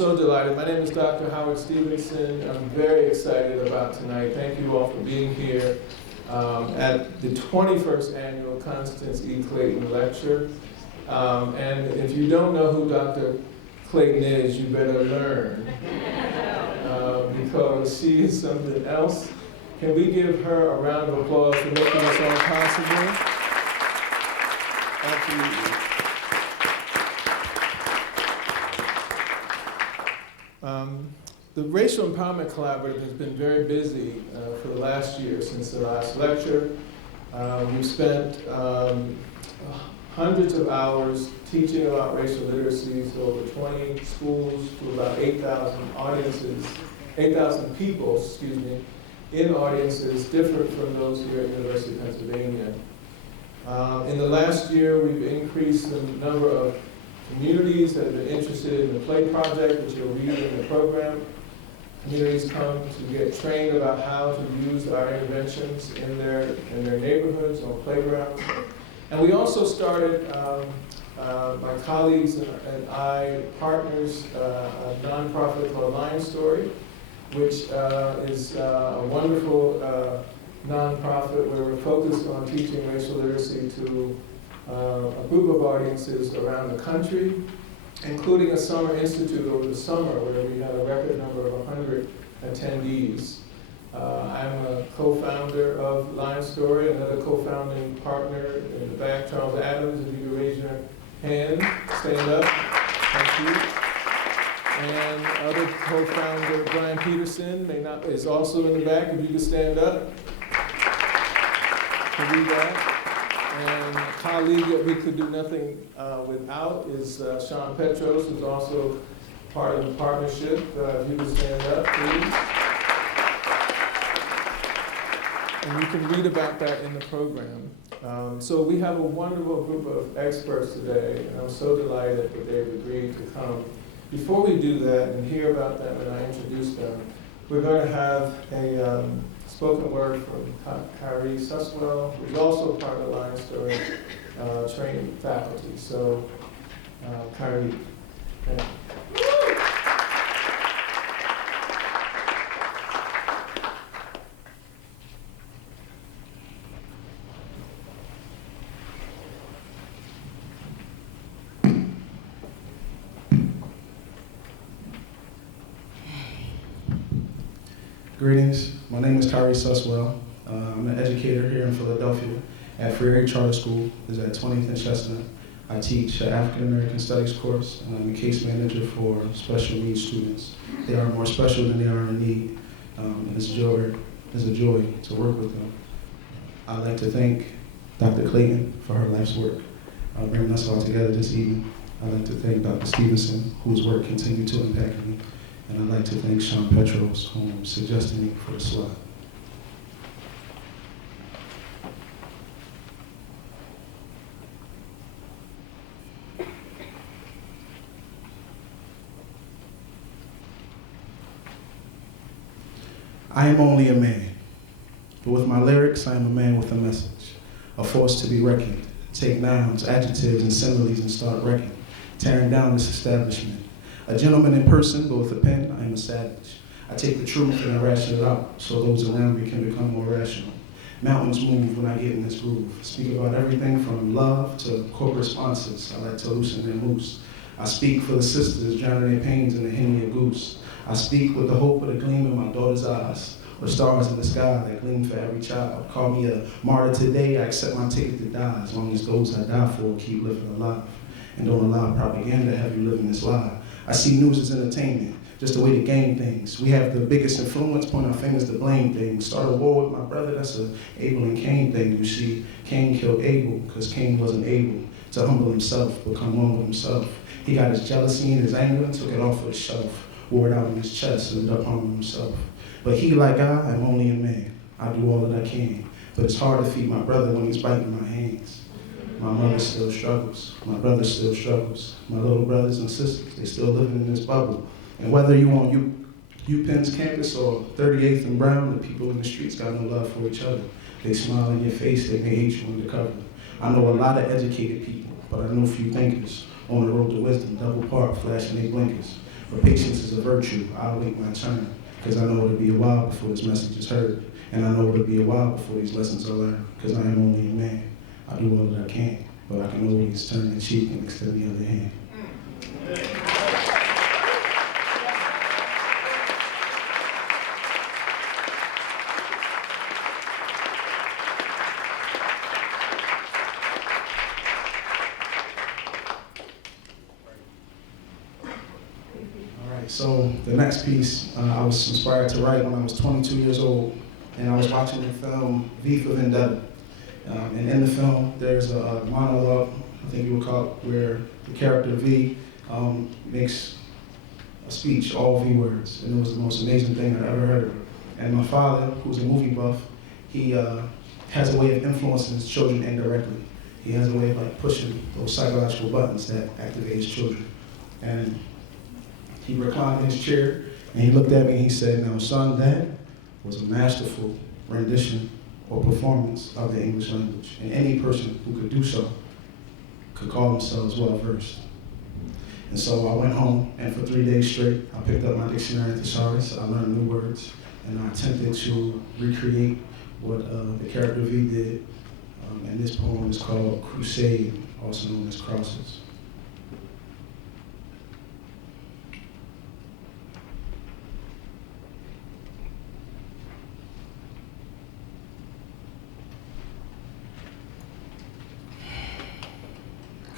so delighted. My name is Dr. Howard Stevenson. I'm very excited about tonight. Thank you all for being here at the 21st Annual Constance E. Clayton Lecture. And if you don't know who Dr. Clayton is, you better learn because she is something else. Can we give her a round of applause for making this all possible? Absolutely. The Racial Empowerment Collaborative has been very busy for the last year since the last lecture. We've spent hundreds of hours teaching about racial literacy to over 20 schools, to about 8,000 audiences, 8,000 people, excuse me, in audiences different from those here at the University of Pennsylvania. In the last year, we've increased the number of communities that have been interested in the play project, which you'll read in the program. Communities come to get trained about how to use our interventions in their neighborhoods, on playgrounds. And we also started, my colleagues and I, partners, a nonprofit called Lion Story, which is a wonderful nonprofit where we're focused on teaching racial literacy to a group of audiences around the country, including a summer institute over the summer where we had a record number of 100 attendees. I'm a co-founder of Lion Story, another co-founding partner in the back, Charles Adams. If you could raise your hand, stand up. Thank you. And other co-founder, Brian Peterson, is also in the back. If you could stand up to read that. And a colleague that we could do nothing without is Sean Petros, who's also part of the partnership. If you could stand up, please. And you can read about that in the program. So we have a wonderful group of experts today, and I'm so delighted that they've agreed to come. Before we do that and hear about them and I introduce them, we're going to have a spoken word from Kyrie Suswell, who's also part of the Lion Story training faculty. So, Kyrie, thank you. Greetings, my name is Kyrie Suswell. I'm an educator here in Philadelphia at Freeway Charter School, is at 20th and Chestnut. I teach an African American Studies course, and I'm a case manager for special needs students. They are more special than they are in need, and it's a joy to work with them. I'd like to thank Dr. Clayton for her life's work, bringing us all together this evening. I'd like to thank Dr. Stevenson, whose work continued to impact me. And I'd like to thank Sean Petros, who suggested me for the slide. I am only a man, but with my lyrics, I am a man with a message, a force to be reckoned. Take nouns, adjectives, and similes and start wrecking, tearing down this establishment. A gentleman in person, but with a pen, I am a savage. I take the truth and I ration it out, so those around me can become more rational. Mountains move when I get in this groove. Speak about everything from love to corporate sponsors. I like to loosen their moose. I speak for the sisters drowning their pains in the Henny of Goose. I speak with the hope of the gleam in my daughter's eyes, or stars in the sky that gleam for every child. Call me a martyr today, I accept my ticket to die, as long as those I die for keep living alive. And don't allow propaganda to have you living this lie. I see news as entertainment, just a way to gain things. We have the biggest influence, point our fingers to blame things. Start a war with my brother, that's a Abel and Cain thing. You see, Cain killed Abel because Cain wasn't able to humble himself, become one with himself. He got his jealousy and his anger and took it off of his shelf, wore it out on his chest and ended up harming himself. But he, like I am only a man. I do all that I can, but it's hard to feed my brother when he's biting my hands. My mother still struggles. My brother still struggles. My little brothers and sisters, they still living in this bubble. And whether you on UPenn's campus or 38th and Brown, the people in the streets got no love for each other. They smile in your face, they may hate you undercover. I know a lot of educated people, but I know few thinkers on the road to wisdom, double park, flashing their blinkers. But patience is a virtue. I'll wait my turn, because I know it'll be a while before this message is heard. And I know it'll be a while before these lessons are learned, because I am only a man. I do all that I can, but I can always turn the cheek and extend the other hand. So the next piece I was inspired to write when I was 22 years old, and I was watching the film V for Vendetta. And in the film, there's a monologue, I think you would call it, where the character V makes a speech, all V words, and it was the most amazing thing I'd ever heard. And my father, who's a movie buff, he has a way of influencing his children indirectly. He has a way of like pushing those psychological buttons that activate his children. And he reclined in his chair, and he looked at me and he said, "Now, son, that was a masterful rendition or performance of the English language. And any person who could do so could call themselves well-versed." And so I went home, and for 3 days straight, I picked up my dictionary thesaurus, I learned new words, and I attempted to recreate what the character V did. And this poem is called Crusade, also known as Crosses.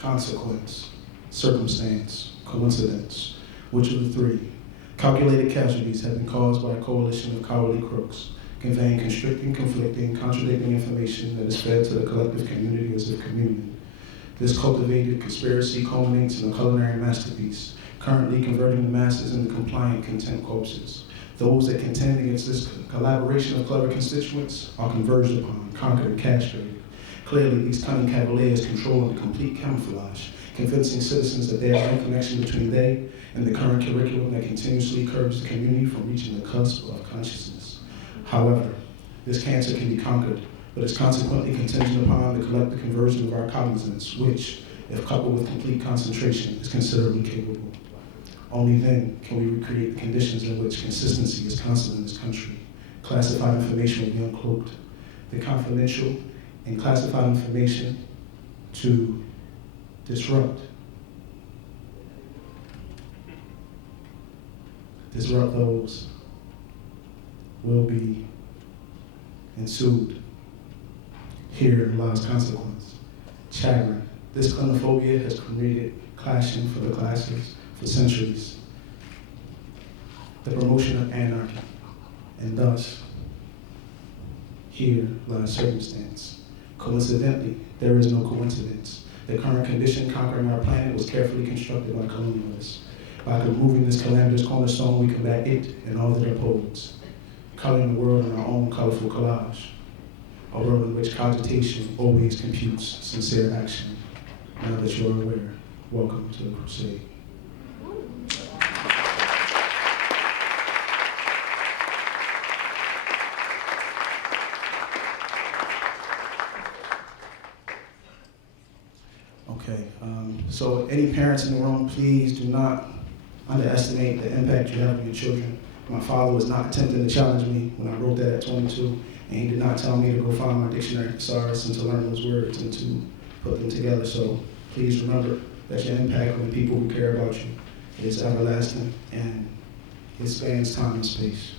Consequence, circumstance, coincidence. Which of the three? Calculated casualties have been caused by a coalition of cowardly crooks, conveying constricting, conflicting, contradicting information that is fed to the collective community as a communion. This cultivated conspiracy culminates in a culinary masterpiece, currently converting the masses into compliant content corpses. Those that contend against this collaboration of clever constituents are converged upon, conquered, and castrated. Clearly, these cunning cavaliers control the complete camouflage, convincing citizens that there is no connection between they and the current curriculum that continuously curbs the community from reaching the cusp of consciousness. However, this cancer can be conquered, but is consequently contingent upon the collective conversion of our cognizance, which, if coupled with complete concentration, is considerably capable. Only then can we recreate the conditions in which consistency is constant in this country. Classified information will be uncloaked. The confidential and classified information to disrupt those will be ensued. Here lies consequence. Chagrin. This xenophobia has created clashing for the classes for centuries. The promotion of anarchy, and thus, here lies circumstance. Coincidentally, there is no coincidence. The current condition conquering our planet was carefully constructed by colonialists. By removing this calamitous cornerstone, we combat it and all that upholds, coloring the world in our own colorful collage, a world in which cogitation always computes sincere action. Now that you're aware, welcome to the Crusade. Okay, so any parents in the room, please do not underestimate the impact you have on your children. My father was not attempting to challenge me when I wrote that at 22, and he did not tell me to go find my dictionary thesaurus and to learn those words and to put them together. So please remember that your impact on the people who care about you is everlasting, and it spans time and space.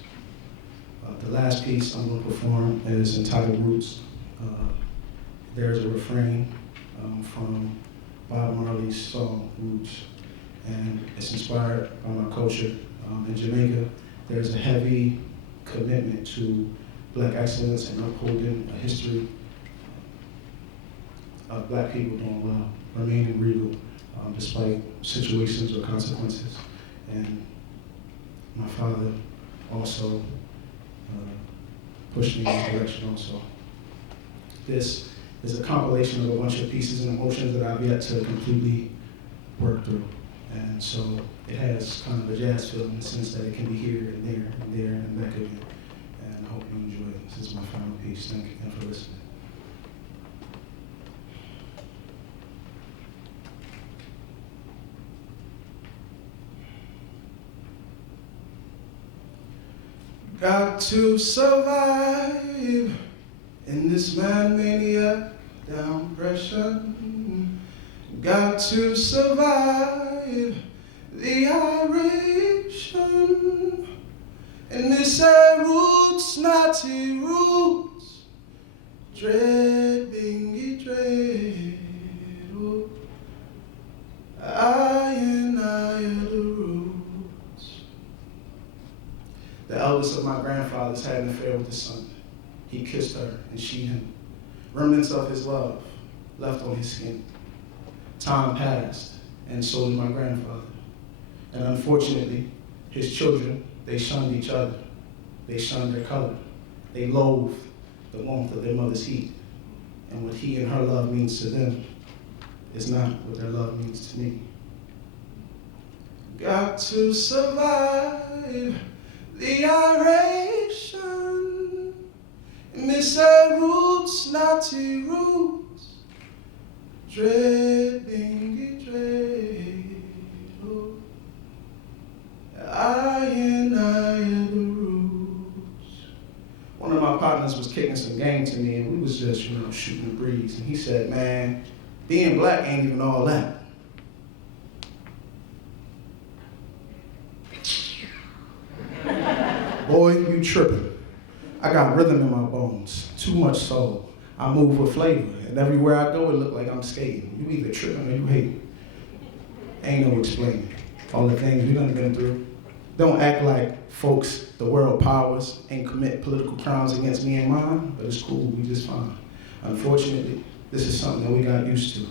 The last piece I'm going to perform is entitled Roots. There's a refrain from Bob Marley's song, Roots, and it's inspired by my culture. In Jamaica, there's a heavy commitment to Black excellence and upholding a history of Black people doing well, remaining regal, despite situations or consequences. And my father also pushed me in this direction also. This is a compilation of a bunch of pieces and emotions that I've yet to completely work through. And so it has kind of a jazz feel in the sense that it can be here and there and there and back again. And I hope you enjoy it. This is my final piece. Thank you again for listening. Got to survive in this man-maniac down-pression. Got to survive the iration in this roots, naughty roots, dread bingy dread. Oh, I and I are the roots. The eldest of my grandfathers had an affair with his son. He kissed her and she him. Remnants of his love left on his skin. Time passed, and so did my grandfather. And unfortunately, his children, they shunned each other. They shunned their color. They loathed the warmth of their mother's heat. And what he and her love means to them is not what their love means to me. Got to survive the iration. Miss roots, naughty roots, dread bingy dread. Oh, I and I are the roots. One of my partners was kicking some game to me, and we was just, shooting the breeze. And he said, man, being black ain't even all that. Boy, you tripping. I got rhythm in my bones, too much soul. I move with flavor, and everywhere I go, it look like I'm skating. You either tripping or you hating. Ain't no explaining all the things we done been through. Don't act like folks, the world powers, ain't commit political crimes against me and mine, but it's cool, we just fine. Unfortunately, this is something that we got used to,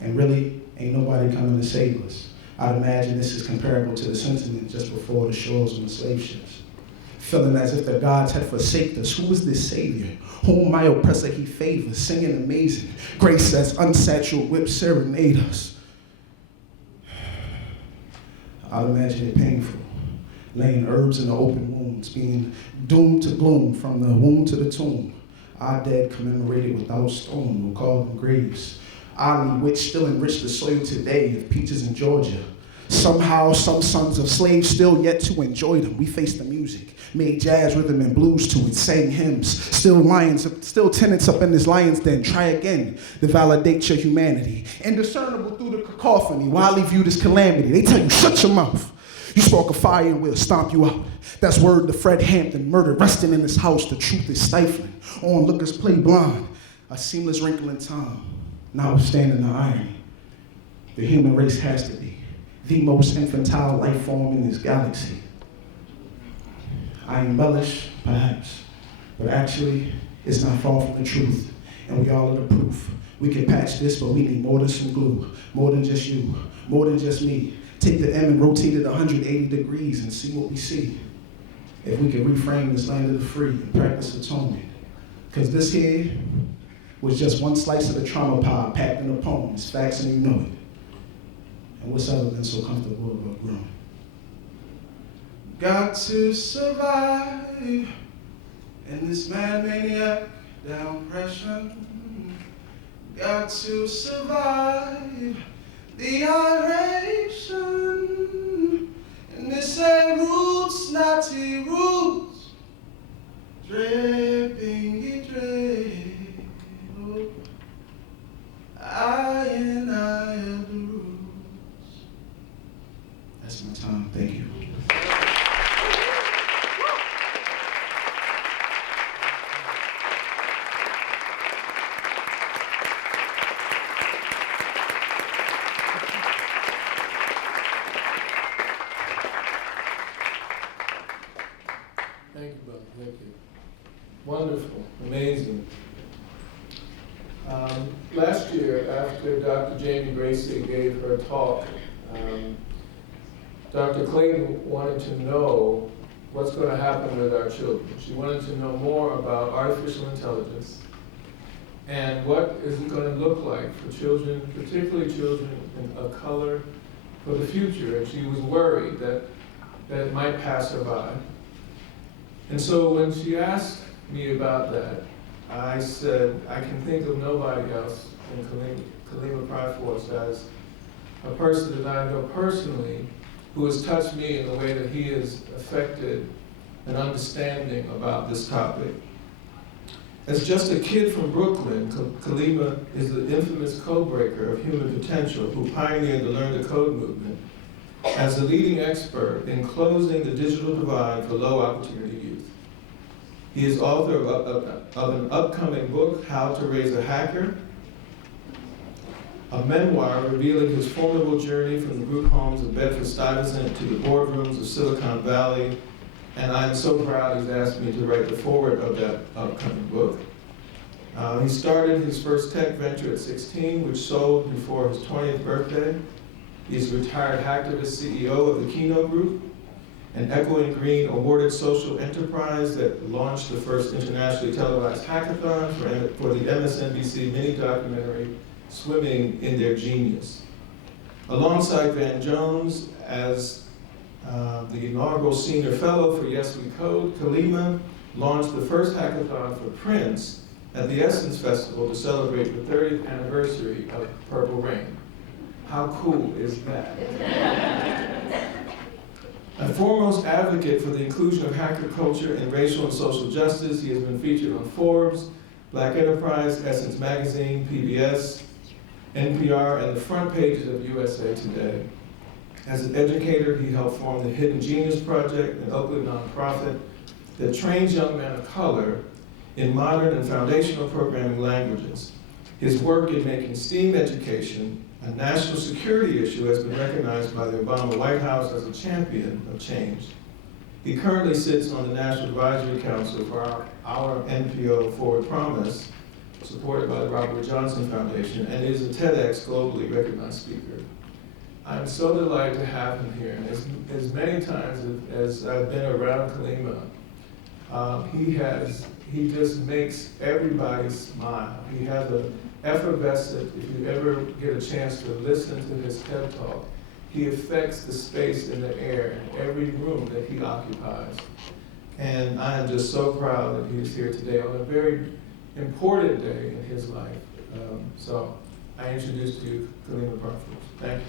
and really, ain't nobody coming to save us. I'd imagine this is comparable to the sentiment just before the shores on the slave ships. Feeling as if the gods had forsaken us. Who is this savior? Whom my oppressor he favors, singing amazing. Grace as unsaturated whips serenade us. I'd imagine it painful, laying herbs in the open wounds, being doomed to gloom from the womb to the tomb. Our dead commemorated without stone, we'll call them graves. Oddly, which still enrich the soil today of peaches in Georgia. Somehow, some sons of slaves still yet to enjoy them. We faced the music, made jazz, rhythm, and blues to it, sang hymns, still tenants up in this lion's den. Try again to validate your humanity. Indiscernible through the cacophony, widely viewed as calamity. They tell you, shut your mouth. You spark a fire and we'll stomp you out. That's word to Fred Hampton, murder resting in his house. The truth is stifling. Onlookers play blind. A seamless wrinkle in time, notwithstanding the irony. The human race has to be the most infantile life form in this galaxy. I embellish, perhaps, but actually, it's not far from the truth, and we all are the proof. We can patch this, but we need more than some glue, more than just you, more than just me. Take the M and rotate it 180 degrees and see what we see. If we could reframe this land of the free and practice atonement. Because this here was just one slice of the trauma pie packed in a poem. It's facts and you know it. And what's ever been so comfortable about growing? Got to survive in this man-maniac down-pression. Got to survive the iration in this roots, naughty roots, dripping dread. Oh, I and I are the roots. That's my time. Thank you. Thank you, brother. Thank you. Wonderful. Amazing. Last year, after Dr. Jamie Gracie gave her talk, Dr. Clayton wanted to know what's going to happen with our children. She wanted to know more about artificial intelligence and what is it going to look like for children, particularly children of color, for the future. And she was worried that it might pass her by. And so when she asked me about that, I said, I can think of nobody else in Kalimah Priforce as a person that I know personally who has touched me in the way that he has affected and understanding about this topic. As just a kid from Brooklyn, Kalimah is the infamous codebreaker of human potential who pioneered the Learn to Code movement as the leading expert in closing the digital divide for low-opportunity youth. He is author of an upcoming book, How to Raise a Hacker, a memoir revealing his formidable journey from the group homes of Bedford-Stuyvesant to the boardrooms of Silicon Valley, and I am so proud he's asked me to write the foreword of that upcoming book. He started his first tech venture at 16, which sold before his 20th birthday. He's a retired Hactivist CEO of the Keynote group, an Echoing Green awarded social enterprise that launched the first internationally televised hackathon for the MSNBC mini-documentary, Swimming in Their Genius. Alongside Van Jones as the inaugural senior fellow for Yes We Code, Kalimah launched the first hackathon for Prince at the Essence Festival to celebrate the 30th anniversary of Purple Rain. How cool is that? A foremost advocate for the inclusion of hacker culture in racial and social justice, he has been featured on Forbes, Black Enterprise, Essence Magazine, PBS, NPR, and the front pages of USA Today. As an educator, he helped form the Hidden Genius Project, an Oakland nonprofit that trains young men of color in modern and foundational programming languages. His work in making STEAM education a national security issue has been recognized by the Obama White House as a champion of change. He currently sits on the National Advisory Council for our NPO Forward Promise, supported by the Robert Johnson Foundation, and is a TEDx globally recognized speaker. I'm so delighted to have him here. And as many times as I've been around Kalimah, he just makes everybody smile. He has an effervescent, if you ever get a chance to listen to his TED Talk, he affects the space in the air in every room that he occupies. And I am just so proud that he is here today on a very important day in his life. So I introduce to you Kalimah Priforce. Thank you.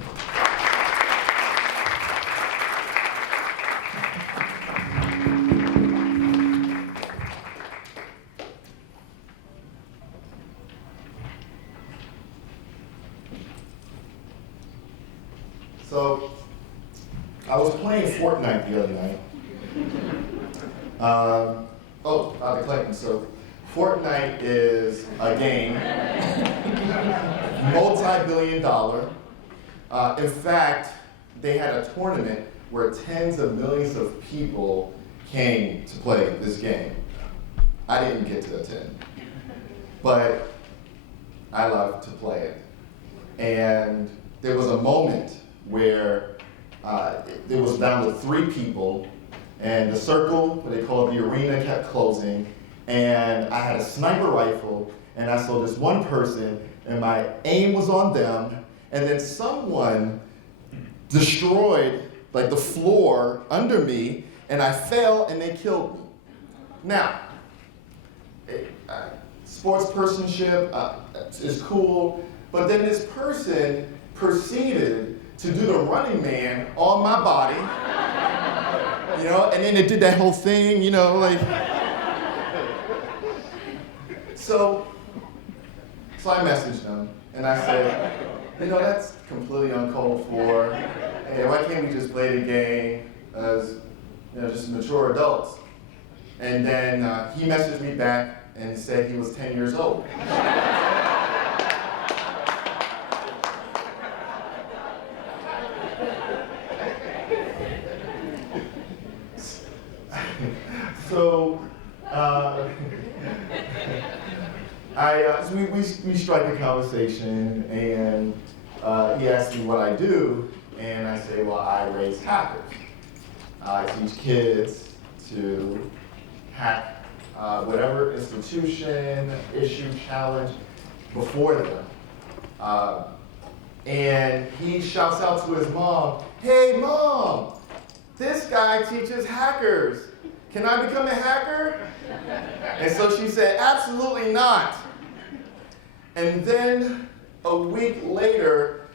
So, I was playing Fortnite the other night. Dr. Clayton, so Fortnite is a game, multi-billion-dollar. In fact, they had a tournament where tens of millions of people came to play this game. I didn't get to attend, but I love to play it. And there was a moment where it was down to 3 people, and the circle, what they call the arena, kept closing, and I had a sniper rifle, and I saw this one person, and my aim was on them, and then someone destroyed like the floor under me, and I fell, and they killed me. Now, sportspersonship is cool, but then this person proceeded to do the running man on my body, you know, and then it did that whole thing, you know, like. So I messaged them, and I said, you know, that's completely uncalled for. Hey, why can't we just play the game as, you know, just mature adults? And then he messaged me back and said he was 10 years old. So, we strike a conversation, and he asked me what I do, and I say, well, I raise hackers. I teach kids to hack whatever institution, issue, challenge before them. And he shouts out to his mom, hey mom, this guy teaches hackers. Can I become a hacker? And so she said, absolutely not. And then a week later,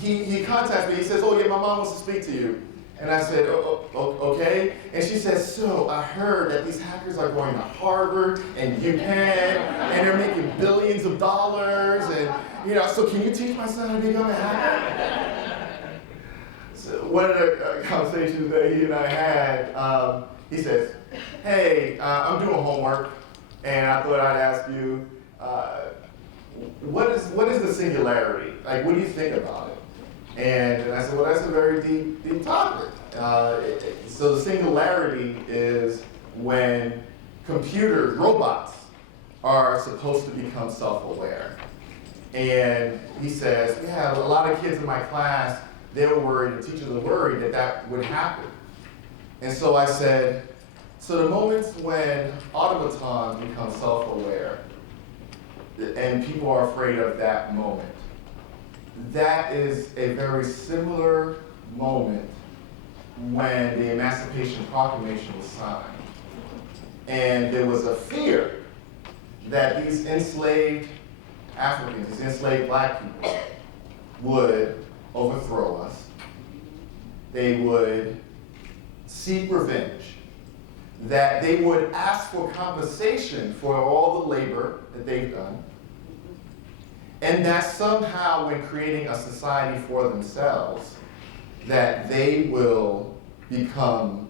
he contacts me. He says, oh yeah, my mom wants to speak to you. And I said, okay. And she said, so I heard that these hackers are going to Harvard and UPenn, and they're making billions of dollars, and so can you teach my son how to become a hacker? So one of the conversations that he and I had, he says, hey, I'm doing homework, and I thought I'd ask you, what is the singularity? Like, what do you think about it? And I said, well, that's a very deep topic. So the singularity is when computers, robots, are supposed to become self-aware. And he says, yeah, a lot of kids in my class, they were worried, the teachers were worried that that would happen. And so I said, so the moments when automatons become self-aware, and people are afraid of that moment, that is a very similar moment when the Emancipation Proclamation was signed. And there was a fear that these enslaved Africans, these enslaved black people, would overthrow us. They would seek revenge. That they would ask for compensation for all the labor that they've done. And that somehow, when creating a society for themselves, that they will become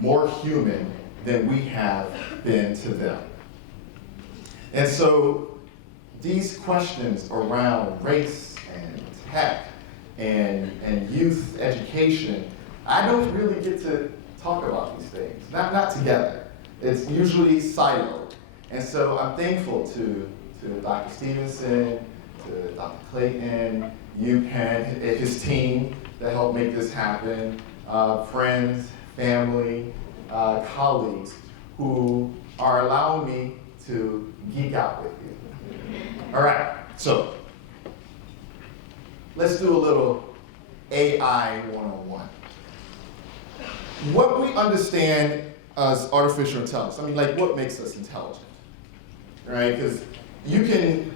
more human than we have been to them. And so these questions around race and tech and youth education, I don't really get to talk about these things, not together. It's usually siloed. And so I'm thankful to Dr. Stevenson, to Dr. Clayton, UPenn, his team that helped make this happen, friends, family, colleagues who are allowing me to geek out with you. All right, so let's do a little AI 101. What we understand as artificial intelligence, I mean, like, what makes us intelligent, right? Because you can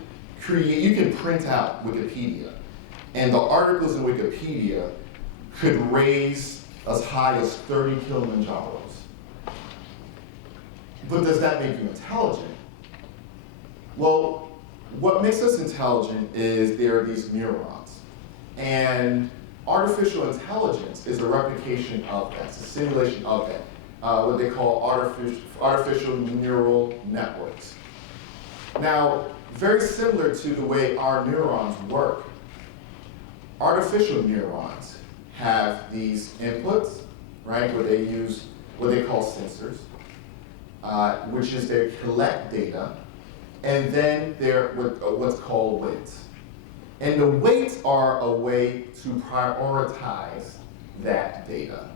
print out Wikipedia, and the articles in Wikipedia could raise as high as 30 Kilimanjaros. But does that make you intelligent? Well, what makes us intelligent is there are these neurons. And artificial intelligence is a replication of that, it's a simulation of that, what they call artificial neural networks. Now, very similar to the way our neurons work, artificial neurons have these inputs, right, where they use what they call sensors, which is they collect data, and then they're what's called weights. And the weights are a way to prioritize that data.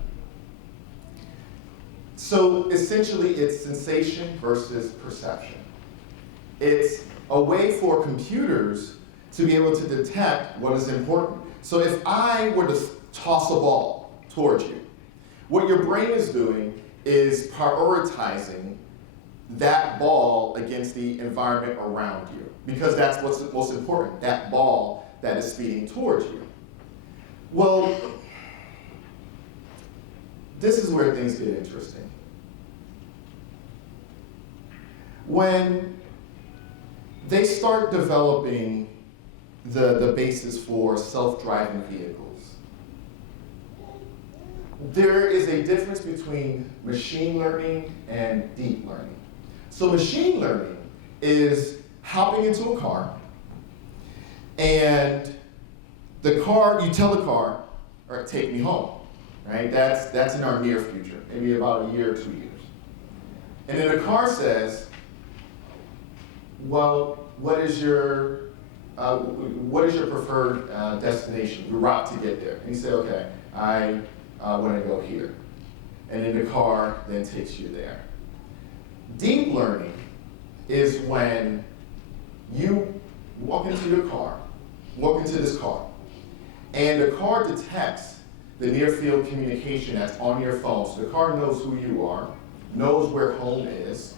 So essentially, it's sensation versus perception. It's a way for computers to be able to detect what is important. So if I were to toss a ball towards you, what your brain is doing is prioritizing that ball against the environment around you, because that's what's most important, that ball that is speeding towards you. Well, this is where things get interesting. When they start developing the basis for self-driving vehicles, there is a difference between machine learning and deep learning. So machine learning is hopping into a car, and the car, you tell the car, all right, take me home, right? That's in our near future, maybe about a year or 2 years. And then the car says, well, what is your preferred destination, your route to get there? And you say, okay, I want to go here. And then the car then takes you there. Deep learning is when you walk into this car, and the car detects the near field communication that's on your phone. So the car knows who you are, knows where home is,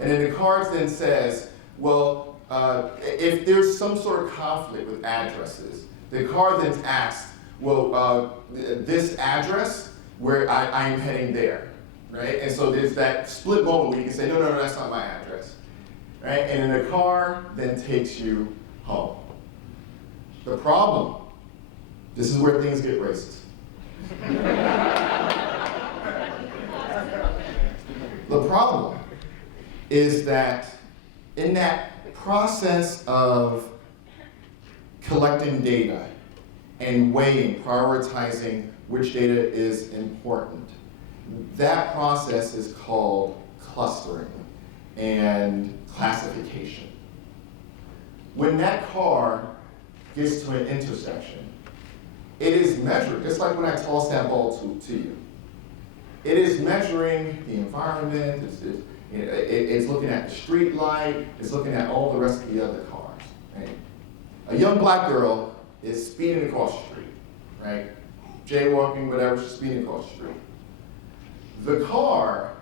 and then the car then says, well, if there's some sort of conflict with addresses, the car then asks, well, this address, where I am heading there, right? And so there's that split moment where you can say, no, no, no, that's not my address, right? And then the car then takes you home. The problem, this is where things get racist. The problem is that in that process of collecting data and weighing, prioritizing which data is important, that process is called clustering and classification. When that car gets to an intersection, it is measured, just like when I toss that ball to you. It is measuring the environment, it's looking at the street light, it's looking at all the rest of the other cars. Right? A young black girl is speeding across the street, right? Jaywalking, whatever, she's speeding across the street. The car,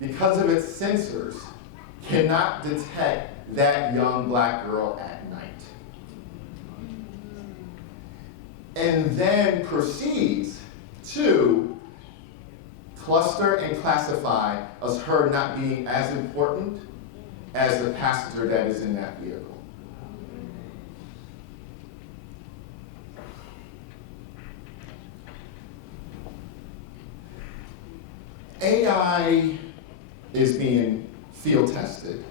because of its sensors, cannot detect that young black girl at night. And then proceeds to cluster and classify as her not being as important as the passenger that is in that vehicle. AI is being field tested,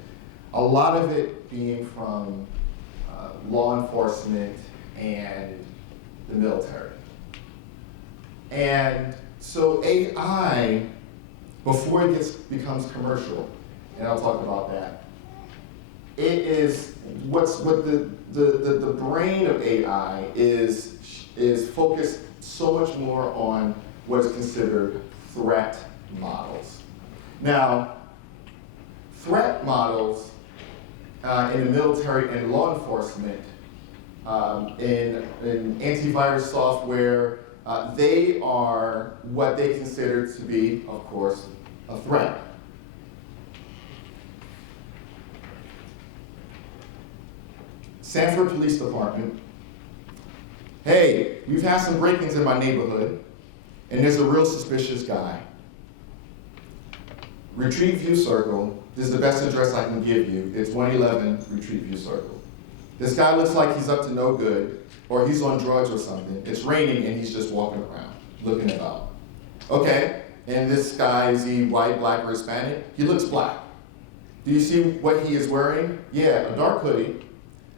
a lot of it being from law enforcement and the military. And so AI, before it becomes commercial, and I'll talk about that, it is what the brain of AI is focused so much more on what is considered threat models. Now, threat models in the military and law enforcement, in antivirus software, they are what they consider to be, of course, a threat. Sanford Police Department, hey, we've had some break-ins in my neighborhood, and there's a real suspicious guy. Retreat View Circle, this is the best address I can give you. It's 111 Retreat View Circle. This guy looks like he's up to no good, or he's on drugs or something. It's raining and he's just walking around, looking about. Okay, and this guy, is he white, black, or Hispanic? He looks black. Do you see what he is wearing? Yeah, a dark hoodie,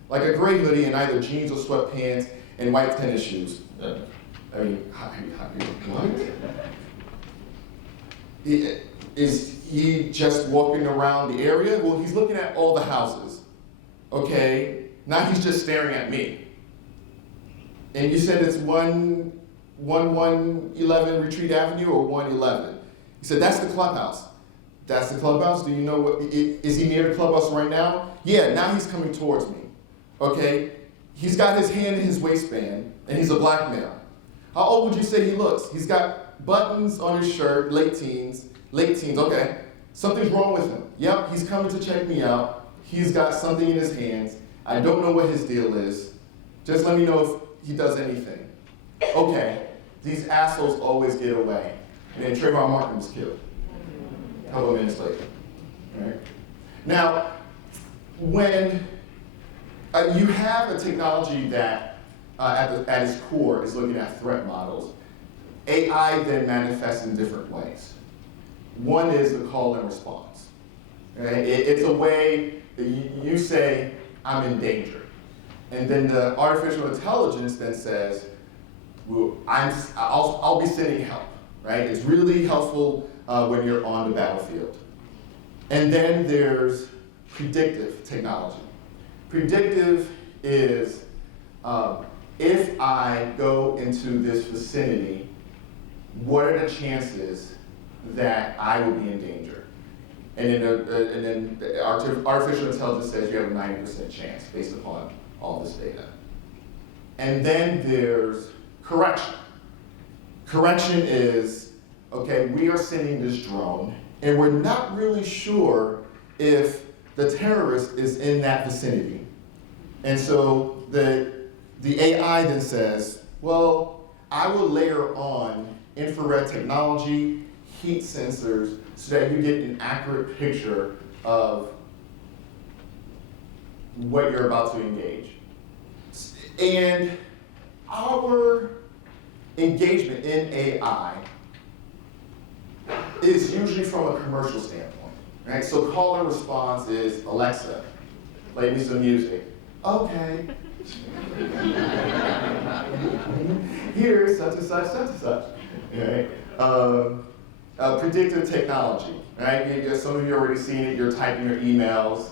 like a gray hoodie in either jeans or sweatpants and white tennis shoes. I mean, what? Is he just walking around the area? Well, he's looking at all the houses, okay? Now he's just staring at me. And you said it's 1111 Retreat Avenue or 111? He said, that's the clubhouse. That's the clubhouse? Do you know what, is he near the clubhouse right now? Yeah, now he's coming towards me, okay? He's got his hand in his waistband, and he's a black male. How old would you say he looks? He's got buttons on his shirt, late teens, okay. Something's wrong with him. Yep, he's coming to check me out. He's got something in his hands. I don't know what his deal is. Just let me know if he does anything. Okay, these assholes always get away. And then Trayvon Martin was killed a couple of minutes later. Right? Now, when you have a technology that at its core is looking at threat models, AI then manifests in different ways. One is the call and response. Right? It's a way that you say, I'm in danger. And then the artificial intelligence then says, well, I'll be sending help, right? It's really helpful when you're on the battlefield. And then there's predictive technology. Predictive is, if I go into this vicinity, what are the chances that I will be in danger? And then artificial intelligence says you have a 90% chance based upon all this data. And then there's correction. Correction is, okay, we are sending this drone, and we're not really sure if the terrorist is in that vicinity. And so the AI then says, well, I will layer on infrared technology, heat sensors, so that you get an accurate picture of what you're about to engage. And our engagement in AI is usually from a commercial standpoint, right? So call and response is, Alexa, play me some music. Okay. Here's such and such, such and such, right? Predictive technology, right? Some of you already seen it. You're typing your emails,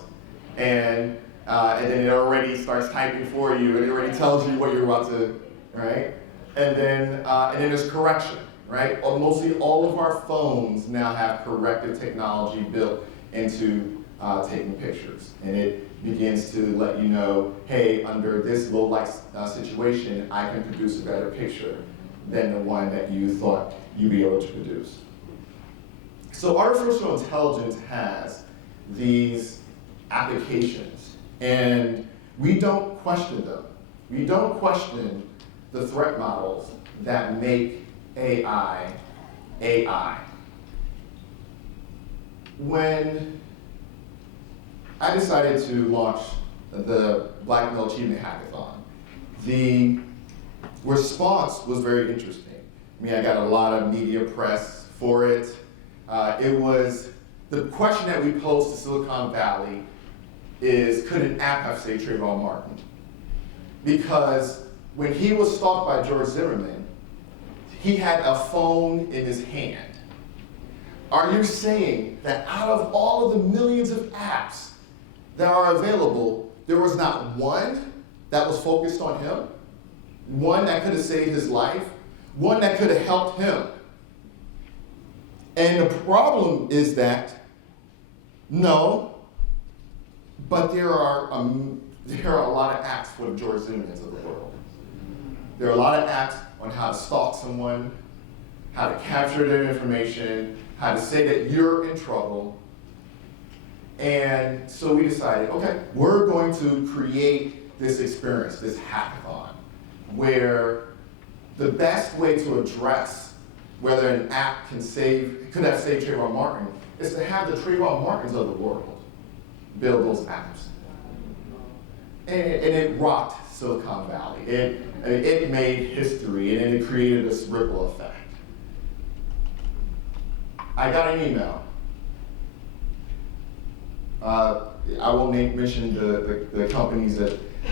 and then it already starts typing for you, and it already tells you what you're about to, right? And then there's correction, right? Mostly all of our phones now have corrective technology built into taking pictures, and it begins to let you know, hey, under this low light situation, I can produce a better picture than the one that you thought you'd be able to produce. So artificial intelligence has these applications, and we don't question them. We don't question the threat models that make AI, AI. When I decided to launch the Black Male Achievement Hackathon, the response was very interesting. I mean, I got a lot of media press for it. It was, the question that we posed to Silicon Valley is, could an app have saved Trayvon Martin? Because when he was stalked by George Zimmerman, he had a phone in his hand. Are you saying that out of all of the millions of apps that are available, there was not one that was focused on him? One that could have saved his life? One that could have helped him? And the problem is that, no, but there are a lot of apps for the George Zimmermans of the world. There are a lot of apps on how to stalk someone, how to capture their information, how to say that you're in trouble. And so we decided, okay, we're going to create this experience, this hackathon, where the best way to address whether an app could have saved Trayvon Martin is to have the Trayvon Martins of the world build those apps. And it rocked Silicon Valley. It made history, and it created this ripple effect. I got an email. I won't mention the companies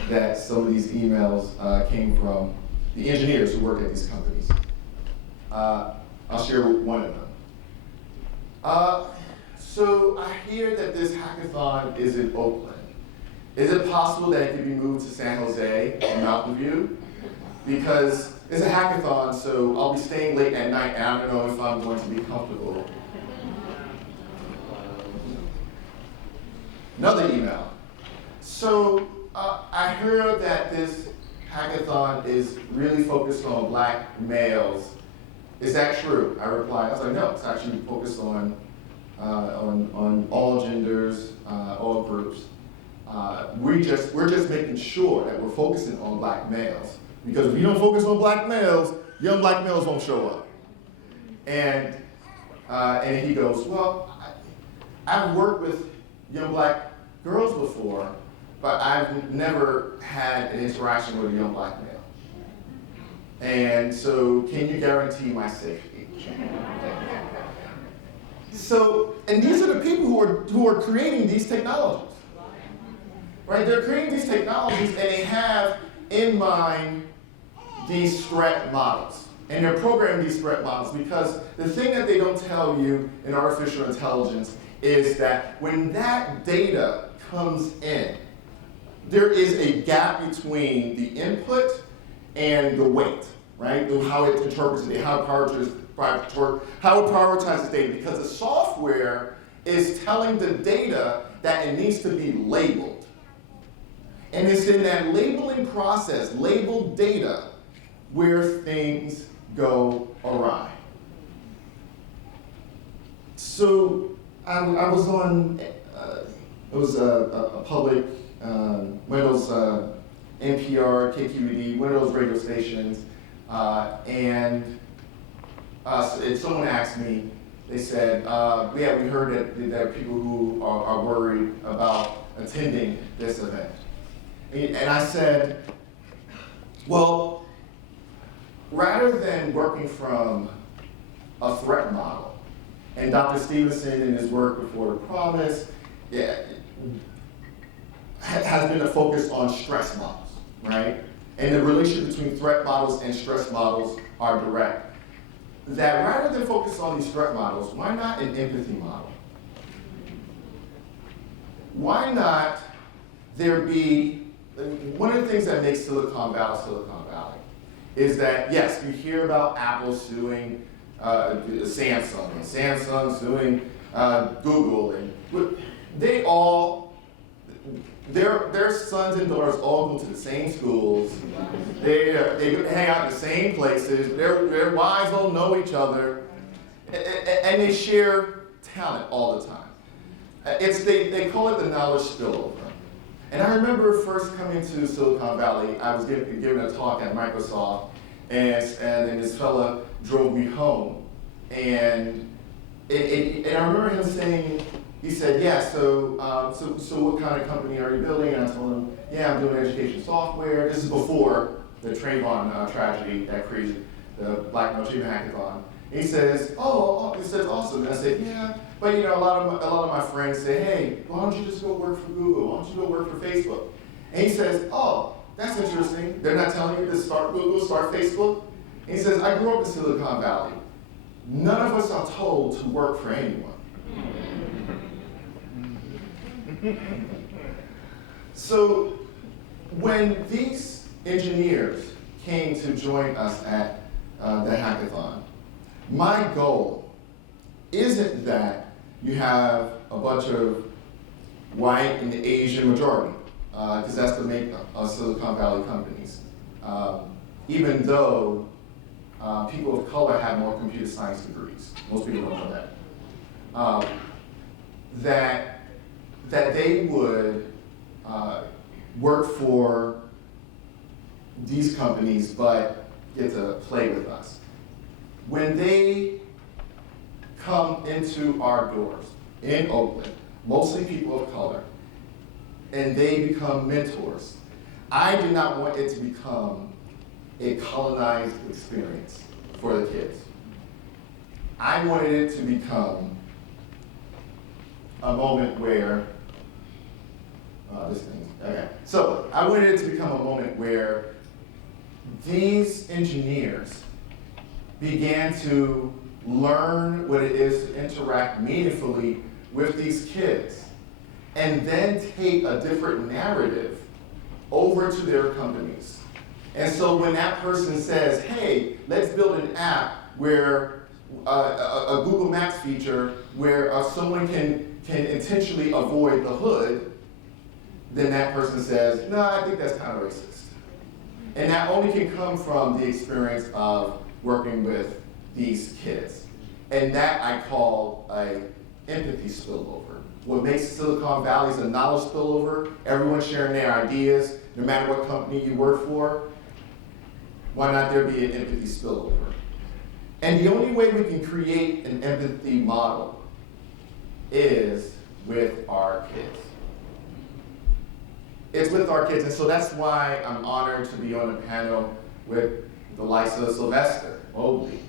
that some of these emails came from, the engineers who work at these companies. I'll share one of them. So I hear that this hackathon is in Oakland. Is it possible that it could be moved to San Jose and Mountain View? Because it's a hackathon, so I'll be staying late at night, and I don't know if I'm going to be comfortable. Another email. So I heard that this hackathon is really focused on Black males. Is that true? I replied, I was like, no, it's actually focused on all genders, all groups. We're just making sure that we're focusing on Black males. Because if you don't focus on Black males, young Black males won't show up. And he goes, well, I've worked with young Black girls before, but I've never had an interaction with a young Black male. And so, can you guarantee my safety? So, and these are the people who are creating these technologies. Right? They're creating these technologies, and they have in mind these threat models. And they're programming these threat models because the thing that they don't tell you in artificial intelligence is that when that data comes in, there is a gap between the input and the weight, right? How it interprets it, how it prioritizes data, because the software is telling the data that it needs to be labeled. And it's in that labeling process, labeled data, where things go awry. So I was on, it was a public, one of those NPR, KQED, one of those radio stations, and someone asked me, they said, yeah, we heard that there are people who are worried about attending this event. And I said, well, rather than working from a threat model, and Dr. Stevenson in his work Before the Promise has been a focus on stress models, right? And the relationship between threat models and stress models are direct. That rather than focus on these threat models, why not an empathy model? Why not there be, one of the things that makes Silicon Valley is that, yes, you hear about Apple suing Samsung, and Samsung suing Google, and they all, their sons and daughters all go to the same schools, they hang out in the same places, their wives all know each other, and they share talent all the time. They call it the knowledge spillover. And I remember first coming to Silicon Valley, I was giving a talk at Microsoft, and this fella drove me home. And I remember him saying, he said, yeah, so what kind of company are you building? And I told him, yeah, I'm doing education software. This is before the Trayvon tragedy that created the Black No Achievement Hackathon. And he says, he says, awesome. And I said, yeah, but a lot of my friends say, hey, why don't you just go work for Google? Why don't you go work for Facebook? And he says, oh, that's interesting. They're not telling you to start Google, start Facebook? And he says, I grew up in Silicon Valley. None of us are told to work for anyone. So when these engineers came to join us at the hackathon, my goal isn't that you have a bunch of white and Asian majority, because that's the make of Silicon Valley companies. Even though people of color have more computer science degrees. Most people don't know that. That they would work for these companies but get to play with us. When they come into our doors in Oakland, mostly people of color, and they become mentors, I do not want it to become a colonized experience for the kids. I wanted it to become a moment where, So I wanted it to become a moment where these engineers began to learn what it is to interact meaningfully with these kids, and then take a different narrative over to their companies. And so when that person says, hey, let's build an app where a Google Maps feature where someone can intentionally avoid the hood, then that person says, no, I think that's kind of racist. And that only can come from the experience of working with these kids. And that I call a empathy spillover. What makes Silicon Valley is a knowledge spillover, everyone sharing their ideas, no matter what company you work for. Why not there be an empathy spillover? And the only way we can create an empathy model is with our kids. It's with our kids, and so that's why I'm honored to be on a panel with the likes of Sylvester, Mobley,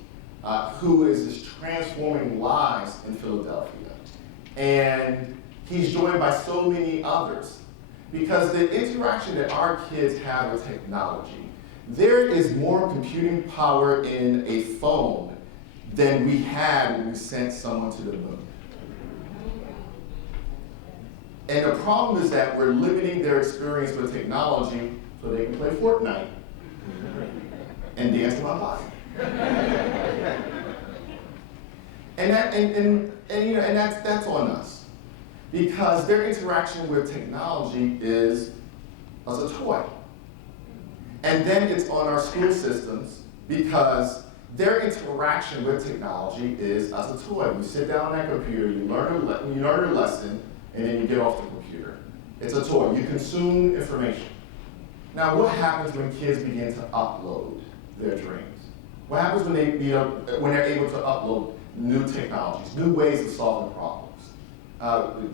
who is just transforming lives in Philadelphia. And he's joined by so many others, because the interaction that our kids have with technology, there is more computing power in a phone than we had when we sent someone to the moon. And the problem is that we're limiting their experience with technology so they can play Fortnite and dance to my body. And that's on us, because their interaction with technology is as a toy. And then it's on our school systems, because their interaction with technology is as a toy. You sit down on that computer, you learn a lesson, and then you get off the computer. It's a toy. You consume information. Now, what happens when kids begin to upload their dreams? What happens when when they're able to upload new technologies, new ways of solving problems?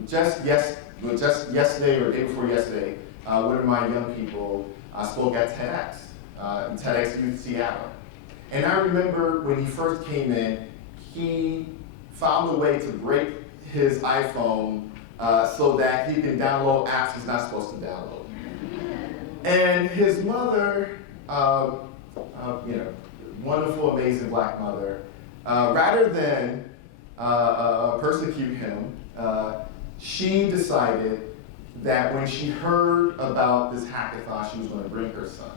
Just yesterday or the day before yesterday, one of my young people spoke at TEDx, TEDx Youth Seattle. And I remember when he first came in, he found a way to break his iPhone so that he can download apps he's not supposed to download. And his mother, wonderful, amazing black mother, rather than persecute him, she decided that when she heard about this hackathon, she was going to bring her son.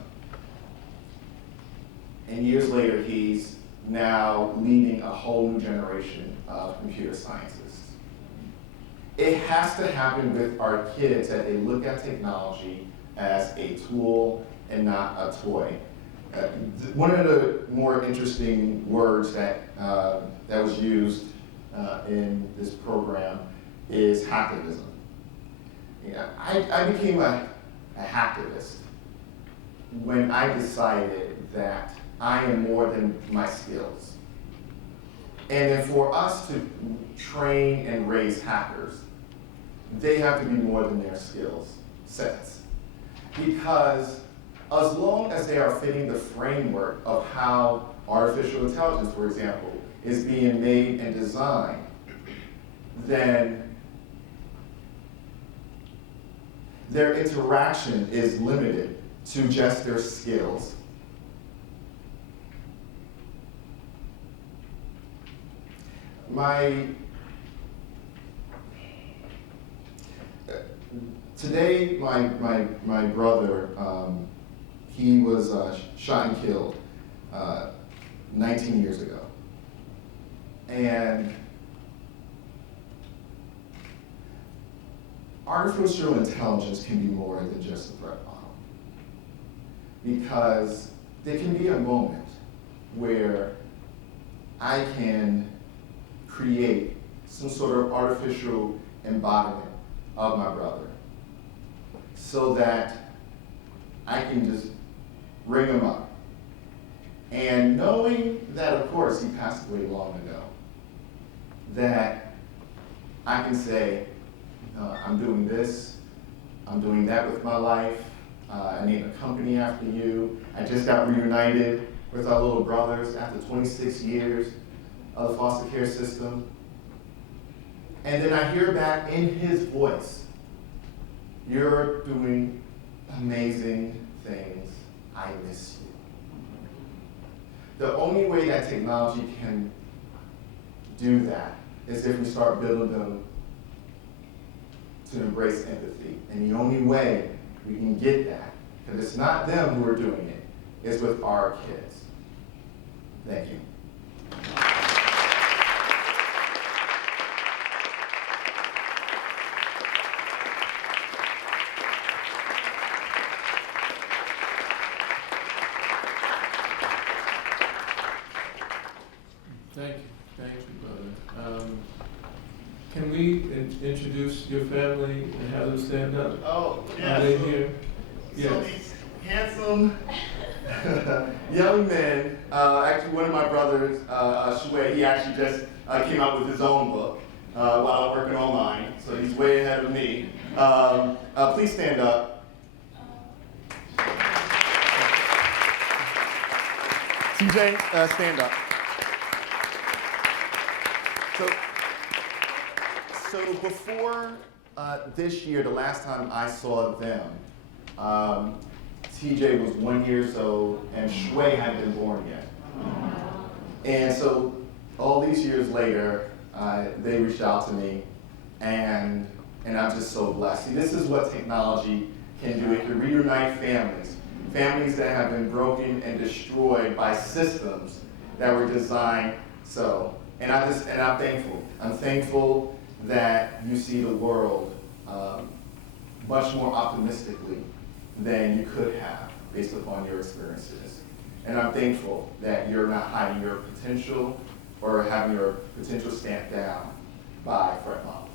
And years later, he's now leading a whole new generation of computer scientists. It has to happen with our kids that they look at technology as a tool and not a toy. One of the more interesting words that was used in this program is hacktivism. I became a hacktivist when I decided that I am more than my skills. And then for us to train and raise hackers, they have to be more than their skills sets. Because as long as they are fitting the framework of how artificial intelligence, for example, is being made and designed, then their interaction is limited to just their skills. Today, my brother, he was shot and killed 19 years ago. And artificial intelligence can be more than just a threat model. Because there can be a moment where I can create some sort of artificial embodiment of my brother so that I can just ring him up. And knowing that, of course, he passed away long ago, that I can say, I'm doing this, I'm doing that with my life, I named a company after you, I just got reunited with our little brothers after 26 years of the foster care system. And then I hear back in his voice, you're doing amazing things, I miss you. The only way that technology can do that is if we start building them to embrace empathy. And the only way we can get that, because it's not them who are doing it, is with our kids. Thank you. Thank you, brother. Can we introduce your family and have them stand up? Oh, yeah. Are they here? So Yes. these handsome young men, actually one of my brothers, Shue, he actually just came out with his own book while I'm working on mine, so he's way ahead of me. Please stand up. TJ, stand up. So before this year, the last time I saw them, TJ was 1 year old and Shue hadn't been born yet. And so all these years later, they reached out to me, and I'm just so blessed. See, this is what technology can do. It can reunite families that have been broken and destroyed by systems that were designed so. And I'm thankful. I'm thankful that you see the world much more optimistically than you could have based upon your experiences. And I'm thankful that you're not hiding your potential or having your potential stamped down by threat models.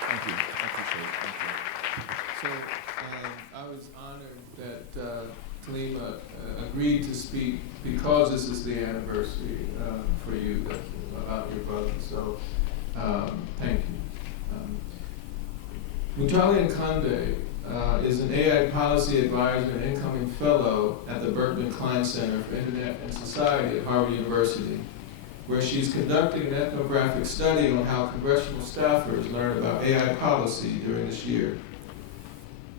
Thank you. I appreciate it. Thank you. So I was honored this is the anniversary for you about your brother. So thank you. Mutale Nkonde is an AI policy advisor and incoming fellow at the Berkman Klein Center for Internet and Society at Harvard University, where she's conducting an ethnographic study on how congressional staffers learn about AI policy during this year.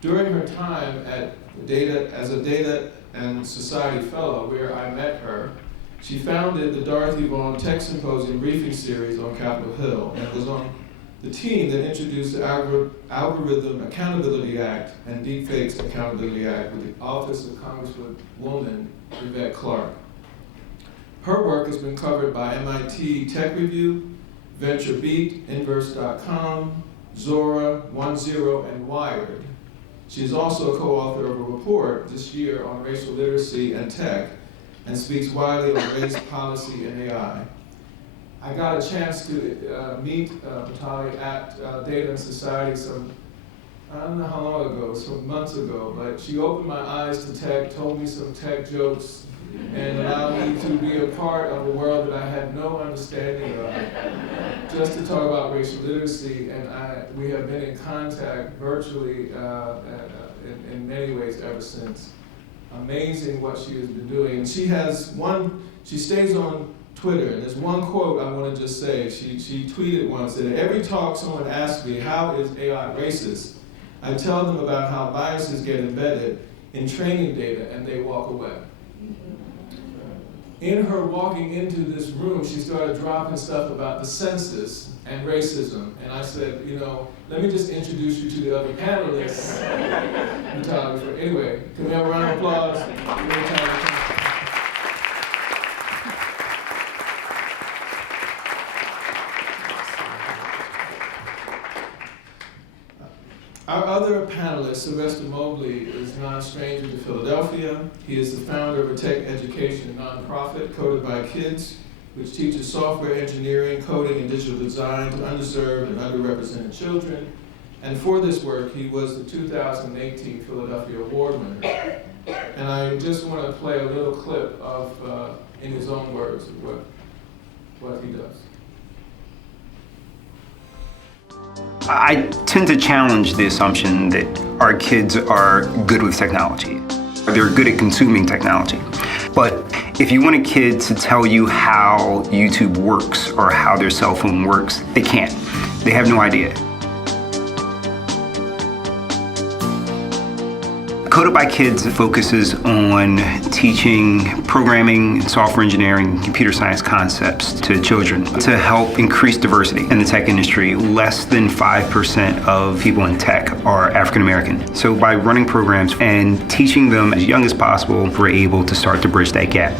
During her time as a Data and Society Fellow, where I met her, she founded the Dorothy Vaughan Tech Symposium briefing series on Capitol Hill and was on the team that introduced the Algorithm Accountability Act and Deepfakes Accountability Act with the Office of Congresswoman Yvette Clarke. Her work has been covered by MIT Tech Review, VentureBeat, Inverse.com, Zora, 10, and Wired. She is also a co-author of a report this year on racial literacy and tech and speaks widely on race, policy, and AI. I got a chance to meet Mutale at Data and Society I don't know how long ago, some months ago, but she opened my eyes to tech, told me some tech jokes, and allowed me to be a part of a world that I had no understanding of, just to talk about racial literacy, and we have been in contact virtually in many ways ever since. Amazing what she has been doing. And she stays on Twitter, and there's one quote I want to just say. She tweeted once that every talk someone asks me, how is AI racist? I tell them about how biases get embedded in training data and they walk away. In her walking into this room, she started dropping stuff about the census and racism. And I said, let me just introduce you to the other panelists. Anyway, can we have a round of applause? Our other panelist, Sylvester Mobley, is not a stranger to Philadelphia. He is the founder of a tech education nonprofit, Coded by Kids, which teaches software engineering, coding, and digital design to underserved and underrepresented children. And for this work, he was the 2018 Philadelphia Award winner. And I just want to play a little clip of, in his own words, of what he does. I tend to challenge the assumption that our kids are good with technology. They're good at consuming technology. But if you want a kid to tell you how YouTube works or how their cell phone works, they can't. They have no idea. Coded by Kids focuses on teaching programming, software engineering, computer science concepts to children to help increase diversity in the tech industry. Less than 5% of people in tech are African American. So by running programs and teaching them as young as possible, we're able to start to bridge that gap.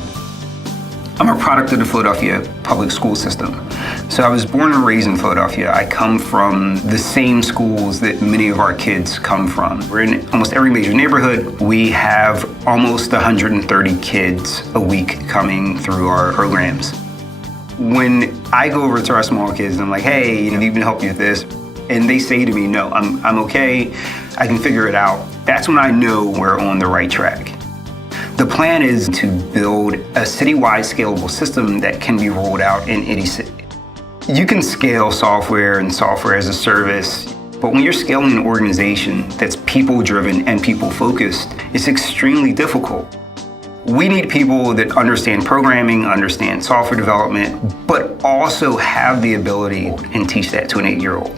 I'm a product of the Philadelphia public school system. So I was born and raised in Philadelphia. I come from the same schools that many of our kids come from. We're in almost every major neighborhood. We have almost 130 kids a week coming through our programs. When I go over to our small kids, I'm like, hey, need me to help you with this? And they say to me, no, I'm okay, I can figure it out. That's when I know we're on the right track. The plan is to build a citywide scalable system that can be rolled out in any city. You can scale software and software as a service, but when you're scaling an organization that's people-driven and people-focused, it's extremely difficult. We need people that understand programming, understand software development, but also have the ability and teach that to an 8-year-old.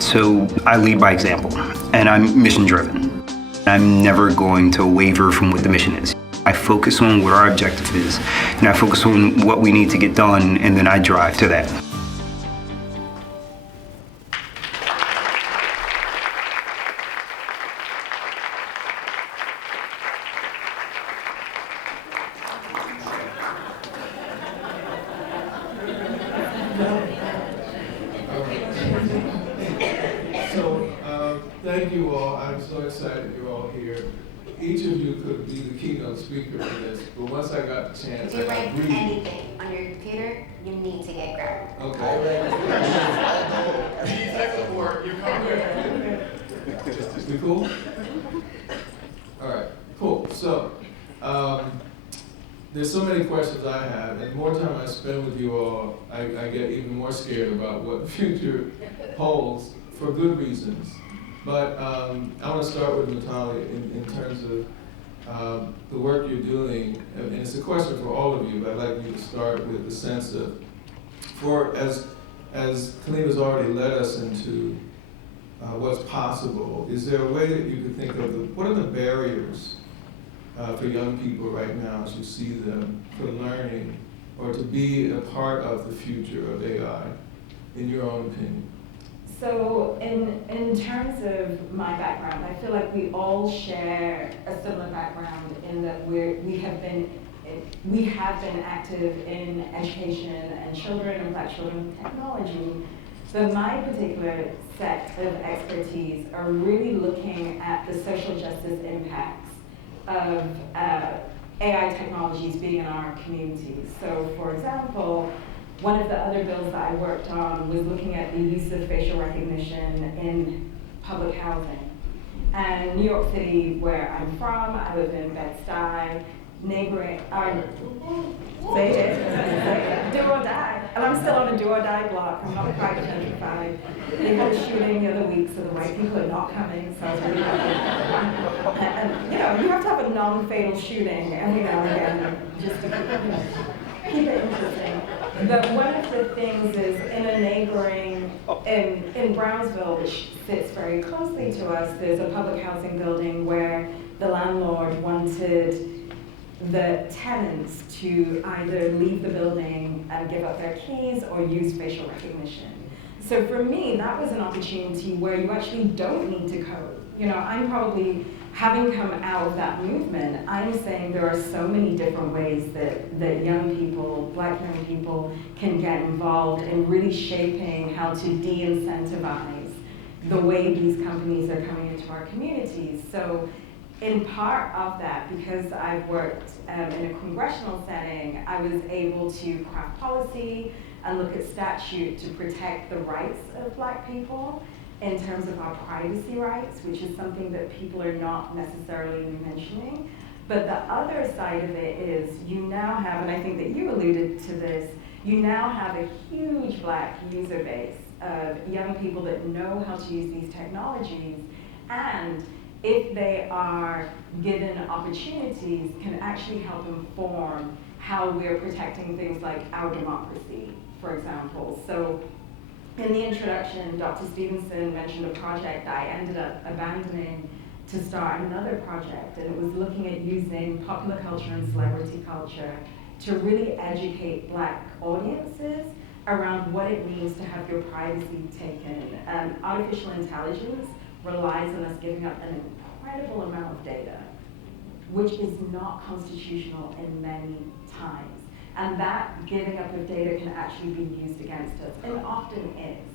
So I lead by example, and I'm mission-driven. I'm never going to waver from what the mission is. I focus on what our objective is, and I focus on what we need to get done, and then I drive to that. Thank you all. I'm so excited you're all here. Each of you could be the keynote speaker for this, but once I got the chance, If you I got like greedy. anything on your computer, you need to get grabbed. Okay. Need tech support, you come here. We cool? All right, cool. So, there's so many questions I have, and the more time I spend with you all, I get even more scared about what the future holds for good reasons. But I want to start with Mutale in terms of the work you're doing, and it's a question for all of you, but I'd like you to start with the sense of, as Kalima's already led us into what's possible, is there a way that you could think of what are the barriers for young people right now as you see them for learning or to be a part of the future of AI, in your own opinion? So in terms of my background, I feel like we all share a similar background in that we have been active in education and children and Black children technology. But my particular set of expertise are really looking at the social justice impacts of AI technologies being in our communities. So for example, one of the other bills that I worked on was looking at the use of facial recognition in public housing. And New York City, where I'm from, I live in Bed-Stuy, neighboring, say it, do or die. And I'm still on a do or die block. I'm not quite gentrified. They had a shooting the other week, so the white people are not coming, so I was really happy. And you know, you have to have a non-fatal shooting every now and again, just to keep it interesting. But one of the things is in a neighboring, in Brownsville, which sits very closely to us, there's a public housing building where the landlord wanted the tenants to either leave the building and give up their keys or use facial recognition. So for me, that was an opportunity where you actually don't need to code. You know, I'm probably, having come out of that movement, I'm saying there are so many different ways that young people, Black young people, can get involved in really shaping how to de-incentivize the way these companies are coming into our communities. So in part of that, because I've worked in a congressional setting, I was able to craft policy and look at statute to protect the rights of Black people in terms of our privacy rights, which is something that people are not necessarily mentioning. But the other side of it is you now have, and I think that you alluded to this, you now have a huge Black user base of young people that know how to use these technologies, and if they are given opportunities, can actually help inform how we're protecting things like our democracy, for example. So in the introduction, Dr. Stevenson mentioned a project that I ended up abandoning to start another project, and it was looking at using popular culture and celebrity culture to really educate Black audiences around what it means to have your privacy taken. Artificial intelligence relies on us giving up an incredible amount of data, which is not constitutional in many times. And that giving up of data can actually be used against us, and often is,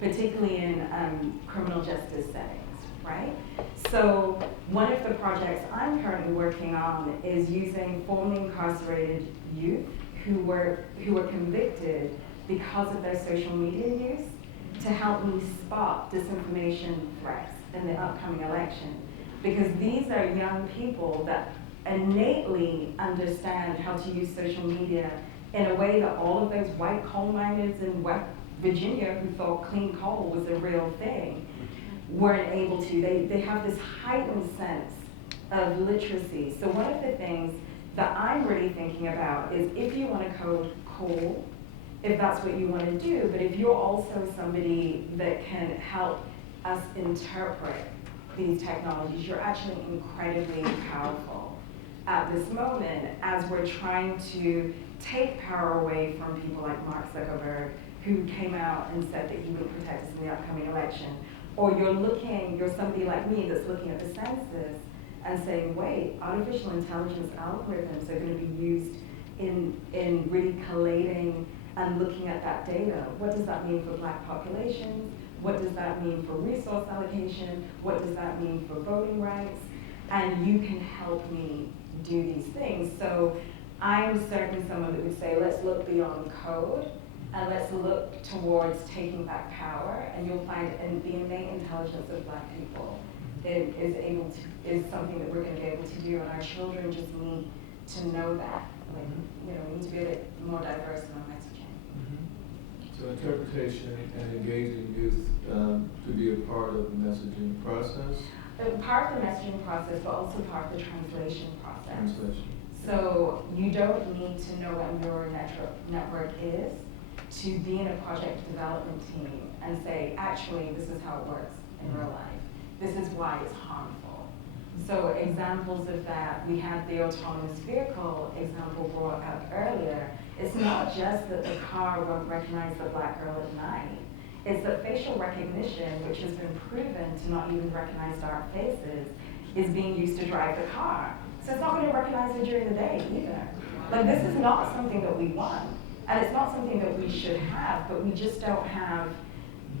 particularly in criminal justice settings, right? So one of the projects I'm currently working on is using formerly incarcerated youth who were convicted because of their social media use to help me spot disinformation threats in the upcoming election. Because these are young people that innately understand how to use social media in a way that all of those white coal miners in West Virginia who thought clean coal was a real thing weren't able to. They have this heightened sense of literacy. So one of the things that I'm really thinking about is if you want to code, cool, if that's what you want to do, but if you're also somebody that can help us interpret these technologies, you're actually incredibly powerful at this moment as we're trying to take power away from people like Mark Zuckerberg, who came out and said that he would protect us in the upcoming election. Or you're somebody like me that's looking at the census and saying, wait, artificial intelligence algorithms are going to be used in really collating and looking at that data. What does that mean for Black populations? What does that mean for resource allocation? What does that mean for voting rights? And you can help me do these things. So I'm certainly someone that would say, let's look beyond code and let's look towards taking back power. And you'll find the innate intelligence of Black people is something that we're going to be able to do, and our children just need to know that. Like, you know, we need to be a bit more diverse in our messaging. So interpretation and engaging youth could be a part of the messaging process? Part of the messaging process, but also part of the translation process. Translation. So you don't need to know what a neural network is to be in a project development team and say, actually, this is how it works in real life. This is why it's harmful. So examples of that, we had the autonomous vehicle example brought up earlier. It's not just that the car won't recognize the black girl at night. It's that facial recognition, which has been proven to not even recognize dark faces, is being used to drive the car. So it's not going to recognize it during the day either. Like, this is not something that we want. And it's not something that we should have, but we just don't have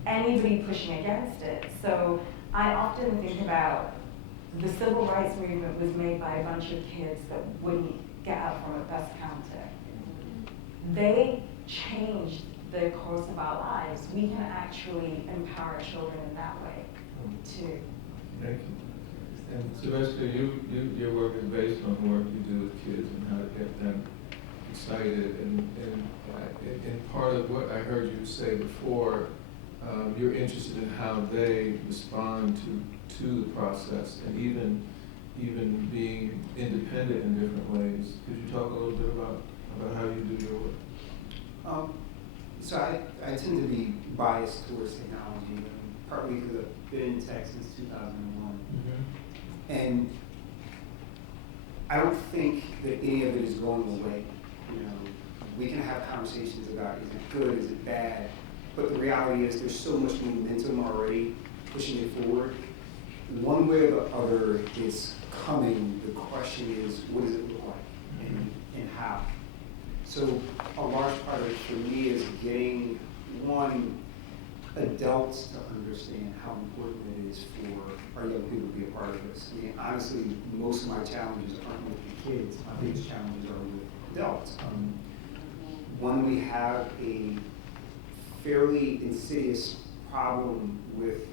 anybody pushing against it. So I often think about the civil rights movement was made by a bunch of kids that wouldn't get up from a bus counter. They changed the course of our lives. We can actually empower children in that way, too. Thank you. And Sylvester, your work is based on work you do with kids and how to get them excited. And part of what I heard you say before, you're interested in how they respond to the process and even being independent in different ways. Could you talk a little bit about how you do your work? So I tend to be biased towards technology, partly because I've been in tech since 2001. And I don't think that any of it is going away. You know, we can have conversations about is it good, is it bad, but the reality is there's so much momentum already pushing it forward. One way or the other, it's coming. The question is, what does it look like and how? So a large part of it for me is getting, one, adults to understand how important it is for our young people to be a part of this. I mean, honestly, most of my challenges aren't with the kids. My biggest challenges are with adults. One, we have a fairly insidious problem with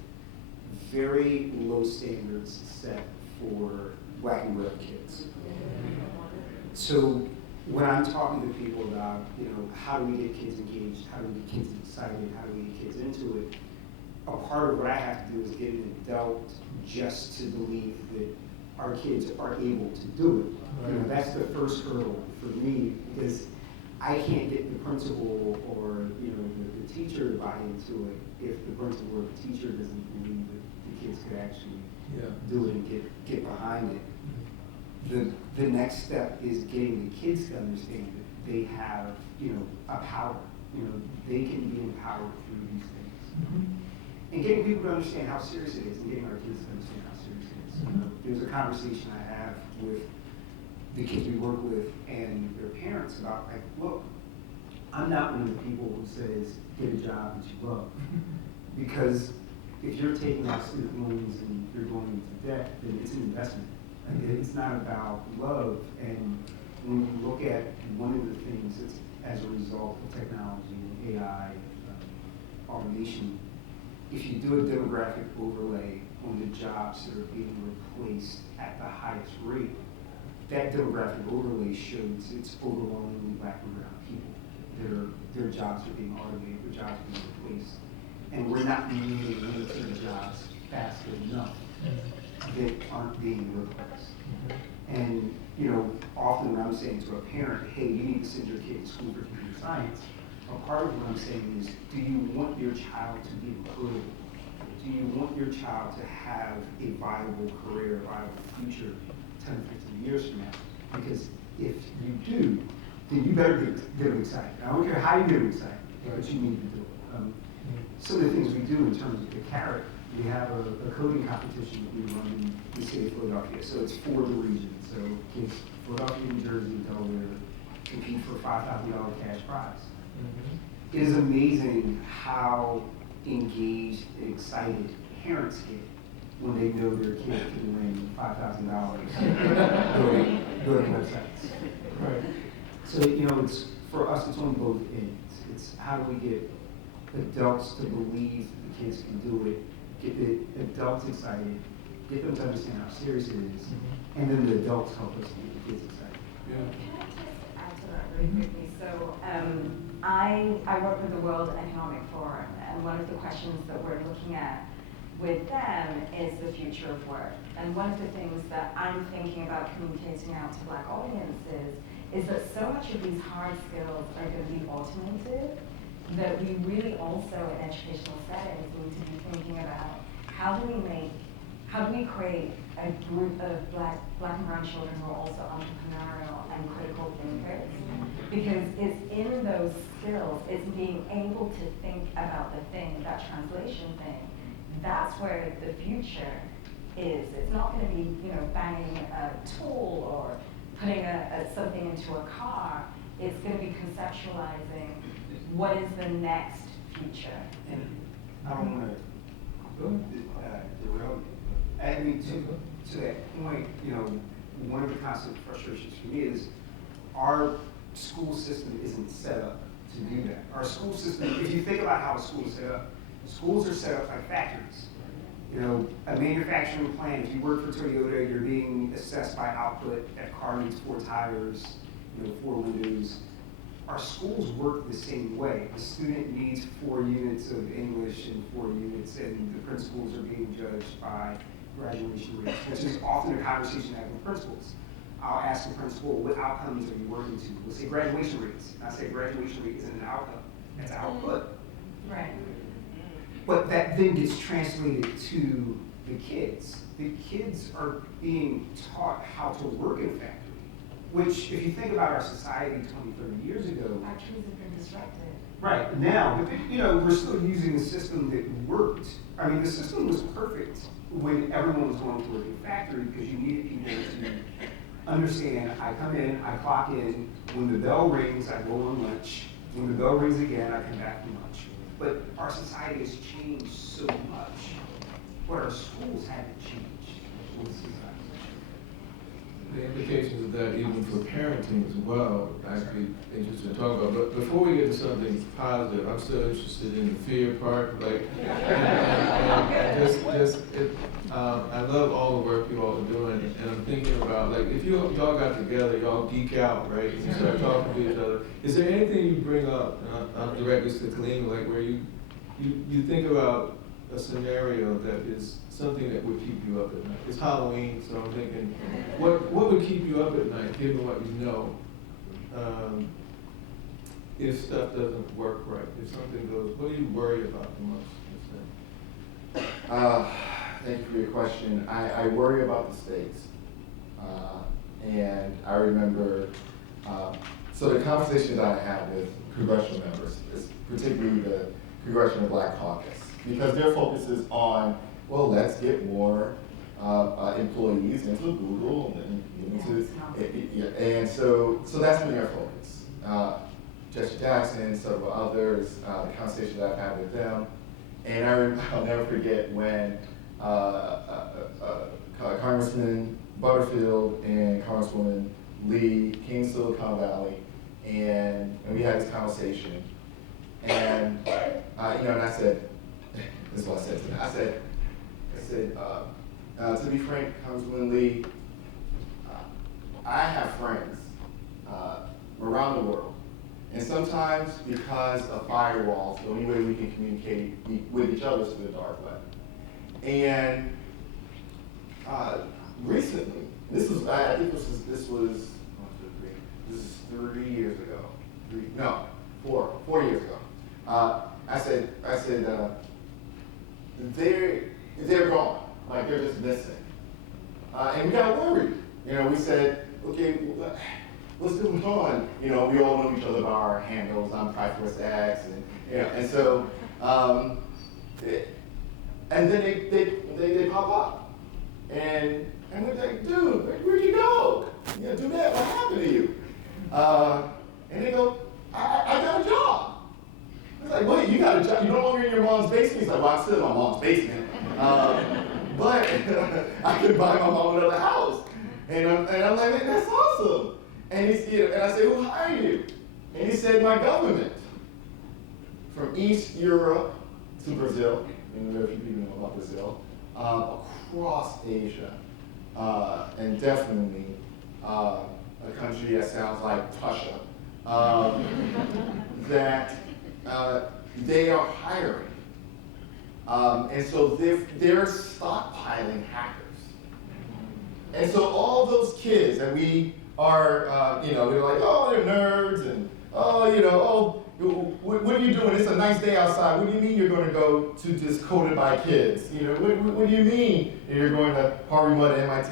very low standards set for black and brown kids. So when I'm talking to people about, you know, how do we get kids engaged, how do we get kids excited, how do we get kids into it, a part of what I have to do is get an adult just to believe that our kids are able to do it. You know, that's the first hurdle for me, because I can't get the principal or, you know, the teacher to buy into it if the principal or the teacher doesn't believe that the kids could actually do it and get behind it. The next step is getting the kids to understand that they have, you know, a power. You know, they can be empowered through these things. And getting people to understand how serious it is, and getting our kids to understand how serious it is. You know, there's a conversation I have with the kids we work with and their parents about, like, look, I'm not one of the people who says, get a job that you love. Because if you're taking out student loans and you're going into debt, then it's an investment. Like, it's not about love. And when you look at one of the things that's as a result of technology and AI, automation, if you do a demographic overlay on the jobs that are being replaced at the highest rate, that demographic overlay shows it's overwhelmingly black and brown people. Their jobs are being automated, their jobs are being replaced. And we're not moving into the jobs fast enough that aren't being replaced. And, you know, often when I'm saying to a parent, hey, you need to send your kid to school for computer science, a part of what I'm saying is, do you want your child to be employable? Do you want your child to have a viable career, a viable future 10 or 15 years from now? Because if you do, then you better get them excited. I don't care how you get them excited, but you need to do it. Some of the things we do in terms of the carrot, we have a coding competition that we run in the city of Philadelphia. So it's for the region. So kids, Philadelphia, New Jersey, Delaware, compete for a $5,000 cash prize. It is amazing how engaged and excited parents get when they know their kid can win $5,000 building websites. Right. So, you know, it's for us, it's on both ends. It's how do we get adults to believe the kids can do it, get the adults excited, get them to understand how serious it is, and then the adults help us get the kids excited. Yeah. Can I just add to really quickly. So I work with the World Economic Forum, and one of the questions that we're looking at with them is the future of work. And one of the things that I'm thinking about communicating out to Black audiences is that so much of these hard skills are going to be automated, that we really also in educational settings need to be thinking about how do we create a group of black and brown children who are also entrepreneurial and critical thinkers? Because it's in those skills, it's being able to think about the thing, that translation thing. That's where the future is. It's not going to be, banging a tool or putting something into a car. It's going to be conceptualizing what is the next future. And I don't want to derail you. I mean, to that point, one of the constant frustrations for me is our school system isn't set up to do that. Our school system, if you think about how a school is set up, schools are set up like factories. A manufacturing plant, if you work for Toyota, you're being assessed by output. That car needs 4 tires, 4 windows. Our schools work the same way. The student needs 4 units of English and 4 units, and the principals are being judged by graduation rates, which is often a conversation I have with principals. I'll ask the principal, what outcomes are you working to? We'll say graduation rates. And I say graduation rate isn't an outcome, it's output. Right. But that then gets translated to the kids. The kids are being taught how to work in a factory, which if you think about our society 20, 30 years ago. Factories have been disrupted. Right, now, but we're still using the system that worked. I mean, the system was perfect when everyone was going to work in a factory because you needed people to understand, I come in, I clock in, when the bell rings, I go on lunch. When the bell rings again, I come back from lunch. But our society has changed so much, but our schools haven't changed with society. The implications of that even for parenting as well, I'd be interested to talk about. But before we get to something positive, I'm still interested in the fear part. I love all the work you all are doing, and I'm thinking about, if y'all got together, y'all geek out, right? And you start talking to each other. Is there anything you bring up, I'm directly to Keyno, where you think about a scenario that is something that would keep you up at night? It's Halloween, so I'm thinking, what would keep you up at night, given what you know, if stuff doesn't work right, if something goes, what do you worry about the most? Thank you for your question. I worry about the stakes. And I remember, so the conversations I have with congressional members, is particularly the Congressional Black Caucus, because their focus is on, well, let's get more employees into Google and so that's been their focus. Jesse Jackson, several others, the conversations I've had with them, and I'll never forget when Congressman Butterfield and Congresswoman Lee came to Silicon Valley, and we had this conversation, and and I said, this is what I said to them. I said, to be frank, Congresswoman Lee, I have friends around the world, and sometimes because of firewalls, the only way we can communicate with each other is through the dark web. And recently, this was 3 years ago. 4 years ago. I said, they're gone, they're just missing. And we got worried. We said, okay, what's going on? We all know each other by our handles. I'm Priforce X, and so, and then they pop up, and we're like, dude, where'd you go? Do that. What happened to you? And they go, I got a job. I was like, wait, you got a job? You're no longer in your mom's basement? He's like, well, I'm still in my mom's basement. But I could buy my mom another house. And I'm like, man, that's awesome. And I said, who hired you? And he said, my government. From East Europe to Brazil, and there are a few people know about Brazil, across Asia, and definitely a country that sounds like Russia, that they are hiring. And so they're stockpiling hackers. And so all those kids that we are, they're like, oh, they're nerds, and what are you doing? It's a nice day outside. What do you mean you're going to go to just Coded by Kids? What do you mean you're going to Harvard Mudd and MIT?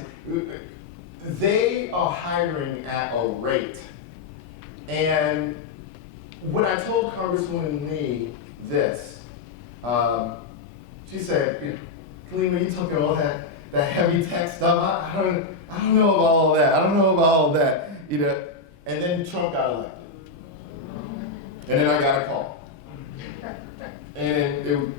They are hiring at a rate. And when I told Congresswoman Lee this, she said, Kalimah, you talking all that heavy tech stuff? I don't know about all that. I don't know about all that. And then Trump got elected. And then I got a call. And did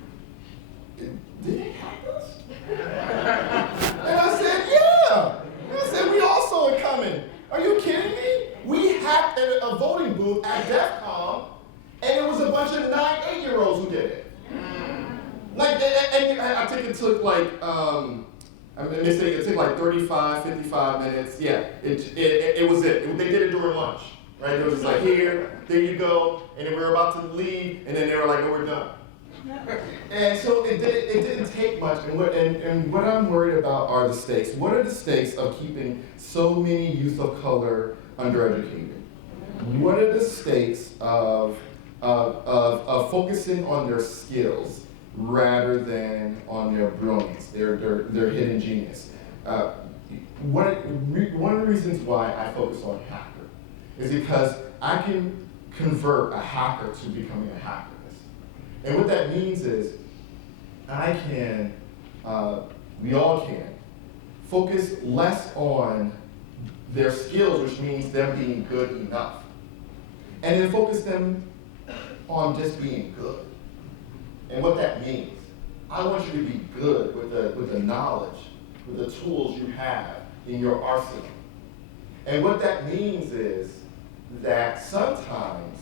they hack us? And I said, yeah. And I said, we all saw it coming. Are you kidding me? We hacked a voting booth at DEF CON, and it was a bunch of 8-year-olds who did it. And I think it took they say it took like 35, 55 minutes. Yeah, it was it. They did it during lunch, right? It was just like, here you go, and then we were about to leave, and then they were like, no, we're done. And so it didn't take much, and what I'm worried about are the stakes. What are the stakes of keeping so many youth of color undereducated? What are the stakes of focusing on their skills rather than on their brilliance, their hidden genius? One of the reasons why I focus on hacker is because I can convert a hacker to becoming a hactivist. And what that means is I can, we all can, focus less on their skills, which means them being good enough, and then focus them on just being good. And what that means, I want you to be good with the knowledge, with the tools you have in your arsenal. And what that means is that sometimes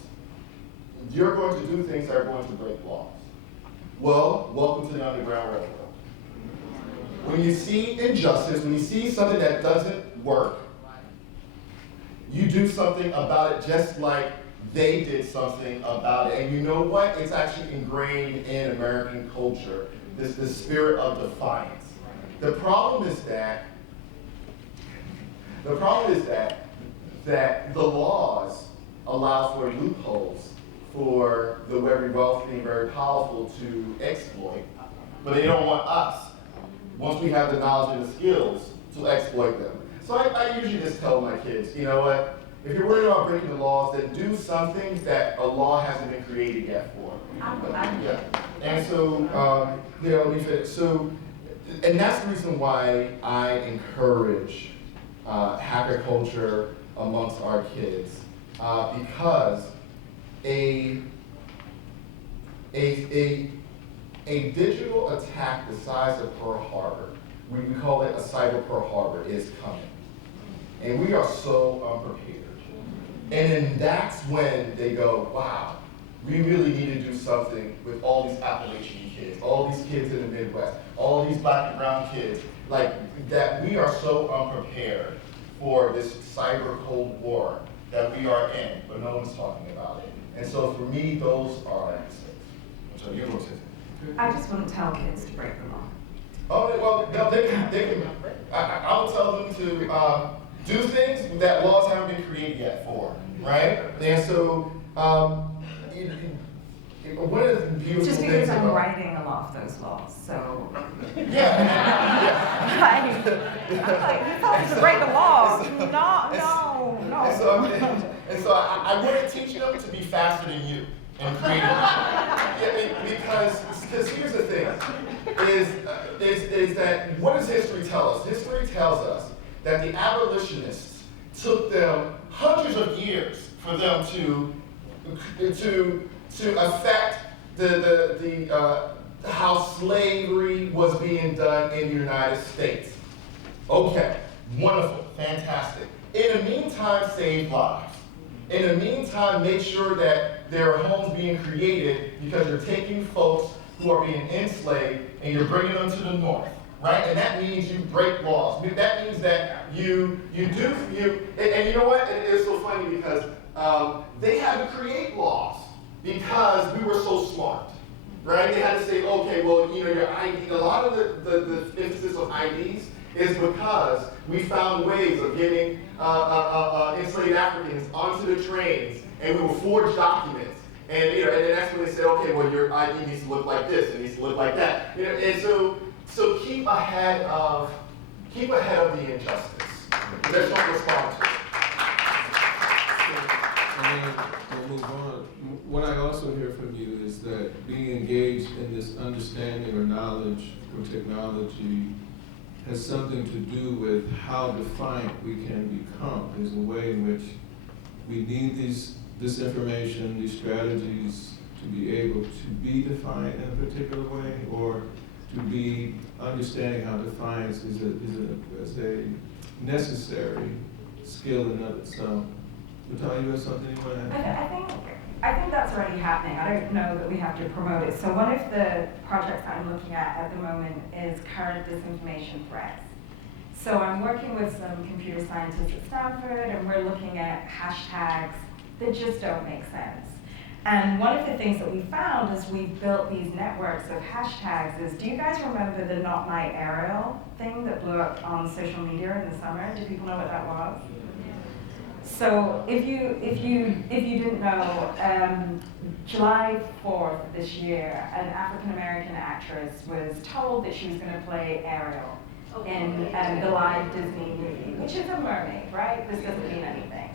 you're going to do things that are going to break laws. Well, welcome to the Underground Railroad. When you see injustice, when you see something that doesn't work, you do something about it just like they did something about it. And you know what? It's actually ingrained in American culture, this spirit of defiance. The problem is that the laws allow for loopholes for the very wealthy and very powerful to exploit, but they don't want us, once we have the knowledge and the skills, to exploit them. So I usually just tell my kids, you know what? If you're worried about breaking the laws, then do something that a law hasn't been created yet for. Yeah. And so, let me finish. So, and that's the reason why I encourage hacker culture amongst our kids, because a digital attack the size of Pearl Harbor, we call it a cyber Pearl Harbor, is coming. And we are so unprepared. And then that's when they go, wow, we really need to do something with all these Appalachian kids, all these kids in the Midwest, all these black and brown kids, like that we are so unprepared for this cyber Cold War that we are in, but no one's talking about it. And so for me, those are mistakes. So you're going to say. I just want to tell kids to break the law. Oh, well, no, they can. I would tell them to do things that laws haven't been created yet for, right? And so, one of the beautiful just things because I'm about, writing a lot of those laws, so. Yeah. I'm like, you told me to break the law. No. And so I want to teach them to be faster than you and creative. Because here's the thing, is that what does history tell us? History tells us that the abolitionists took them hundreds of years for them to affect how slavery was being done in the United States. Okay, wonderful, fantastic. In the meantime, save lives. In the meantime, make sure that there are homes being created because you're taking folks who are being enslaved and you're bringing them to the north, right? And that means you break laws. That means that and you know what? It's so funny because they had to create laws because we were so smart, right? They had to say, okay, well, you know, your ID, a lot of the emphasis on IDs is because we found ways of getting enslaved Africans onto the trains, and we would forge documents. And, you know, and then that's when they said, okay, well, your ID needs to look like this, it needs to look like that. You know, and so keep ahead of the injustice. Let's not respond to it. And then we'll move on. What I also hear from you is that being engaged in this understanding or knowledge or technology has something to do with how defiant we can become. There's a way in which we need this information, these strategies to be able to be defiant in a particular way, or to be understanding how defiance is a necessary skill in and of itself. Mutale, you have something you want to add? I think that's already happening. I don't know that we have to promote it. So one of the projects I'm looking at the moment is current disinformation threats. So I'm working with some computer scientists at Stanford, and we're looking at hashtags that just don't make sense. And one of the things that we found as we built these networks of hashtags is, do you guys remember the Not My Ariel thing that blew up on social media in the summer? Do people know what that was? So if you didn't know, July 4th this year, an African-American actress was told that she was going to play Ariel in the live Disney movie, which is a mermaid, right? This doesn't mean anything.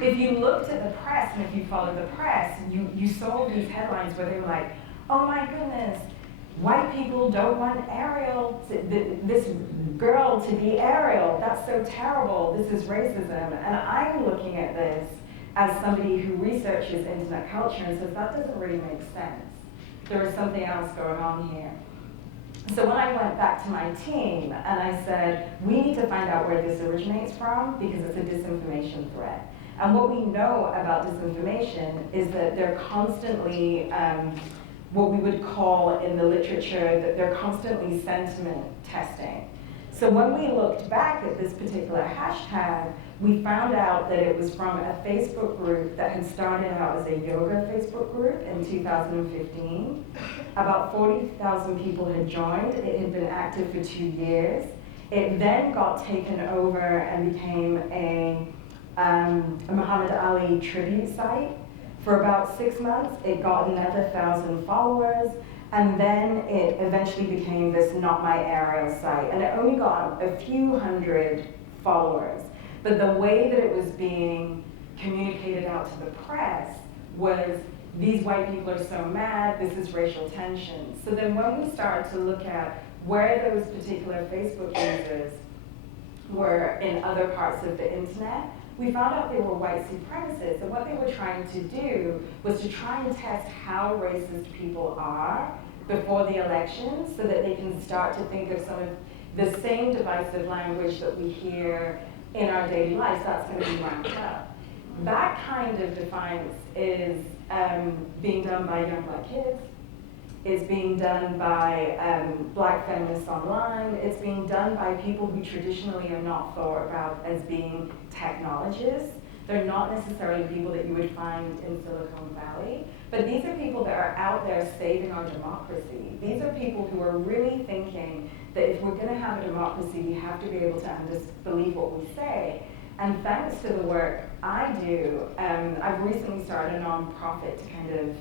If you looked at the press and if you followed the press, you saw these headlines where they were like, oh my goodness, white people don't want Ariel, this girl to be Ariel. That's so terrible. This is racism. And I'm looking at this as somebody who researches internet culture and says, that doesn't really make sense. There is something else going on here. So when I went back to my team and I said, we need to find out where this originates from because it's a disinformation threat. And what we know about disinformation is that they're constantly, what we would call in the literature, that they're constantly sentiment testing. So when we looked back at this particular hashtag, we found out that it was from a Facebook group that had started out as a yoga Facebook group in 2015. About 40,000 people had joined. It had been active for 2 years. It then got taken over and became a Muhammad Ali tribute site. For about 6 months, it got another 1,000 followers, and then it eventually became this Not My Ariel site, and it only got a few hundred followers. But the way that it was being communicated out to the press was, these white people are so mad, this is racial tension. So then when we started to look at where those particular Facebook users were in other parts of the internet, we found out they were white supremacists, and what they were trying to do was to try and test how racist people are before the election so that they can start to think of some of the same divisive language that we hear in our daily lives. That's going to be ramped up. That kind of defiance is being done by young black kids. It's being done by black feminists online. It's being done by people who traditionally are not thought about as being technologists. They're not necessarily people that you would find in Silicon Valley, but these are people that are out there saving our democracy. These are people who are really thinking that if we're gonna have a democracy, we have to be able to believe what we say. And thanks to the work I do, I've recently started a nonprofit to kind of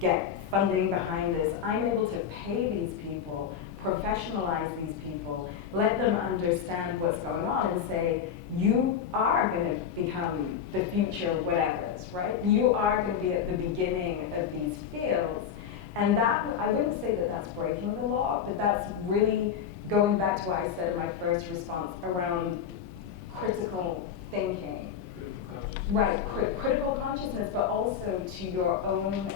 get funding behind this. I'm able to pay these people, professionalize these people, let them understand what's going on and say, you are going to become the future whatever's, right? You are going to be at the beginning of these fields. And that, I wouldn't say that that's breaking the law, but that's really going back to what I said in my first response around critical thinking. Right, critical consciousness, but also to your own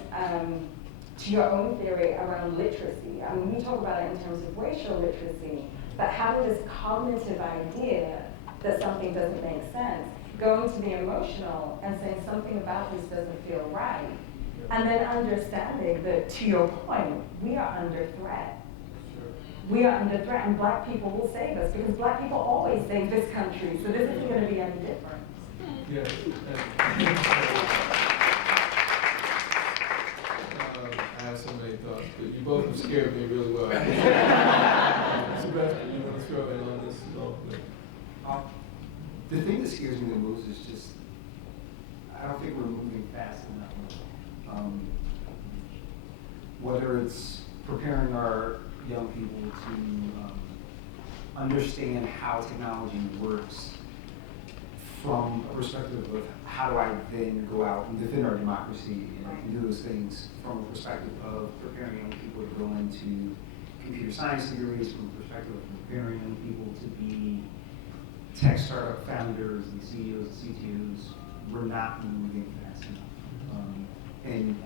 theory around literacy. I mean, we talk about it in terms of racial literacy, but having this cognitive idea that something doesn't make sense, going to the emotional and saying something about this doesn't feel right, and then understanding that, to your point, we are under threat. We are under threat, and black people will save us, because black people always save this country, so this isn't going to be any different. Yeah. I have so many thoughts, but you both have scared me really well. Sylvester, you want to throw in on this? The thing that scares me the most is just, I don't think we're moving fast enough. Whether it's preparing our young people to understand how technology works from a perspective of how do I then go out and defend our democracy and do those things from a perspective of preparing young people to go into computer science degrees, from the perspective of preparing young people to be tech startup founders and CEOs and CTOs. We're not moving fast enough. And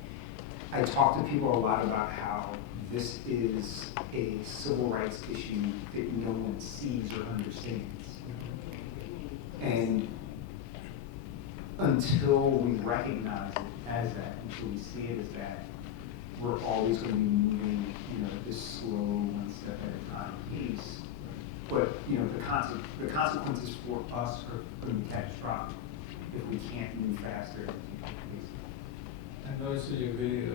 I talk to people a lot about how this is a civil rights issue that no one sees or understands. And until we recognize it as that, until we see it as that, we're always going to be moving, this slow, one step at a time pace. But the consequences for us are going to be catastrophic if we can't move faster. I noticed in your video,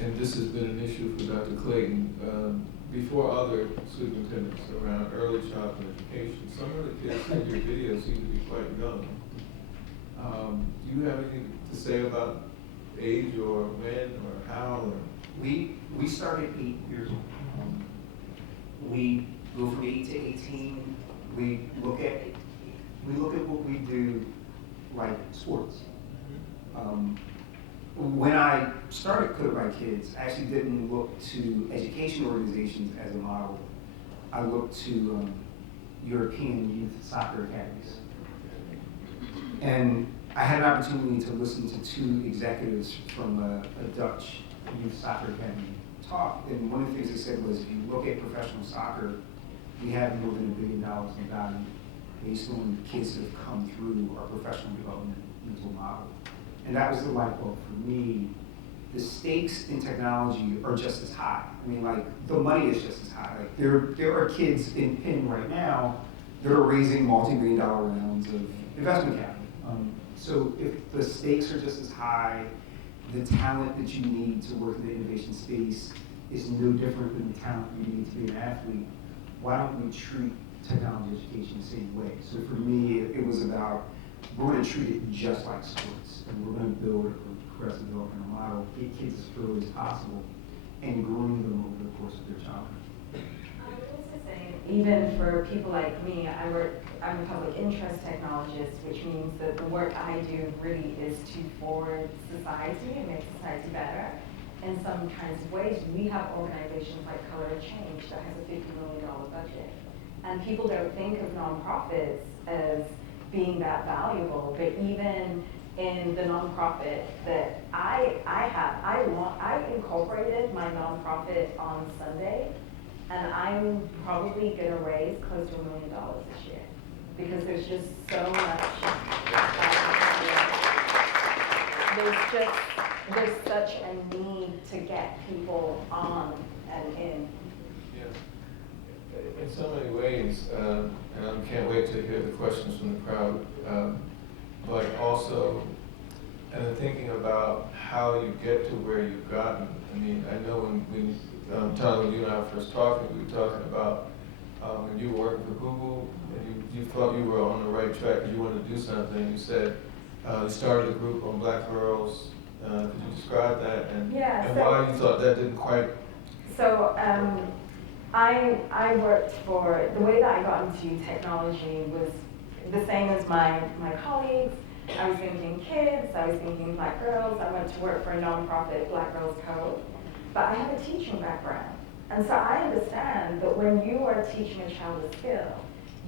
and this has been an issue for Dr. Clayton, before other superintendents around early childhood education, some of the kids in your video seem to be quite young. Do you have anything to say about age or when or how? Or? We started 8 years old. We go from 8 to 18. We look at what we do like sports. When I started Code by Kids, I actually didn't look to education organizations as a model. I looked to European youth soccer academies. And I had an opportunity to listen to 2 executives from a Dutch youth soccer academy talk. And one of the things they said was, if you look at professional soccer, we have more than $1 billion in value based on kids that have come through our professional development mental model. And that was the light bulb for me. The stakes in technology are just as high. I mean, the money is just as high. There are kids in Penn right now that are raising multi-million-dollar rounds of investment capital. So if the stakes are just as high, the talent that you need to work in the innovation space is no different than the talent you need to be an athlete. Why don't we treat technology education the same way? So for me, it was about, we're going to treat it just like sports, and we're going to build a progressive developmental model, get kids as early as possible, and groom them over the course of their childhood. I would also say, even for people like me, I'm a public interest technologist, which means that the work I do really is to forward society and make society better. In some kinds of ways, we have organizations like Color Change that has a $50 million budget. And people don't think of nonprofits as being that valuable, but even in the nonprofit that I incorporated my nonprofit on Sunday, and I'm probably going to raise close to $1 million this year, because there's just so much. There's such a need to get people on and in. Yeah. In so many ways, and I can't wait to hear the questions from the crowd, but also, and then thinking about how you get to where you've gotten. I mean, I know when Tyler, when you and I were first talking, we were talking about when you were working for Google, and you thought you were on the right track because you wanted to do something. You said you started a group on Black girls. Could you describe that and why you thought that didn't quite? So I worked for, the way that I got into technology was the same as my colleagues. I was thinking kids, I was thinking Black girls. I went to work for a nonprofit, Black Girls Code. But I have a teaching background. And so I understand that when you are teaching a child a skill,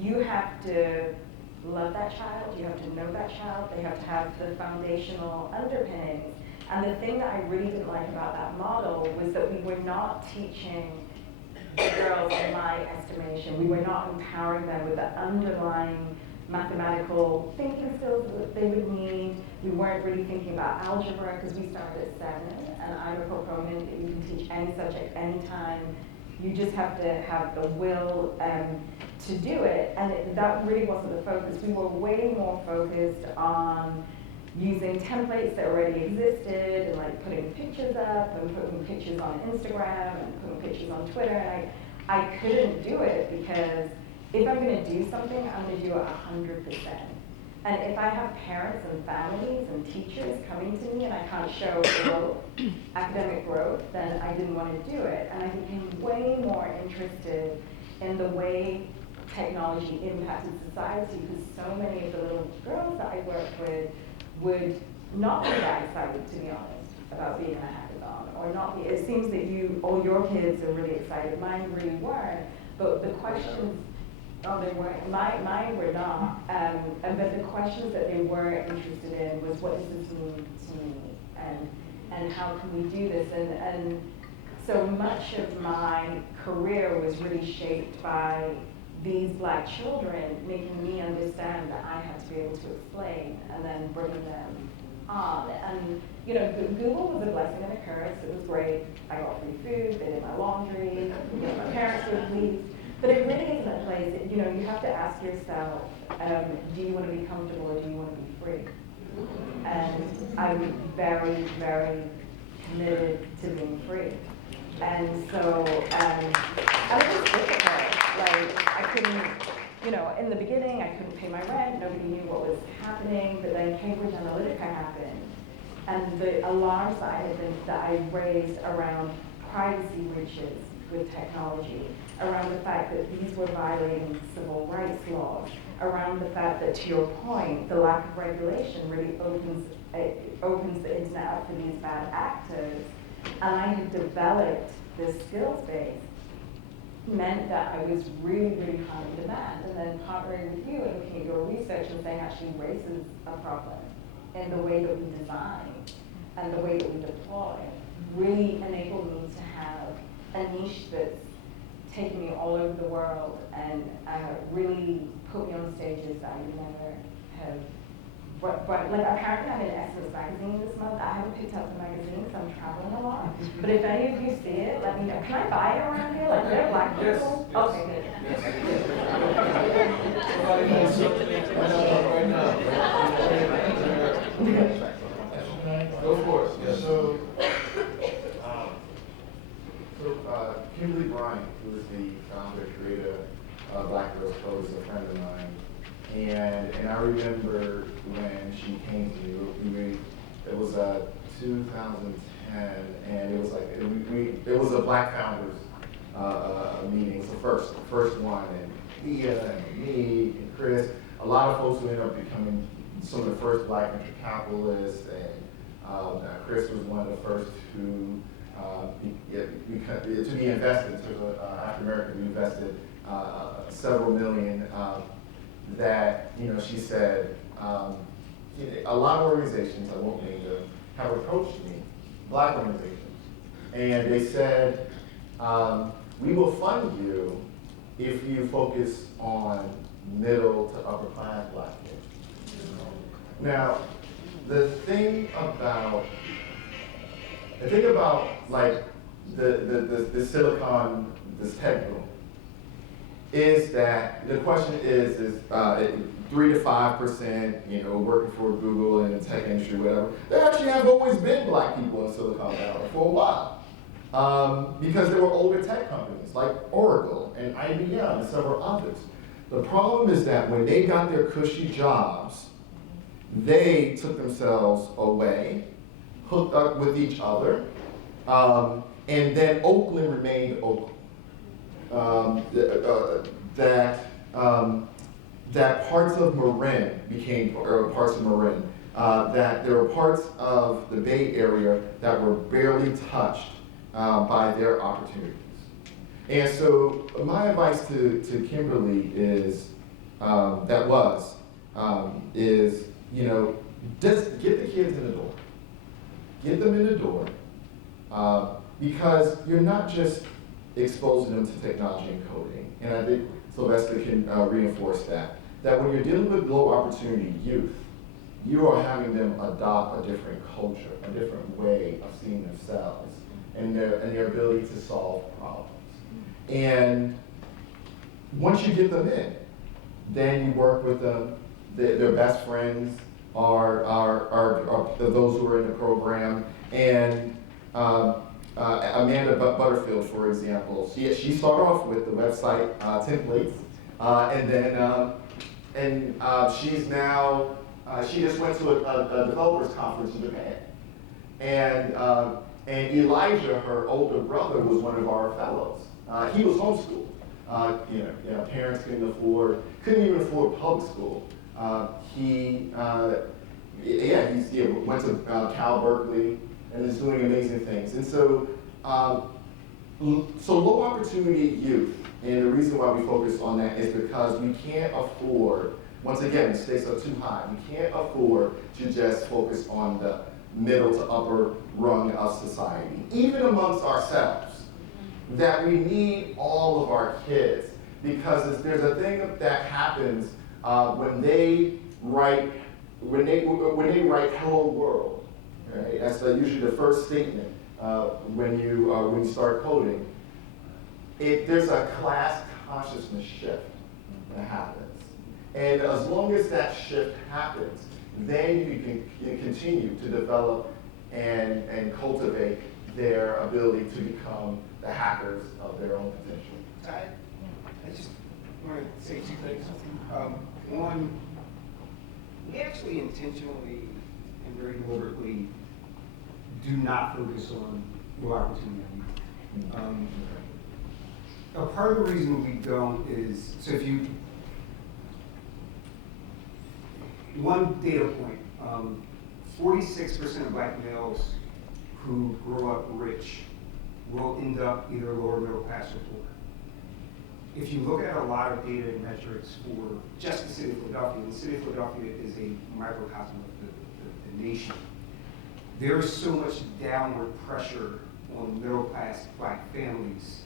you have to love that child, you have to know that child, they have to have the foundational underpinnings. And the thing that I really didn't like about that model was that we were not teaching the girls, in my estimation, we were not empowering them with the underlying mathematical thinking skills that they would need. We weren't really thinking about algebra because we started at 7, and I'm a proponent that you can teach any subject anytime. You just have to have the will to do it, and that really wasn't the focus. We were way more focused on using templates that already existed and like putting pictures up and putting pictures on Instagram and putting pictures on Twitter, and I couldn't do it because if I'm going to do something, I'm going to do it 100%. And if I have parents and families and teachers coming to me and I can't show growth, academic growth, then I didn't want to do it. And I became way more interested in the way technology impacted society, because so many of the little girls that I worked with would not be that excited, to be honest, about being in a hackathon, or not be. It seems that all your kids are really excited. Mine really weren't, but the questions. Oh, they weren't. Mine were not. But the questions that they were interested in was, what does this mean to me, and how can we do this? And so much of my career was really shaped by these Black children making me understand that I had to be able to explain and then bring them on. And you know, Google was a blessing and a curse. It was great. I got free food. They did my laundry. You know, my parents were pleased. But it really isn't a place that, you know, you have to ask yourself, do you want to be comfortable or do you want to be free? And I'm very, very committed to being free. And so, and it was difficult. Like, I couldn't, you know, in the beginning, I couldn't pay my rent. Nobody knew what was happening. But then Cambridge Analytica happened. And the alarms that I raised around privacy breaches with technology, around the fact that these were violating civil rights laws, around the fact that, to your point, the lack of regulation really opens the internet up for these bad actors. And I had developed this skills base, meant that I was really, really high in demand. And then partnering with you and looking at your research and saying, actually, race is a problem in the way that we design and the way that we deploy really enabled me to have a niche that's taken me all over the world and really put me on stages that I would never have. But like, apparently I'm in Essence magazine this month. I haven't picked up the magazine because I'm traveling a lot. But if any of you see it, let me know. Can I buy it around here? Like, they're Black people? Yes. Okay, good. Somebody has something right now. Go for it. Yes. So Kimberly Bryant, who is the founder, creator of Black Girls Code, is a friend of mine. And I remember when she came to me, it was 2010, and it was like, it was a Black Founders meeting. It's the first one, and Leah and me and Chris, a lot of folks who ended up becoming some of the first Black venture capitalists, and Chris was one of the first who to be invested, African American, we invested several million. That, you know, she said, a lot of organizations, I won't name them, have approached me, Black organizations, and they said, we will fund you if you focus on middle to upper class Black kids. Now, the thing about like the Silicon, this tech boom, is that the question is 3 to 5%, you know, working for Google and the tech industry, whatever. There actually have always been Black people in Silicon Valley for a while, because there were older tech companies like Oracle and IBM and several others. The problem is that when they got their cushy jobs, they took themselves away, hooked up with each other, and then Oakland remained Oakland. That parts of Marin became parts of Marin. That there were parts of the Bay Area that were barely touched by their opportunities. And so my advice to Kimberly is, you know, just get the kids in the door. Get them in the door, because you're not just exposing them to technology and coding. And I think Sylvester can reinforce that when you're dealing with low opportunity youth, you are having them adopt a different culture, a different way of seeing themselves and their ability to solve problems. And once you get them in, then you work with them. Their best friends are those who are in the program. And Amanda Butterfield, for example, she started off with the website templates, and she's now, she just went to a developers conference in Japan. And Elijah, her older brother, was one of our fellows. He was homeschooled. Parents couldn't even afford public school. He went to Cal Berkeley and is doing amazing things. And so low opportunity youth, and the reason why we focus on that is because we can't afford, once again, the stakes are too high. We can't afford to just focus on the middle to upper rung of society, even amongst ourselves, that we need all of our kids, because there's a thing that happens when they write "Hello World." Right? That's usually the first statement when you start coding. There's a class consciousness shift that happens, and as long as that shift happens, then you can continue to develop and cultivate their ability to become the hackers of their own potential. I just want to say two things. One, we actually intentionally and very deliberately do not focus on low opportunity. A part of the reason we don't is, so if you, one data point, 46% of black males who grow up rich will end up either lower middle class or poor. If you look at a lot of data and metrics for just the city of Philadelphia, and the city of Philadelphia is a microcosm of the nation, there is so much downward pressure on middle class black families.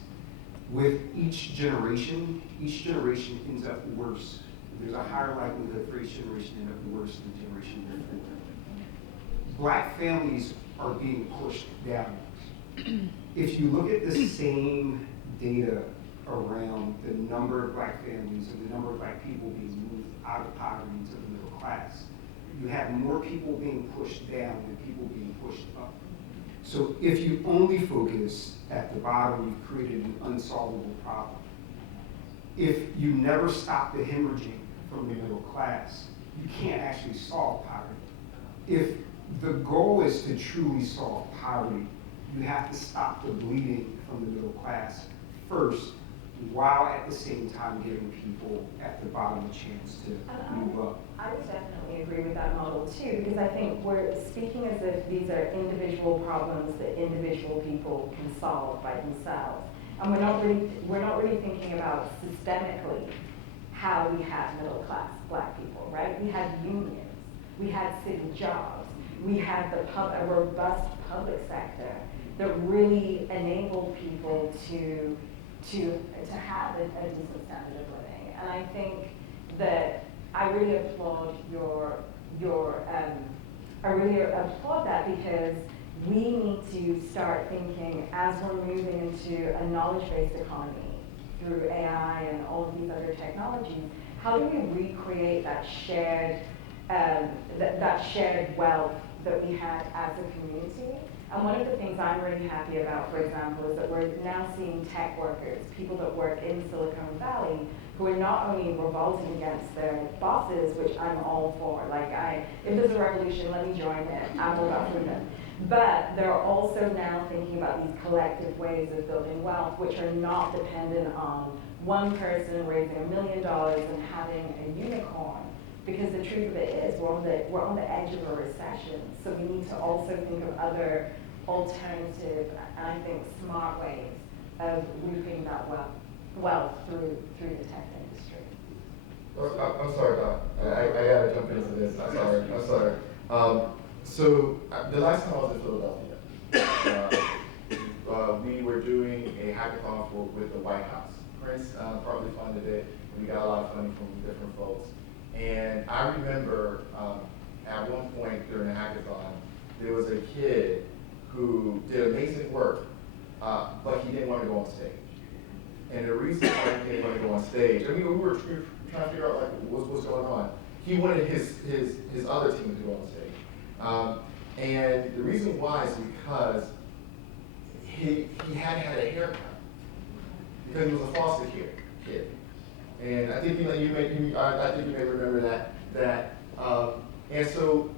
With each generation ends up worse. There's a higher likelihood for each generation to end up worse than the generation before. Black families are being pushed downwards. If you look at the same data around the number of black families and the number of black people being moved out of poverty into the middle class, you have more people being pushed down than people being pushed up. So if you only focus at the bottom, you've created an unsolvable problem. If you never stop the hemorrhaging from the middle class, you can't actually solve poverty. If the goal is to truly solve poverty, you have to stop the bleeding from the middle class first, while at the same time giving people at the bottom a chance to move up. I would definitely agree with that model too, because I think we're speaking as if these are individual problems that individual people can solve by themselves. And we're not really thinking about systemically how we had middle class black people, right? We had unions, we had city jobs, we had a robust public sector that really enabled people to have a decent standard of living. And I think that I really applaud I really applaud that, because we need to start thinking, as we're moving into a knowledge-based economy through AI and all of these other technologies, how do we recreate that shared wealth that we had as a community? And one of the things I'm really happy about, for example, is that we're now seeing tech workers, people that work in Silicon Valley, who are not only revolting against their bosses, which I'm all for, like if there's a revolution, let me join it, I'm all about freedom. But they're also now thinking about these collective ways of building wealth, which are not dependent on one person raising $1 million and having a unicorn. Because the truth of it is, we're on the edge of a recession, so we need to also think of other alternative, and I think smart ways of reaping that wealth through the tech industry. I'm sorry, Doc. I gotta jump into this. I'm sorry. So the last time I was in Philadelphia, we were doing a hackathon with the White House. Prince partly funded it, and we got a lot of funding from different folks. And I remember at one point during the hackathon, there was a kid who did amazing work, but he didn't want to go on stage. And the reason why he didn't want to go on stage, I mean, we were trying to figure out like what's going on. He wanted his other team to go on stage. And the reason why is because he had a haircut. Because he was a foster kid. And I think I think you may remember that. And so,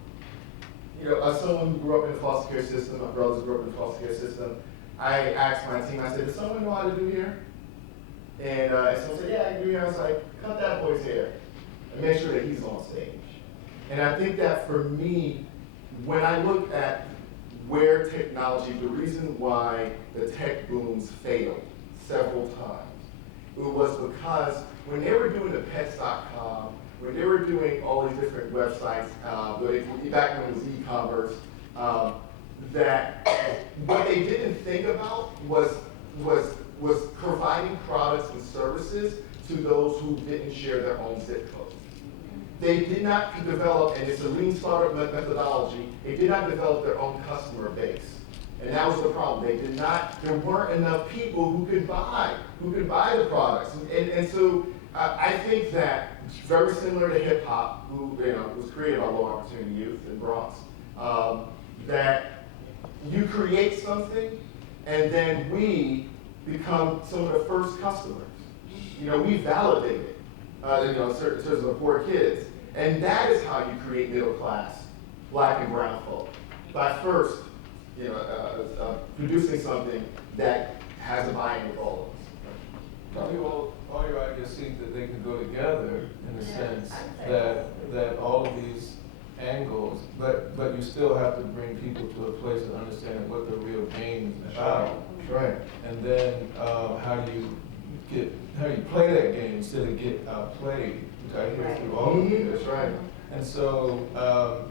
you know, as someone who grew up in the foster care system, my brothers grew up in the foster care system, I asked my team, I said, does someone know how to do hair? And someone said, yeah, I can do hair. I was like, cut that boy's hair and make sure that he's on stage. And I think that for me, when I look at where technology, the reason why the tech booms failed several times, it was because when they were doing the pets.com, when they were doing all these different websites, back when it was e-commerce, that what they didn't think about was providing products and services to those who didn't share their own zip codes. They did not develop, and it's a lean startup methodology, they did not develop their own customer base. And that was the problem. There weren't enough people who could buy the products. And so I think that it's very similar to hip hop, who was created by low opportunity youth in Bronx, that you create something and then we become some of the first customers. You know, we validate it, in terms of poor kids. And that is how you create middle class, black and brown folk. By first, producing something that has a buy-in with all of us. Probably all your ideas seem that they can go together in the sense that all of these angles, but you still have to bring people to a place of understanding what the real game is about. That's right. And then how you play that game instead of get outplayed, which I hear through all of you. That's right. And so,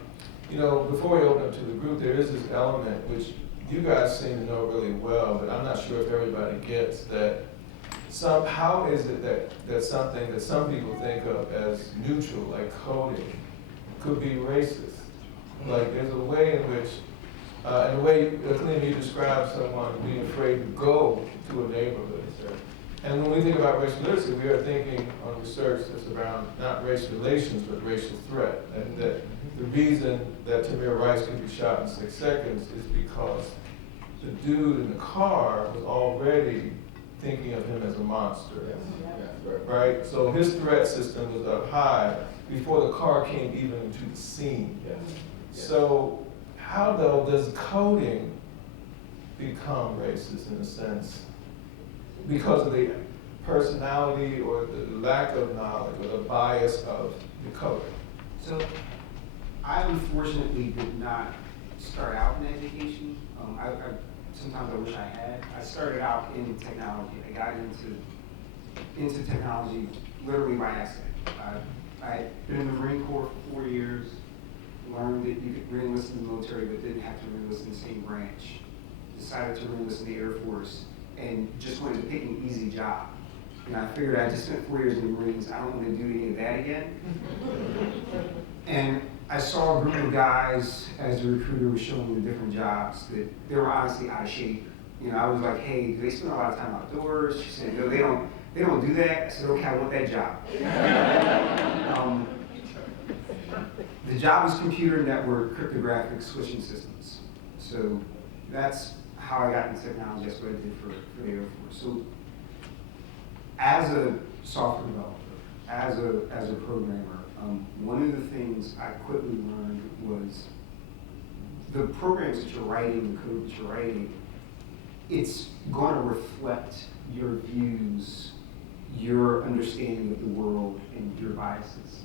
before we open up to the group, there is this element which you guys seem to know really well, but I'm not sure if everybody gets that. How is it that something that some people think of as neutral, like coding, could be racist? Like there's a way in which, and the way Klein, you describe someone being afraid to go to a neighborhood. And when we think about racial literacy, we are thinking on research that's around not race relations, but racial threat. And that the reason that Tamir Rice could be shot in 6 seconds is because the dude in the car was already thinking of him as a monster. Yes. Right? So his threat system was up high before the car came even into the scene. Yes. So how, though, does coding become racist in a sense? Because of the personality or the lack of knowledge or the bias of the coder. So I unfortunately did not start out in education. Sometimes I wish I had. I started out in technology. I got into technology literally by accident. I had been in the Marine Corps for 4 years, learned that you could re-enlist in the military but didn't have to re-enlist in the same branch. Decided to re-enlist in the Air Force and just wanted to pick an easy job. And I figured I just spent 4 years in the Marines, I don't want to do any of that again. And I saw a group of guys as a recruiter was showing me the different jobs that they were honestly out of shape. I was like, hey, do they spend a lot of time outdoors? She said, no, they don't do that. I said, okay, I want that job. The job was computer network cryptographic switching systems. So that's how I got into technology. That's what I did for the Air Force. So as a software developer, as a programmer, one of the things I quickly learned was the programs that you're writing, the code that you're writing, it's going to reflect your views, your understanding of the world, and your biases.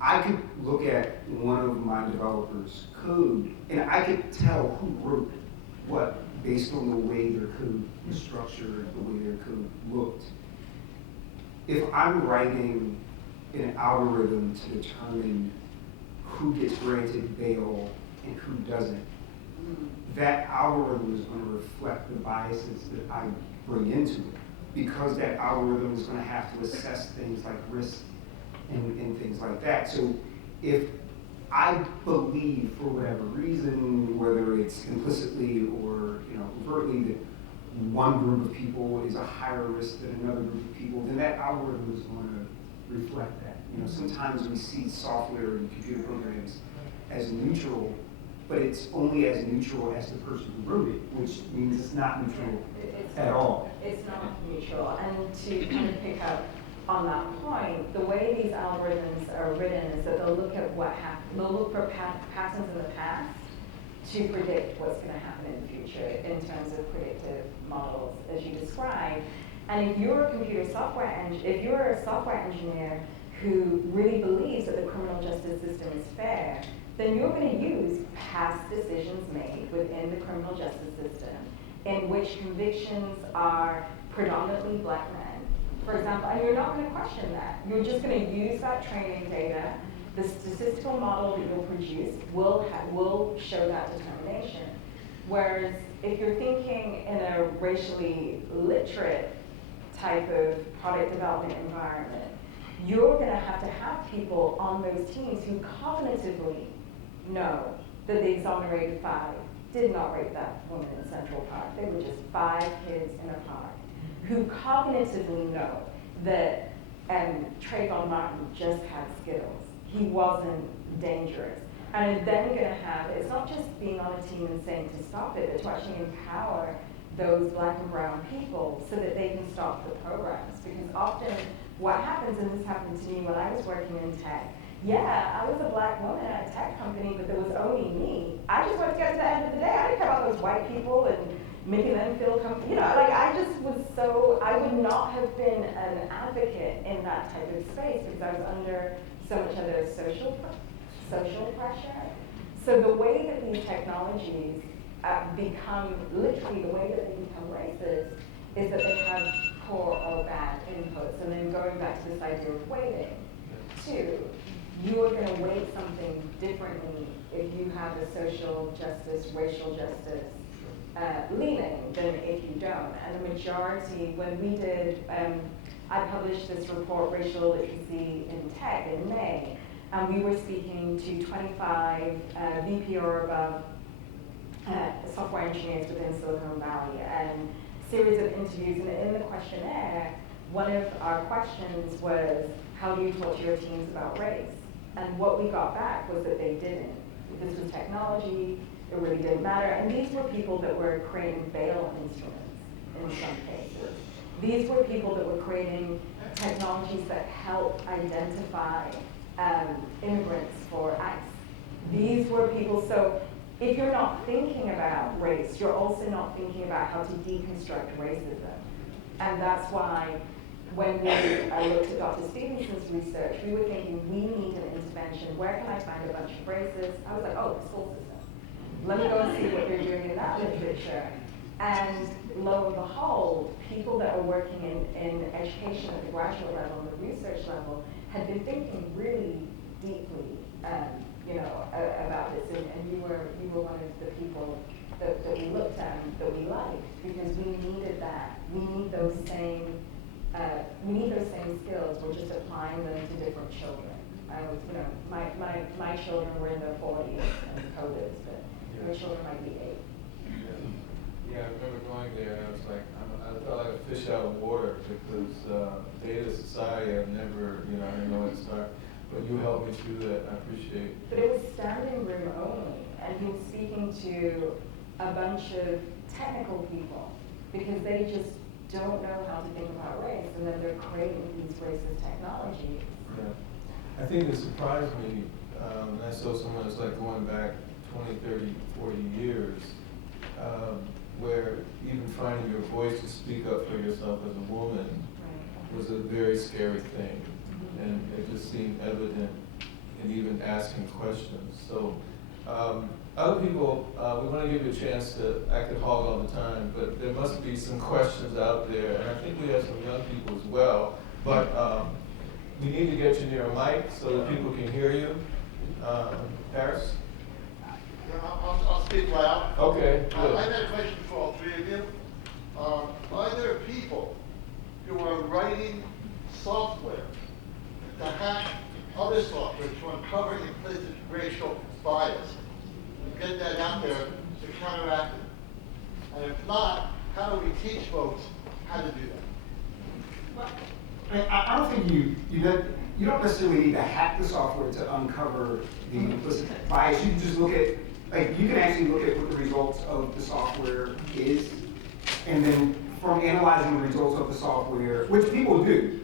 I could look at one of my developers' code, and I could tell who wrote what based on the way their code was structured, the way their code looked. If I'm writing an algorithm to determine who gets granted bail and who doesn't, that algorithm is going to reflect the biases that I bring into it, because that algorithm is going to have to assess things like risk and things like that. So if I believe, for whatever reason, whether it's implicitly or overtly, that one group of people is a higher risk than another group of people, then that algorithm is going to reflect that. You know, sometimes we see software and computer programs as neutral, but it's only as neutral as the person who wrote it, which means it's not neutral at all. It's not neutral. And to kind of pick up on that point, the way these algorithms are written is that they'll look at what happened, they'll look for patterns in the past to predict what's going to happen in the future in terms of predictive models, as you described. And if you're a if you're a software engineer who really believes that the criminal justice system is fair, then you're going to use past decisions made within the criminal justice system in which convictions are predominantly black men, for example, and you're not going to question that. You're just going to use that training data. The statistical model that you'll produce will show that determination. Whereas if you're thinking in a racially literate type of product development environment, you're going to have people on those teams who cognitively know that the exonerated 5 did not rape that woman in Central Park. They were just 5 kids in a park who cognitively know that Trayvon Martin just had skills. He wasn't dangerous. And then going to have, it's not just being on a team and saying to stop it, but to actually empower those black and brown people so that they can stop the programs. Because often what happens, and this happened to me when I was working in tech, yeah, I was a black woman at a tech company, but there was only me. I just wanted to get to the end of the day. I didn't care about those white people and making them feel comfortable. You know, like I just was I would not have been an advocate in that type of space because I was under so much other social pressure. So the way that these technologies become, literally the way that they become racist is that they have poor or bad inputs. And then going back to this idea of weighting, too, you are going to weight something differently if you have a social justice, racial justice leaning than if you don't. And the majority, when we did, I published this report, Racial Literacy in Tech, in May, and we were speaking to 25 VP or above software engineers within Silicon Valley, and a series of interviews. And in the questionnaire, one of our questions was, how do you talk to your teams about race? And what we got back was that they didn't. This was technology, it really didn't matter. And these were people that were creating bail instruments in some cases. These were people that were creating technologies that help identify immigrants for ICE. These were people, so if you're not thinking about race, you're also not thinking about how to deconstruct racism. And that's why when I looked at Dr. Stevenson's research, we were thinking we need an intervention. Where can I find a bunch of racists? I was like, oh, the school system. Let me go and see what they're doing in that literature. And lo and behold, people that are working in education at the graduate level and the research level had been thinking really deeply, about this. And you were one of the people that we looked at and that we liked because we needed that. We need those same skills. We're just applying them to different children. I was, my children were in their 40s and coders, but your children might be 8. Yeah, I remember going there and I was like, I felt like a fish out of water because data society, I've never, I didn't know where to start. But you helped me through that, I appreciate it. But it was standing room only, and he was speaking to a bunch of technical people because they just don't know how to think about race, and then they're creating these racist technologies. Yeah. I think it surprised me when I saw someone that's like going back 20, 30, 40 years, where even finding your voice to speak up for yourself as a woman was a very scary thing. And it just seemed evident in even asking questions. So other people, we want to give you a chance to, I could hog all the time, but there must be some questions out there. And I think we have some young people as well. But we need to get you near a mic so that people can hear you. Paris? Yeah, I'll speak loud. Okay, good. I have a question for all 3 of you. Are there people who are writing software to hack other software to uncover implicit racial bias and get that out there to counteract it? And if not, how do we teach I don't think you don't necessarily need to hack the software to uncover the implicit bias. You can just look at, like, you can actually look at what the results of the software is, and then from analyzing the results of the software, which people do.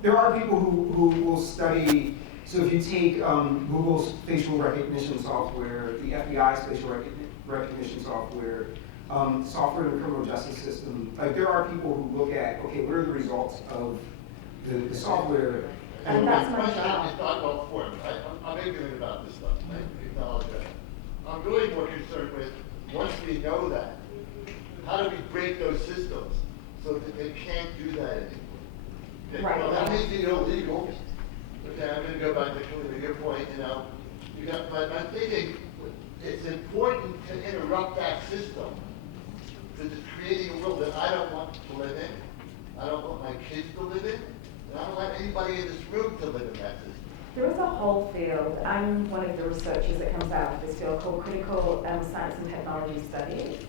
There are people who will study. So if you take Google's facial recognition software, the FBI's facial recognition software, software in the criminal justice system, like there are people who look at, okay, what are the results of the software? And that's my question job. is not well formed. I'm ignorant about this stuff. I acknowledge that. I'm really more concerned with, once we know that, how do we break those systems so that they can't do that anymore? Okay, Right. well, that makes it illegal. Okay, I'm going to go back to your point. You got. But I'm thinking it's important to interrupt that system because it's creating a world that I don't want to live in. I don't want my kids to live in, and I don't want anybody in this room to live in that system. There is a whole field. I'm one of the researchers that comes out of this field called critical science and technology studies.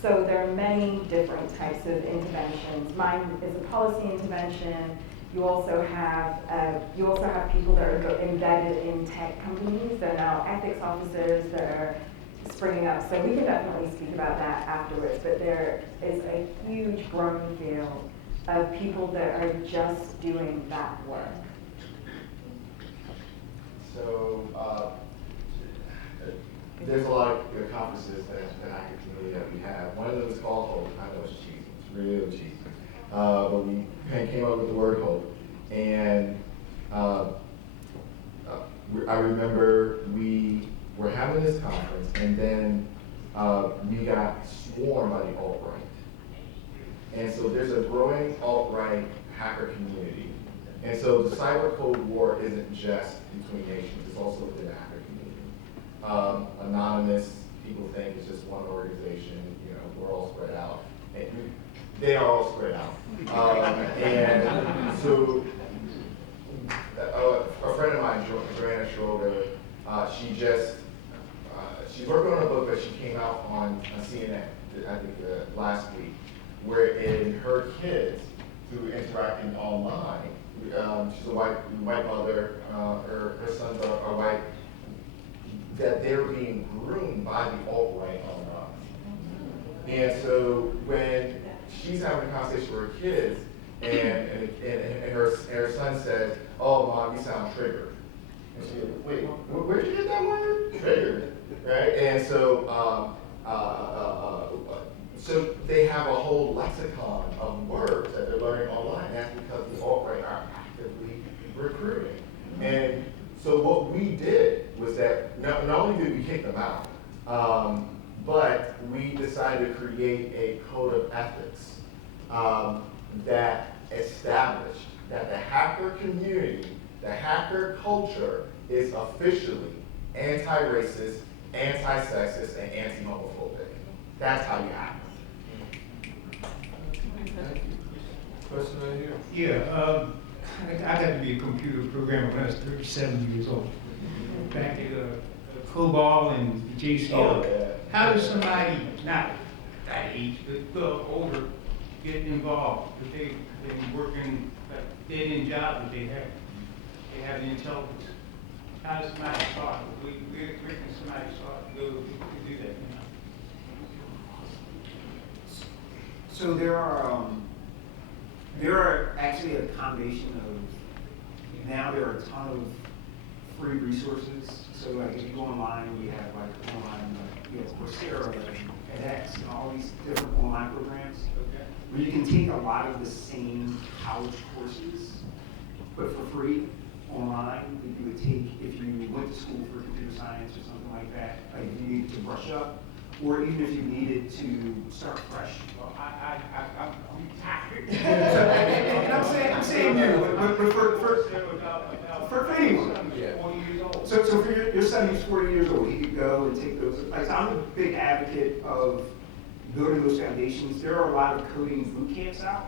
So there are many different types of interventions. Mine is a policy intervention. You also have people that are embedded in tech companies. They're now ethics officers that are springing up. So we can definitely speak about that afterwards. But there is a huge growing field of people that are just doing that work. So there's a lot of conferences that I can that we have. One of them is called Hope. I know it's cheesy. It's real cheesy. But we came up with the word hope. And I remember we were having this conference, and then we got swarmed by the alt-right. And so there's a growing alt-right hacker community. And so the cyber code war isn't just between nations, it's also within the hacker community. Anonymous, people think it's just one organization, we're all spread out. And they are all spread out. And so a friend of mine, Joanna Schroeder, she's working on a book, but she came out on CNN, I think last week, wherein her kids, through interacting online, she's a white mother, her sons are white, that they're being groomed by the alt-right online. And so when she's having a conversation with her kids, and her son says, "Oh, Mom, you sound triggered." And she goes, "Wait, where'd you get that word? Triggered, right?" And so, so they have a whole lexicon of words that they're learning online. And that's because the alt-right are actively recruiting. And so what we did was that not only did we kick them out, but we decided to create a code of ethics that established that the hacker community, the hacker culture is officially anti-racist, anti-sexist, and anti-homophobic. That's how you act. Thank you. Question right here. Yeah, I got to be a computer programmer when I was 37 years old. Back at COBOL and JCL. Oh, yeah. How does somebody, not that age, but older, get involved? If they've been working a dead-end job that they have the intelligence. How does somebody start? Where can somebody start to go to do that now? So there are actually a combination of, now there are a ton of free resources. So like if you go online, you have like online, Coursera and edX and all these different online programs where you can take a lot of the same college courses, but for free online that you would take if you went to school for computer science or something like that, like if you needed to brush up, or even if you needed to start fresh. Well, I'm retired. I'm saying you, but for anyone. So for your son who's 40 years old, he could go and take those. Like, so I'm a big advocate of building those foundations. There are a lot of coding boot camps out,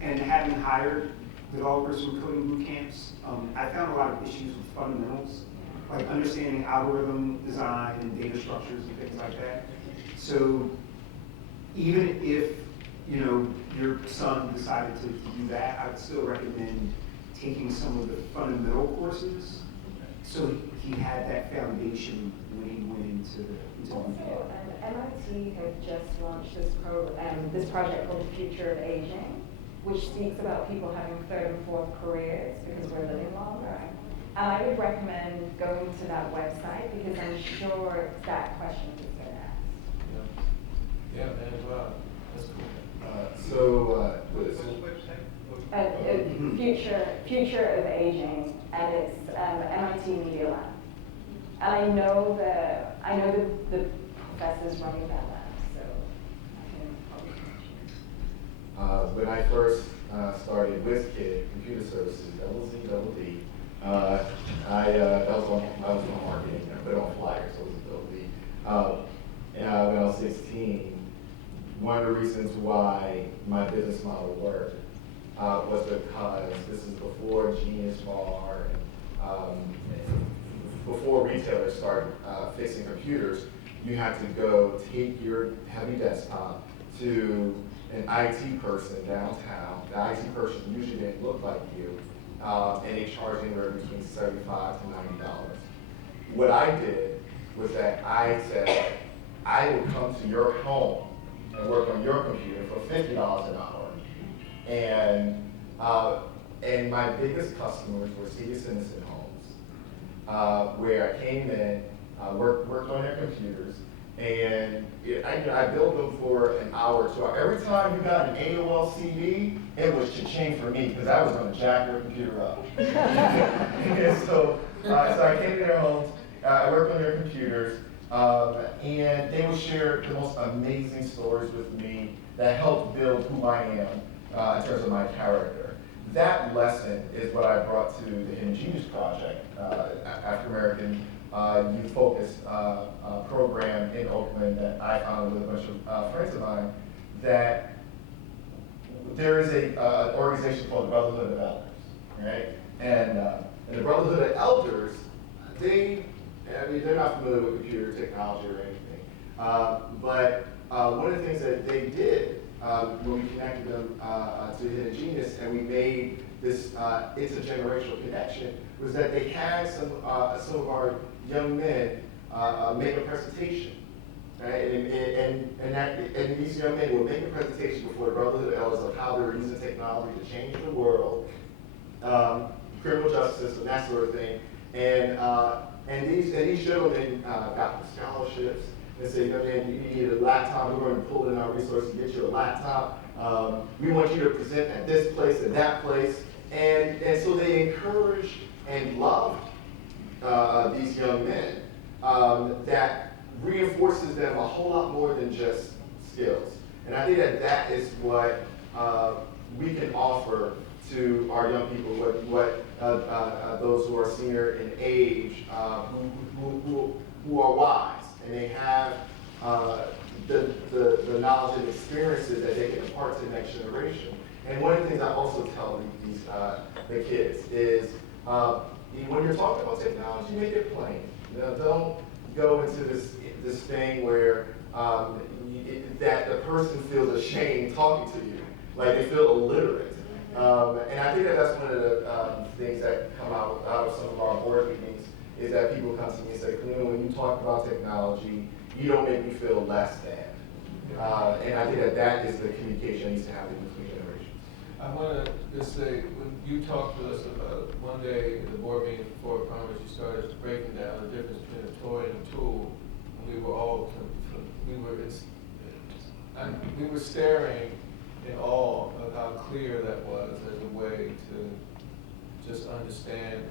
and having hired developers from coding boot camps, I found a lot of issues with fundamentals, like understanding algorithm design and data structures and things like that. So even if you know, your son decided to do that, I would still recommend taking some of the fundamental courses so he had that foundation when he went into the Also, MIT has just launched this project called The Future of Aging, which speaks about people having third and fourth careers because we're living longer. And I would recommend going to that website because I'm sure that question has been asked. Yeah, man, wow, that's cool. What is it? Future of Aging, and it's MIT Media Lab. And I know the professors running that lab, so I can probably. When I first started WizKid, Computer Services, DD, I was on marketing, I put it on flyers, so it was DD. When I was 16, one of the reasons why my business model worked was because this is before Genius Bar and before retailers started fixing computers. You had to go take your heavy desktop to an IT person downtown. The IT person usually didn't look like you, and they charged anywhere between $75 to $90. What I did was that I said, I will come to your home and work on your computer for $50 an hour. And my biggest customers were senior citizen homes, where I came in, worked on their computers, and I billed them for an hour or 2 hours. Every time you got an AOL CD, it was cha-ching for me, because I was going to jack your computer up. And so I came to their homes, I worked on their computers, and they would share the most amazing stories with me that helped build who I am in terms of my character. That lesson is what I brought to the Hidden Genius Project, African-American youth-focused program in Oakland that I founded with a bunch of friends of mine, that there is an organization called the Brotherhood of Elders, right? And the Brotherhood of Elders, they're not familiar with computer technology or anything, but one of the things that they did when we connected them to Hidden Genius and we made this intergenerational connection was that they had some of our young men make a presentation, right? And these young men will make a presentation before the Brotherhood of Elders of how they're using technology to change the world, criminal justice and that sort of thing. And these gentlemen got scholarships. They said, you know, man, you need a laptop. We're going to pull in our resources to get you a laptop. We want you to present at this place and that place. And so they encouraged and loved these young men. That reinforces them a whole lot more than just skills. And I think that is what we can offer to our young people, what those who are senior in age, who are wise, and they have the knowledge and experiences that they can impart to the next generation. And one of the things I also tell the kids is, when you're talking about technology, make it plain. You know, don't go into this thing where that the person feels ashamed talking to you, like they feel illiterate. And I think that's one of the things that come out of some of our board meetings is that people come to me and say, Qeyno, when you talk about technology, you don't make me feel less than. And I think that is the communication that needs to happen between generations. I want to just say, when you talked to us about one day in the board meeting before Congress, you started breaking down the difference between a toy and a tool, and we were all, we were staring in awe of how clear that was as a way to just understand.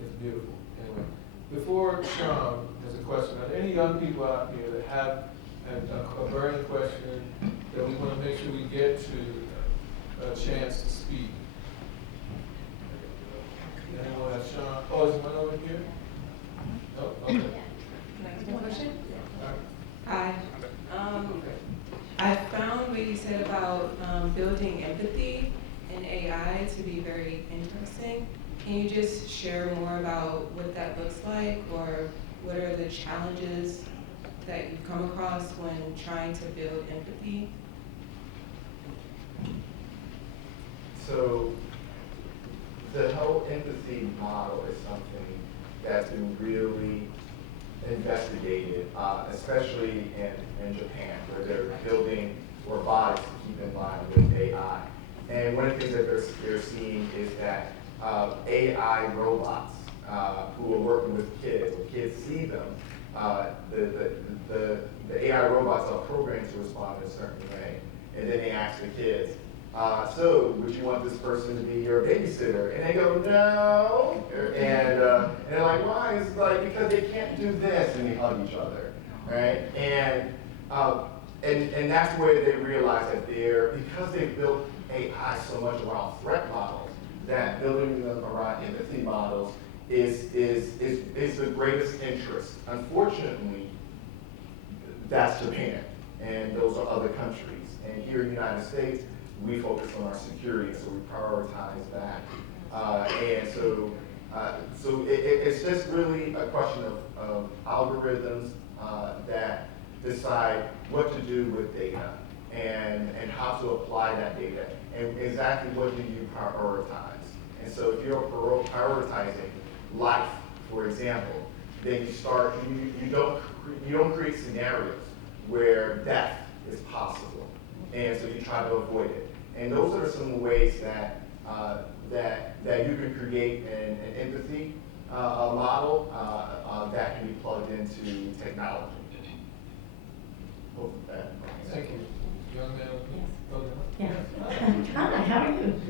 It's beautiful. Anyway, before Sean has a question, are there any young people out here that have a burning question that we want to make sure we get to a chance to speak? Anyone have Sean? Oh, is one over here? Oh, okay. Can I ask a question? Hi. I found what you said about building empathy in AI to be very interesting. Can you just share more about what that looks like, or what are the challenges that you've come across when trying to build empathy? So the whole empathy model is something that's been really investigated, especially in Japan, where they're building robotics to keep in line with AI. And one of the things that they're seeing is that AI robots who are working with kids, when kids see them, the AI robots are programmed to respond in a certain way. And then they ask the kids, so would you want this person to be your babysitter? And they go, no. And they're like, why? It's like, because they can't do this, and they hug each other, right? And that's where they realize that because they've built AI so much around threat models, that building them around empathy models is the greatest interest. Unfortunately, that's Japan, and those are other countries. And here in the United States, we focus on our security, so we prioritize that. And so it's just really a question of algorithms that decide what to do with data and how to apply that data, and exactly what do you prioritize. And so if you're prioritizing life, for example, then you don't create scenarios where death is possible, and so you try to avoid it. And those are some ways that you can create an empathy model that can be plugged into technology. Hope that. Thank you. Young man. Yes. Hi, how are you?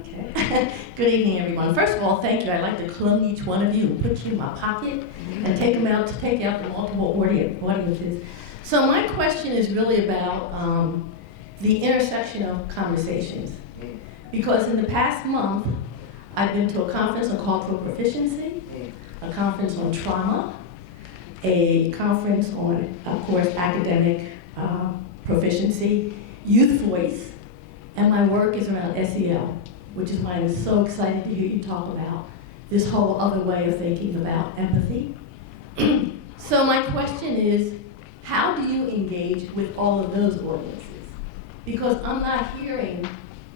Okay. Good evening, everyone. First of all, thank you. I'd like to clone each one of you and put you in my pocket and take out the multiple audiences. So my question is really about the intersection of conversations. Because in the past month, I've been to a conference on cultural proficiency, a conference on trauma, a conference on, of course, academic proficiency, youth voice, and my work is around SEL, which is why I'm so excited to hear you talk about this whole other way of thinking about empathy. So my question is, how do you engage with all of those audiences? Because I'm not hearing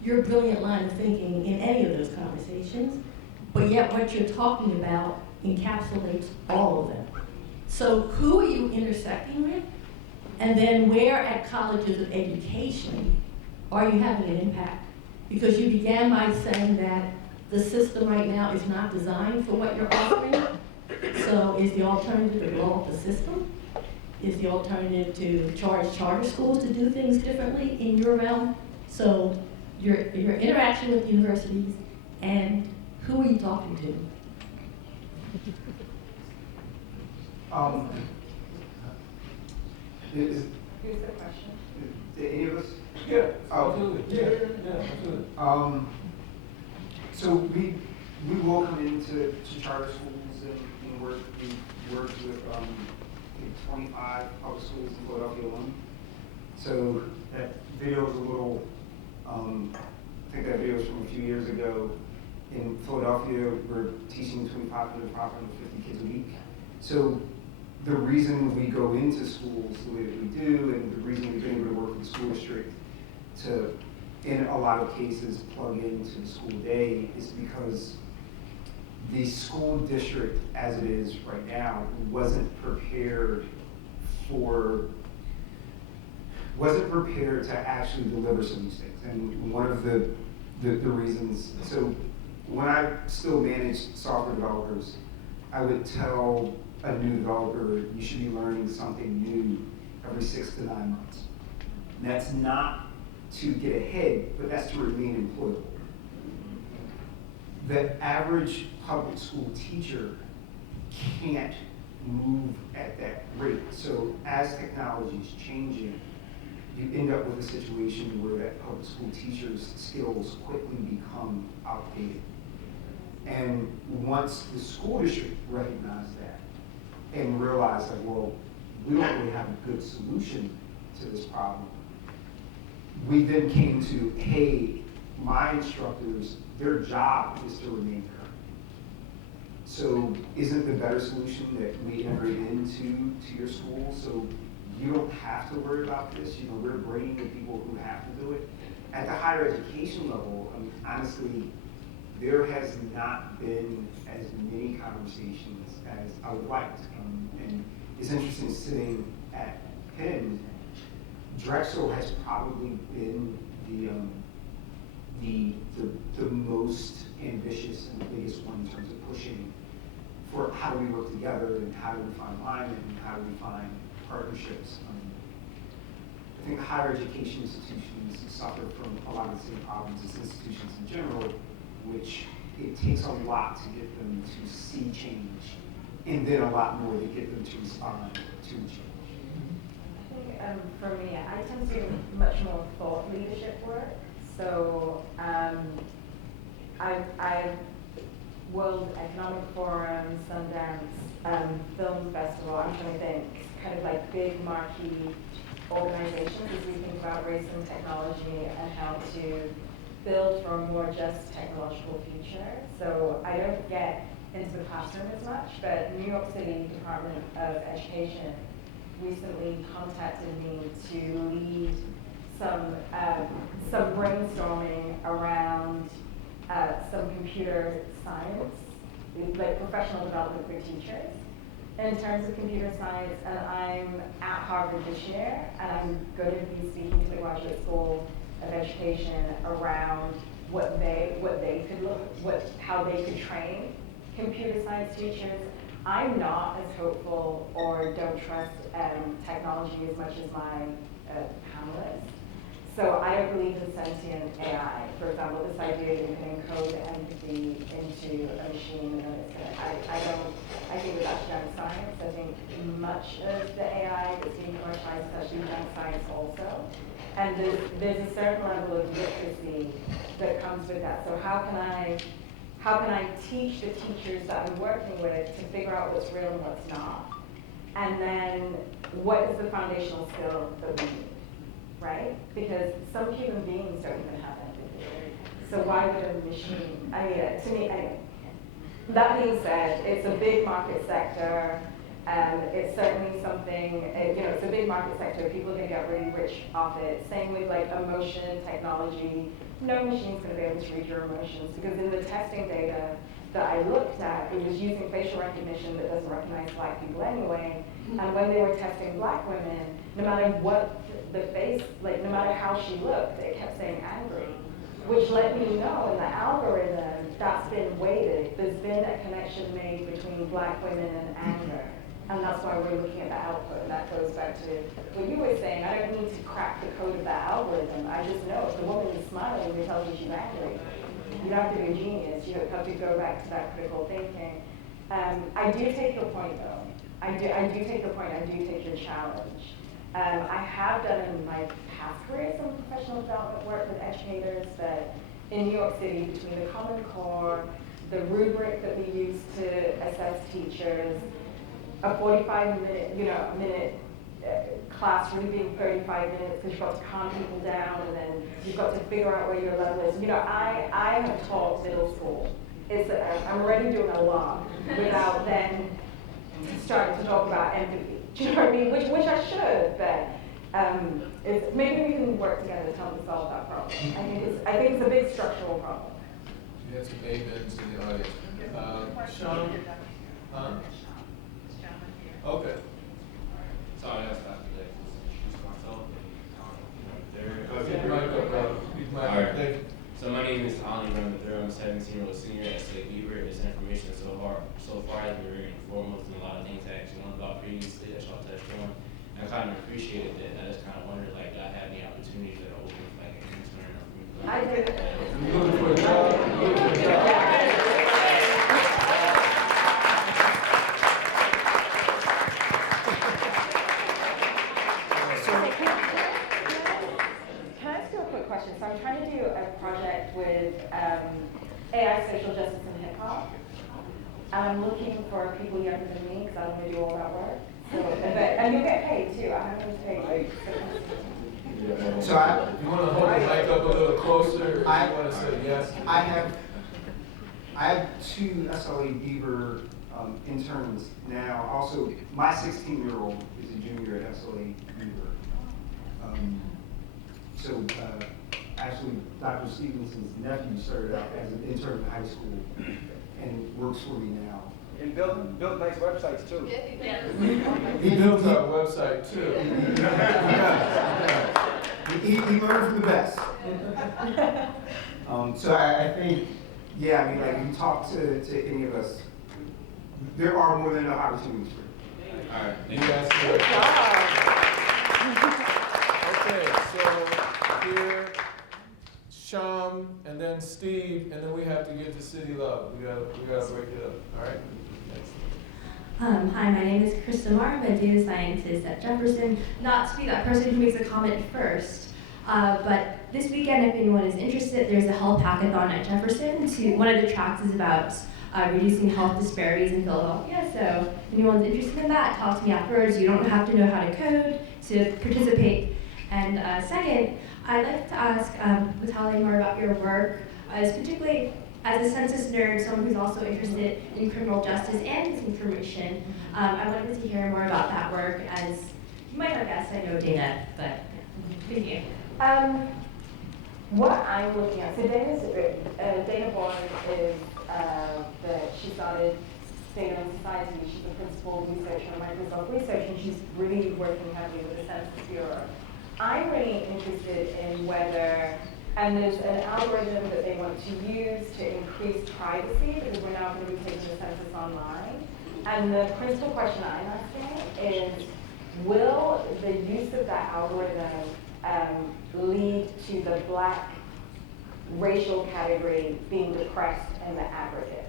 your brilliant line of thinking in any of those conversations, but yet what you're talking about encapsulates all of them. So who are you intersecting with? And then where at colleges of education are you having an impact? Because you began by saying that the system right now is not designed for what you're offering. So is the alternative to blow up the system? Is the alternative to charge charter schools to do things differently in your realm? So your interaction with universities, and who are you talking to? Here's the question. Did any of us? Yeah, absolutely. Yeah, absolutely. So we will come into charter schools and work with 25 public schools in Philadelphia alone. So that video is a little, I think that video was from a few years ago. In Philadelphia, we're teaching between 500 and 550 kids a week. So the reason we go into schools the way that we do, and the reason we've been able to work with the school district to, in a lot of cases, plug into the school day is because the school district, as it is right now, wasn't prepared to actually deliver some of these things. And one of the reasons, so when I still managed software developers, I would tell a new developer, you should be learning something new every 6 to 9 months. And that's not to get ahead, but that's to remain employable. The average public school teacher can't move at that rate. So as technology is changing, you end up with a situation where that public school teacher's skills quickly become outdated. And once the school district recognized that and realized that, well, we don't really have a good solution to this problem, we then came to, hey, my instructors, their job is to remain current. So isn't the better solution that we integrate into your school so you don't have to worry about this? You know, we're bringing the people who have to do it, At the higher education level, I mean, honestly, there has not been as many conversations as I would like. And it's interesting sitting at Penn, Drexel has probably been the most ambitious and the biggest one in terms of pushing for how do we work together and how do we find alignment and how do we find partnerships. I think higher education institutions suffer from a lot of the same problems as institutions in general, which it takes a lot to get them to see change, and then a lot more to get them to respond to change. I think for me, I tend to do much more thought leadership work. So I've World Economic Forum, Sundance, Film Festival, I'm trying to think, kind of like big marquee organizations as we think about race and technology and how to build for a more just technological future. So I don't get into the classroom as much, but New York City Department of Education recently contacted me to lead some brainstorming around some computer science, like professional development for teachers in terms of computer science. And I'm at Harvard this year, and I'm going to be speaking to the Graduate School of Education around how they could train computer science teachers. I'm not as hopeful or don't trust technology as much as my panelists. So I don't believe in sentient AI. For example, this idea that you can encode empathy into a machine and it's gonna, I think that's junk science. I think much of the AI that's being commercialized is actually junk science also. And there's a certain level of literacy that comes with that. So how can I teach the teachers that I'm working with to figure out what's real and what's not? And then what is the foundational skill that we need? Right? Because some human beings don't even have empathy. So why would a machine, I mean, to me, anyway. That being said, it's a big market sector. It's certainly something, it's a big market sector. People are gonna get really rich off it. Same with like emotion technology. No machine's gonna be able to read your emotions because in the testing data that I looked at, it was using facial recognition that doesn't recognize black people anyway. And when they were testing black women, no matter what the face, like no matter how she looked, it kept saying angry, which let me know in the algorithm that's been weighted. There's been a connection made between black women and anger. And that's why we're looking at the output. And that goes back to what you were saying. I don't need to crack the code of that algorithm. I just know if the woman is smiling and tells you she's angry, you don't have to be a genius. You have to go back to that critical thinking. I do take your point, though. I do take the point. I do take your challenge. I have done in my past career some professional development work with educators that in New York City, between the Common Core, the rubric that we use to assess teachers, a 45-minute class really being 35 minutes because you've got to calm people down and then you've got to figure out where your level is. I have taught middle school. I'm already doing a lot without then starting to talk about empathy. Do you know what I mean? Which I should, but maybe we can work together to help solve that problem. I think it's a big structural problem. You had some amens in the audience. Sean? Huh? Okay. Sorry, that's not today. Myself. Thank you. So my name is Ali Run III. I'm a 17-year-old senior at State Beaver. This information so far has been very informative and a lot of things I actually learned about previously that y'all touched on. And I kind of appreciated that. I just kind of wondered, like, do I have any opportunities that are open, like, an intern or for me? I do. Looking for a job. Looking for a job. So I'm trying to do a project with AI social justice and hip hop. And I'm looking for people younger than me because I don't want to do all that work. So, and you'll get paid too. I haven't been paid. So you want to hold the mic up a little closer? I want to say yes. I have 2 SLA Beaver interns now. Also, my 16-year-old is a junior at SLA Beaver. So actually, Dr. Stevenson's nephew started out as an intern in high school and works for me now. And built nice websites too. He built our website too. He learned from the best. So I think, yeah, I mean, like, if you talk to any of us, there are more than enough opportunities for you. All right, You thank guys do it. Okay, so here, Sham, and then Steve, and then we have to get to City Love. We gotta break it up. All right. Next. Hi, my name is Krista Marr. I'm a data scientist at Jefferson. Not to be that person who makes a comment first, but this weekend, if anyone is interested, there's a health hackathon at Jefferson. One of the tracks is about reducing health disparities in Philadelphia. So if anyone's interested in that, talk to me afterwards. You don't have to know how to code to participate. And second, I'd like to ask Mutale more about your work, particularly as a census nerd, someone who's also interested in criminal justice and disinformation. I wanted to hear more about that work, as you might not guess I know data, but thank you. What I'm looking at, so Dana Bourne is, she started Data and Society. She's a principal researcher at Microsoft Research, and she's really working heavily with the Census Bureau. I'm really interested in whether, and there's an algorithm that they want to use to increase privacy, because we're now going to be taking the census online. And the principal question I'm asking is, will the use of that algorithm lead to the Black racial category being depressed in the aggregate,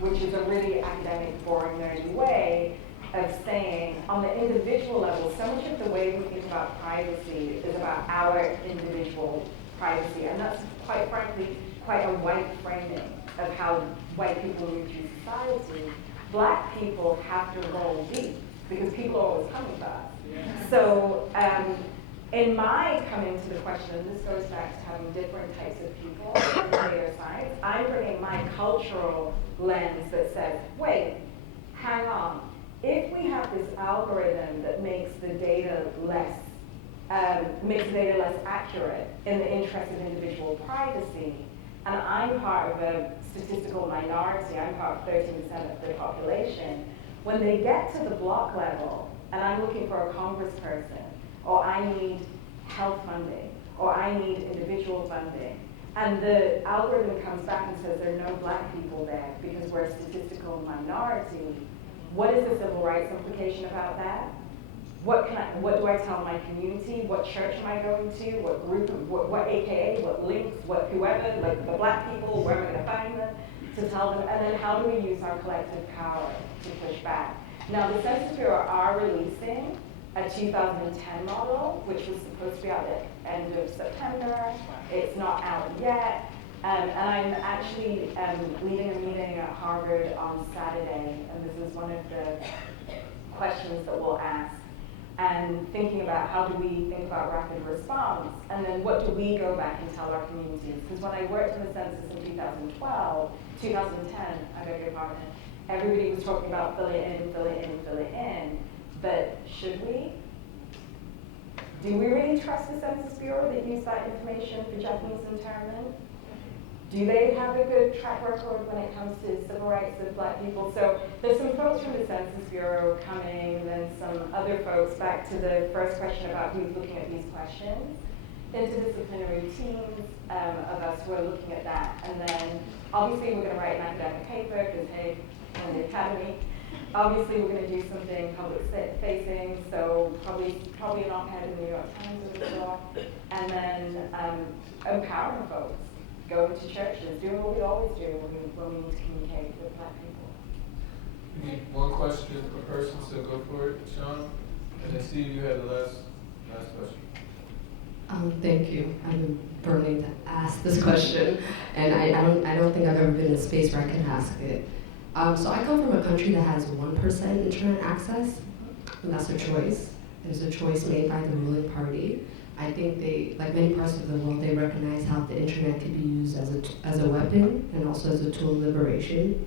which is a really academic, boring, nerdy way of saying, on the individual level, so much of the way we think about privacy is about our individual privacy, and that's quite frankly quite a white framing of how white people move through society. Black people have to roll deep because people are always coming to us. Yeah. So in my coming to the question, and this goes back to having different types of people in data science, I'm bringing my cultural lens that says, wait, hang on. If we have this algorithm that makes the data less accurate in the interest of individual privacy, and I'm part of a statistical minority, I'm part of 13% of the population, when they get to the block level, and I'm looking for a congressperson, or I need health funding, or I need individual funding, and the algorithm comes back and says there are no Black people there because we're a statistical minority, what is the civil rights implication about that? What do I tell my community? What church am I going to? What group, what AKA, what links, what whoever, like the Black people, where am I going to find them to tell them? And then how do we use our collective power to push back? Now the Census Bureau are releasing a 2010 model, which was supposed to be out at the end of September. It's not out yet. And I'm actually leading a meeting at Harvard on Saturday, and this is one of the questions that we'll ask. And thinking about how do we think about rapid response, and then what do we go back and tell our communities? Because when I worked in the census in 2010, I beg your pardon, everybody was talking about fill it in, fill it in, fill it in. But should we? Do we really trust the Census Bureau that use that information for Japanese internment? Do they have a good track record when it comes to civil rights of Black people? So there's some folks from the Census Bureau coming, and then some other folks, back to the first question about who's looking at these questions. Interdisciplinary teams of us who are looking at that. And then obviously we're going to write an academic paper, because hey, we're in the academy. Obviously we're going to do something public facing, so probably an op-ed in the New York Times or so. And then empowering folks. Going to churches, doing what we always do when we need to communicate with Black people. We need one question per person, so go for it, Sean. And then Steve, you had the last question. Thank you. I've been burning to ask this question, and I don't think I've ever been in a space where I can ask it. So I come from a country that has 1% internet access, and that's a choice. There's a choice made by the ruling party. I think they, like many parts of the world, they recognize how the internet can be used as a weapon and also as a tool of liberation.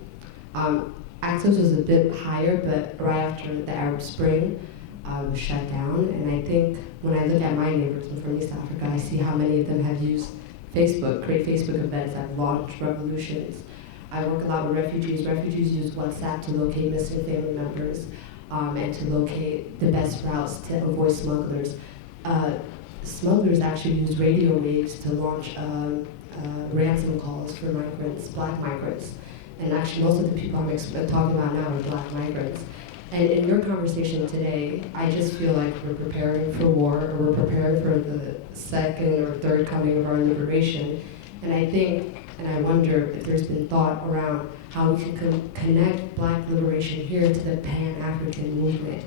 Access was a bit higher, but right after the Arab Spring was shut down. And I think when I look at my neighbors, I'm from East Africa, I see how many of them have used Facebook, create Facebook events that launch revolutions. I work a lot with refugees. Refugees use WhatsApp to locate missing family members and to locate the best routes to avoid smugglers. Smugglers actually use radio waves to launch ransom calls for migrants, black migrants. And actually most of the people I'm talking about now are black migrants. And in your conversation today, I just feel like we're preparing for war, or we're preparing for the second or third coming of our liberation. And I think, and I wonder if there's been thought around how we can connect black liberation here to the Pan-African movement.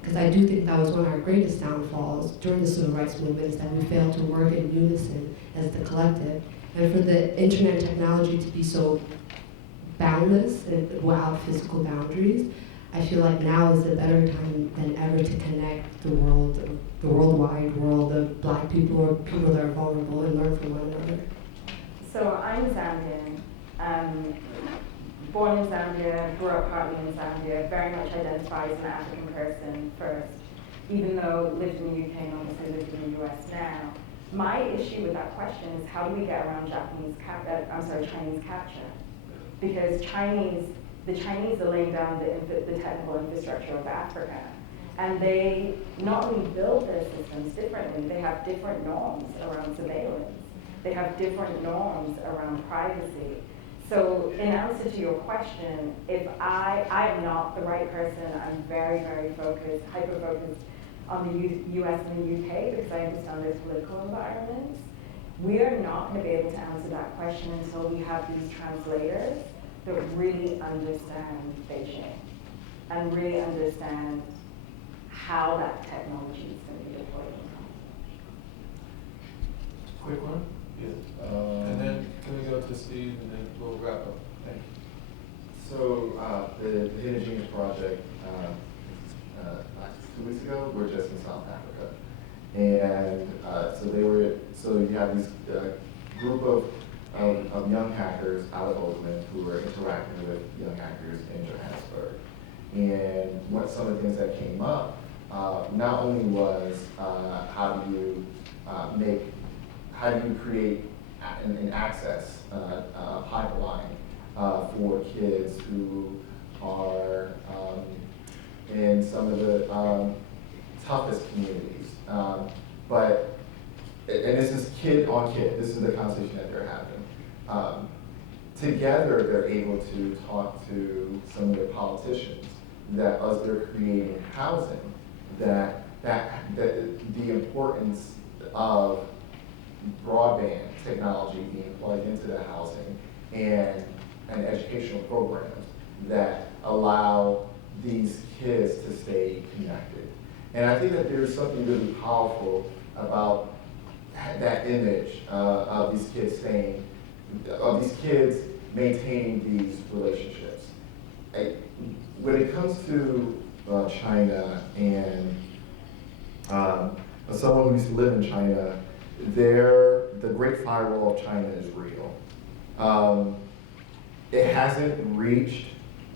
Because I do think that was one of our greatest downfalls during the civil rights movement, is that we failed to work in unison as the collective. And for the internet technology to be so boundless and without physical boundaries, I feel like now is a better time than ever to connect the world, the worldwide world of black people or people that are vulnerable, and learn from one another. So I'm Zambian, born in Zambia, grew up partly in Zambia, very much identify as an African person first, even though lived in the UK and obviously lived in the US now. My issue with that question is how do we get around Chinese capture? Because the Chinese are laying down the technical infrastructure of Africa. And they not only build their systems differently, they have different norms around surveillance. They have different norms around privacy. So in answer to your question, if I am not the right person, I'm very, very focused, hyper-focused on the US and the UK because I understand their political environments. We are not going to be able to answer that question until we have these translators that really understand Beijing and really understand how that technology is going to be deployed. Quick one? Yeah. And then can we go to Steve and then we'll wrap up. Thank you. So the Hidden Genius Project, 2 weeks ago, we're just in South Africa. And so you have this group of young hackers out of Oakland who were interacting with young hackers in Johannesburg. And some of the things that came up not only was how do you create an access pipeline for kids who are in some of the toughest communities. And this is kid on kid, this is the conversation that they're having. Together, they're able to talk to some of their politicians that as they're creating housing, that the importance of broadband technology being plugged into the housing and educational programs that allow these kids to stay connected. And I think that there's something really powerful about that image of these kids maintaining these relationships. When it comes to China and someone who used to live in China, the Great Firewall of China is real. It hasn't reached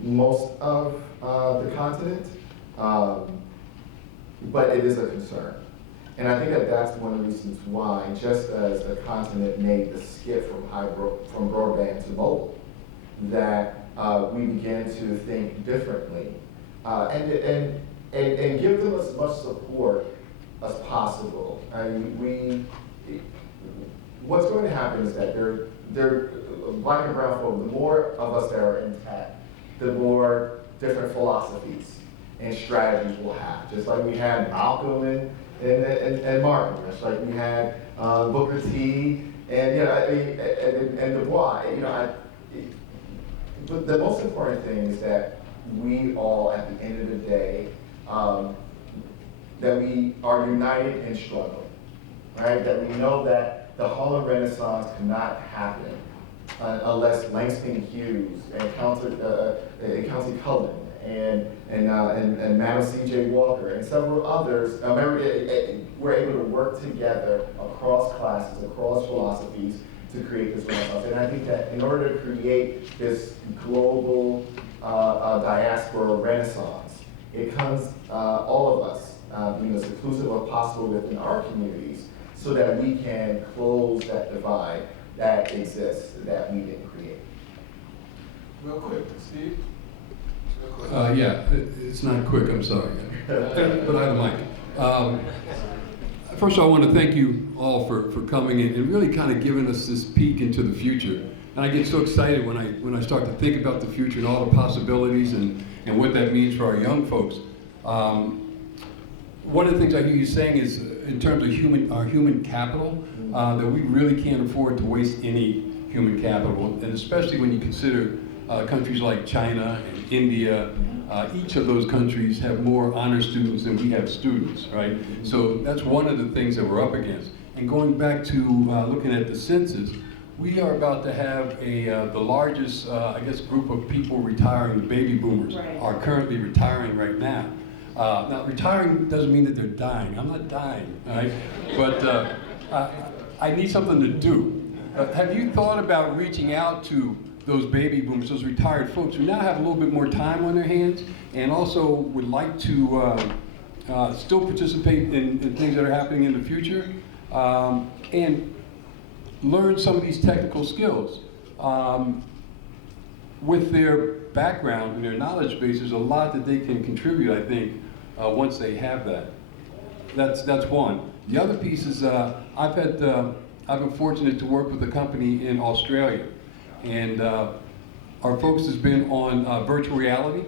most of the continent, but it is a concern. And I think that that's one of the reasons why, just as the continent made the skip from broadband to mobile, that we began to think differently and give them as much support as possible. What's going to happen is that they're black and brown folk, the more of us that are intact, the more different philosophies and strategies we'll have. Just like we had Malcolm and Martin, just like we had Booker T and Du Bois. But the most important thing is that we all, at the end of the day, that we are united in struggle, right? That we know that the Harlem Renaissance cannot happen unless Langston Hughes and Countee Cullen and Madam C.J. Walker and several others were able to work together across classes, across philosophies to create this Renaissance. And I think that in order to create this global diaspora Renaissance, it comes all of us being as inclusive as possible within our communities so that we can close that divide that exists that we didn't create. Real quick, Steve? Real quick. Yeah, it's not quick, I'm sorry. But I have the mic. First of all, I want to thank you all for coming in and really kind of giving us this peek into the future. And I get so excited when I start to think about the future and all the possibilities and what that means for our young folks. One of the things I hear you saying is in terms of our human capital, that we really can't afford to waste any human capital, and especially when you consider countries like China and India. Each of those countries have more honor students than we have students, right? So that's one of the things that we're up against. And going back to looking at the census, we are about to have the largest, I guess, group of people retiring. Baby boomers are currently retiring right now. Now, retiring doesn't mean that they're dying. I'm not dying, right? But I need something to do. Have you thought about reaching out to those baby boomers, those retired folks who now have a little bit more time on their hands and also would like to still participate in things that are happening in the future and learn some of these technical skills? With their background and their knowledge base, there's a lot that they can contribute, I think, once they have that. That's one. The other piece is I've been fortunate to work with a company in Australia. And our focus has been on virtual reality.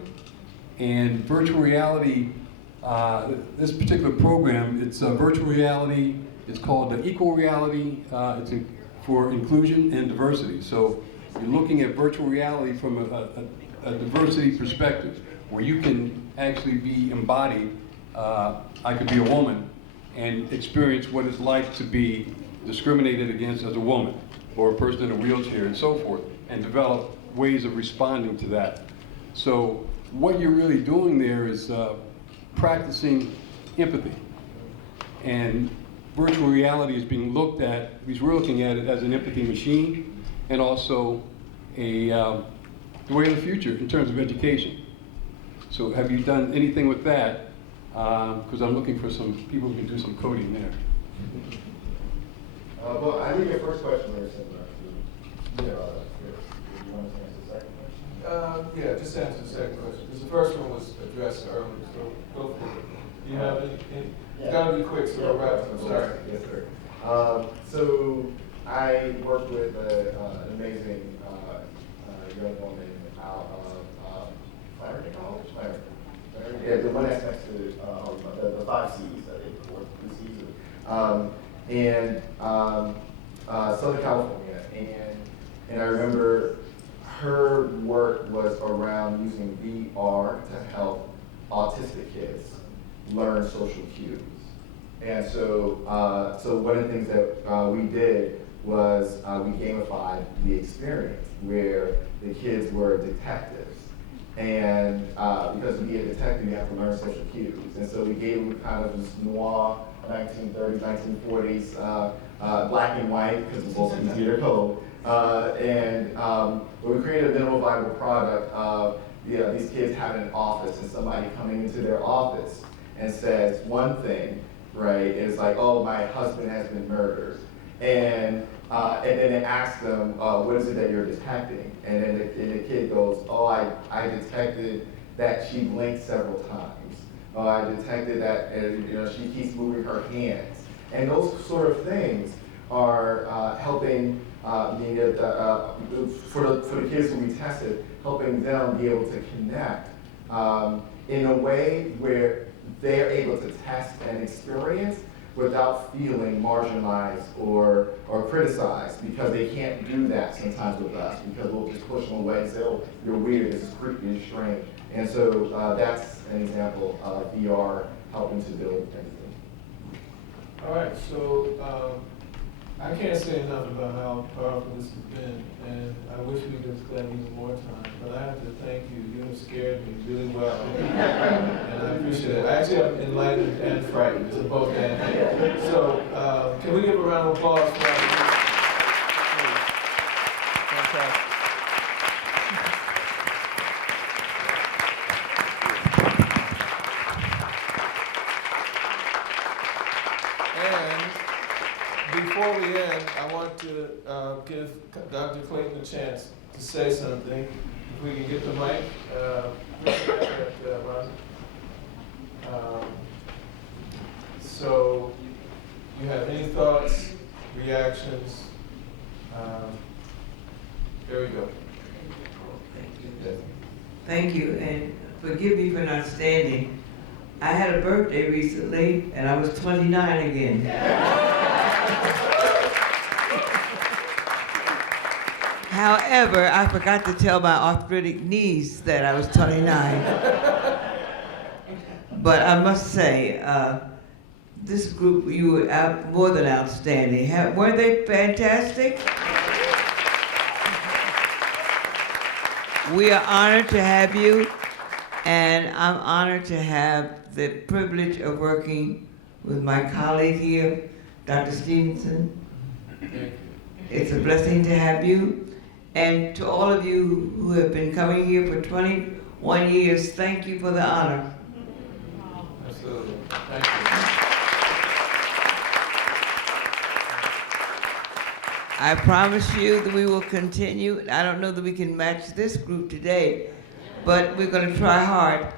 And virtual reality, this particular program, it's virtual reality. It's called the Equal Reality. It's for inclusion and diversity. So you're looking at virtual reality from a diversity perspective, where you can actually be embodied. I could be a woman and experience what it's like to be discriminated against as a woman, or a person in a wheelchair, and so forth, and develop ways of responding to that. So what you're really doing there is practicing empathy. And virtual reality is being looked at, because we're looking at it as an empathy machine, and also the way of the future in terms of education. So have you done anything with that? Because I'm looking for some people who can do some coding there. Well, I think your first question was similar to, you want to answer the second question? Yeah, just answer the second question, because the first one was addressed earlier, so go for it. Do you have any? It's got to be quick, so we'll wrap up. Sorry. Yes, sir. So I worked with an amazing young woman out of Clarendon College? Yeah, the one that's next to the 5 C's, I think, or 3 C's. And Southern California, and I remember her work was around using VR to help autistic kids learn social cues. And so, so one of the things that we did was we gamified the experience where the kids were detectives. And because to be a detective, you have to learn social cues. And so we gave them kind of this noir 1930s, 1940s, black and white, because it's also easier to code. We created a minimal viable product of these kids having an office and somebody coming into their office and says one thing, right? It's like, oh, my husband has been murdered. And then they ask them, what is it that you're detecting? And then the kid goes, oh, I detected that she blinked several times. I detected that she keeps moving her hands. And those sort of things are helping for the kids who we tested, helping them be able to connect in a way where they're able to test and experience without feeling marginalized or criticized, because they can't do that sometimes with us, because we'll just push them away and say, oh, you're weird, this is creepy, it's strange. And so that's an example of VR helping to build empathy. All right, so I can't say enough about how powerful this has been, and I wish we could spend even more time, but I have to thank you. You have scared me really well, and I appreciate it. Actually, I'm enlightened and frightened, so both and. So can we give a round of applause for our Fantastic. before we end, I want to give Dr. Clayton a chance to say something. If we can get the mic. So, you have any thoughts, reactions? There we go. Thank you, and forgive me for not standing. I had a birthday recently, and I was 29 again. However, I forgot to tell my arthritic knees that I was 29. But I must say, this group, you were more than outstanding. Weren't they fantastic? We are honored to have you, and I'm honored to have the privilege of working with my colleague here, Dr. Stevenson. It's a blessing to have you. And to all of you who have been coming here for 21 years, thank you for the honor. Absolutely. Thank you. I promise you that we will continue. I don't know that we can match this group today, but we're going to try hard.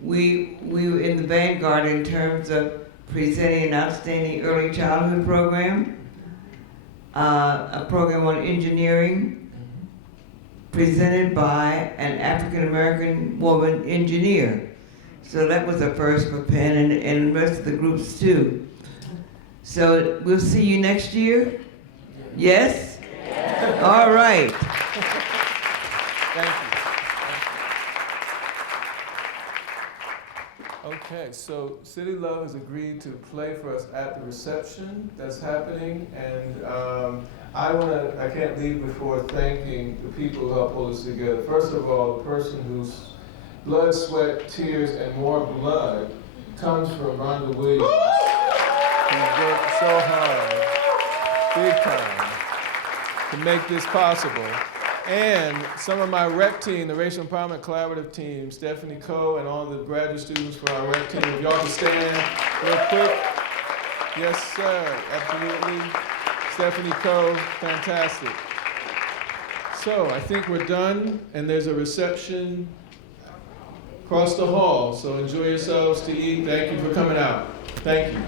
We were in the vanguard in terms of presenting an outstanding early childhood program, a program on engineering, presented by an African-American woman engineer. So that was a first for Penn and the rest of the groups too. So we'll see you next year? Yes? All right. Thank you. Okay, so City Love has agreed to play for us at the reception that's happening, and I can't leave before thanking the people who helped pull this together. First of all, the person whose blood, sweat, tears, and more blood comes from Rhonda Williams. Who's worked so hard, big time, to make this possible. And some of my rep team, the Racial Empowerment Collaborative team, Stephanie Coe and all the graduate students for our rep team. If y'all can stand real quick. Yes, sir, absolutely. Stephanie Coe, fantastic. So I think we're done, and there's a reception across the hall. So enjoy yourselves to eat. Thank you for coming out. Thank you.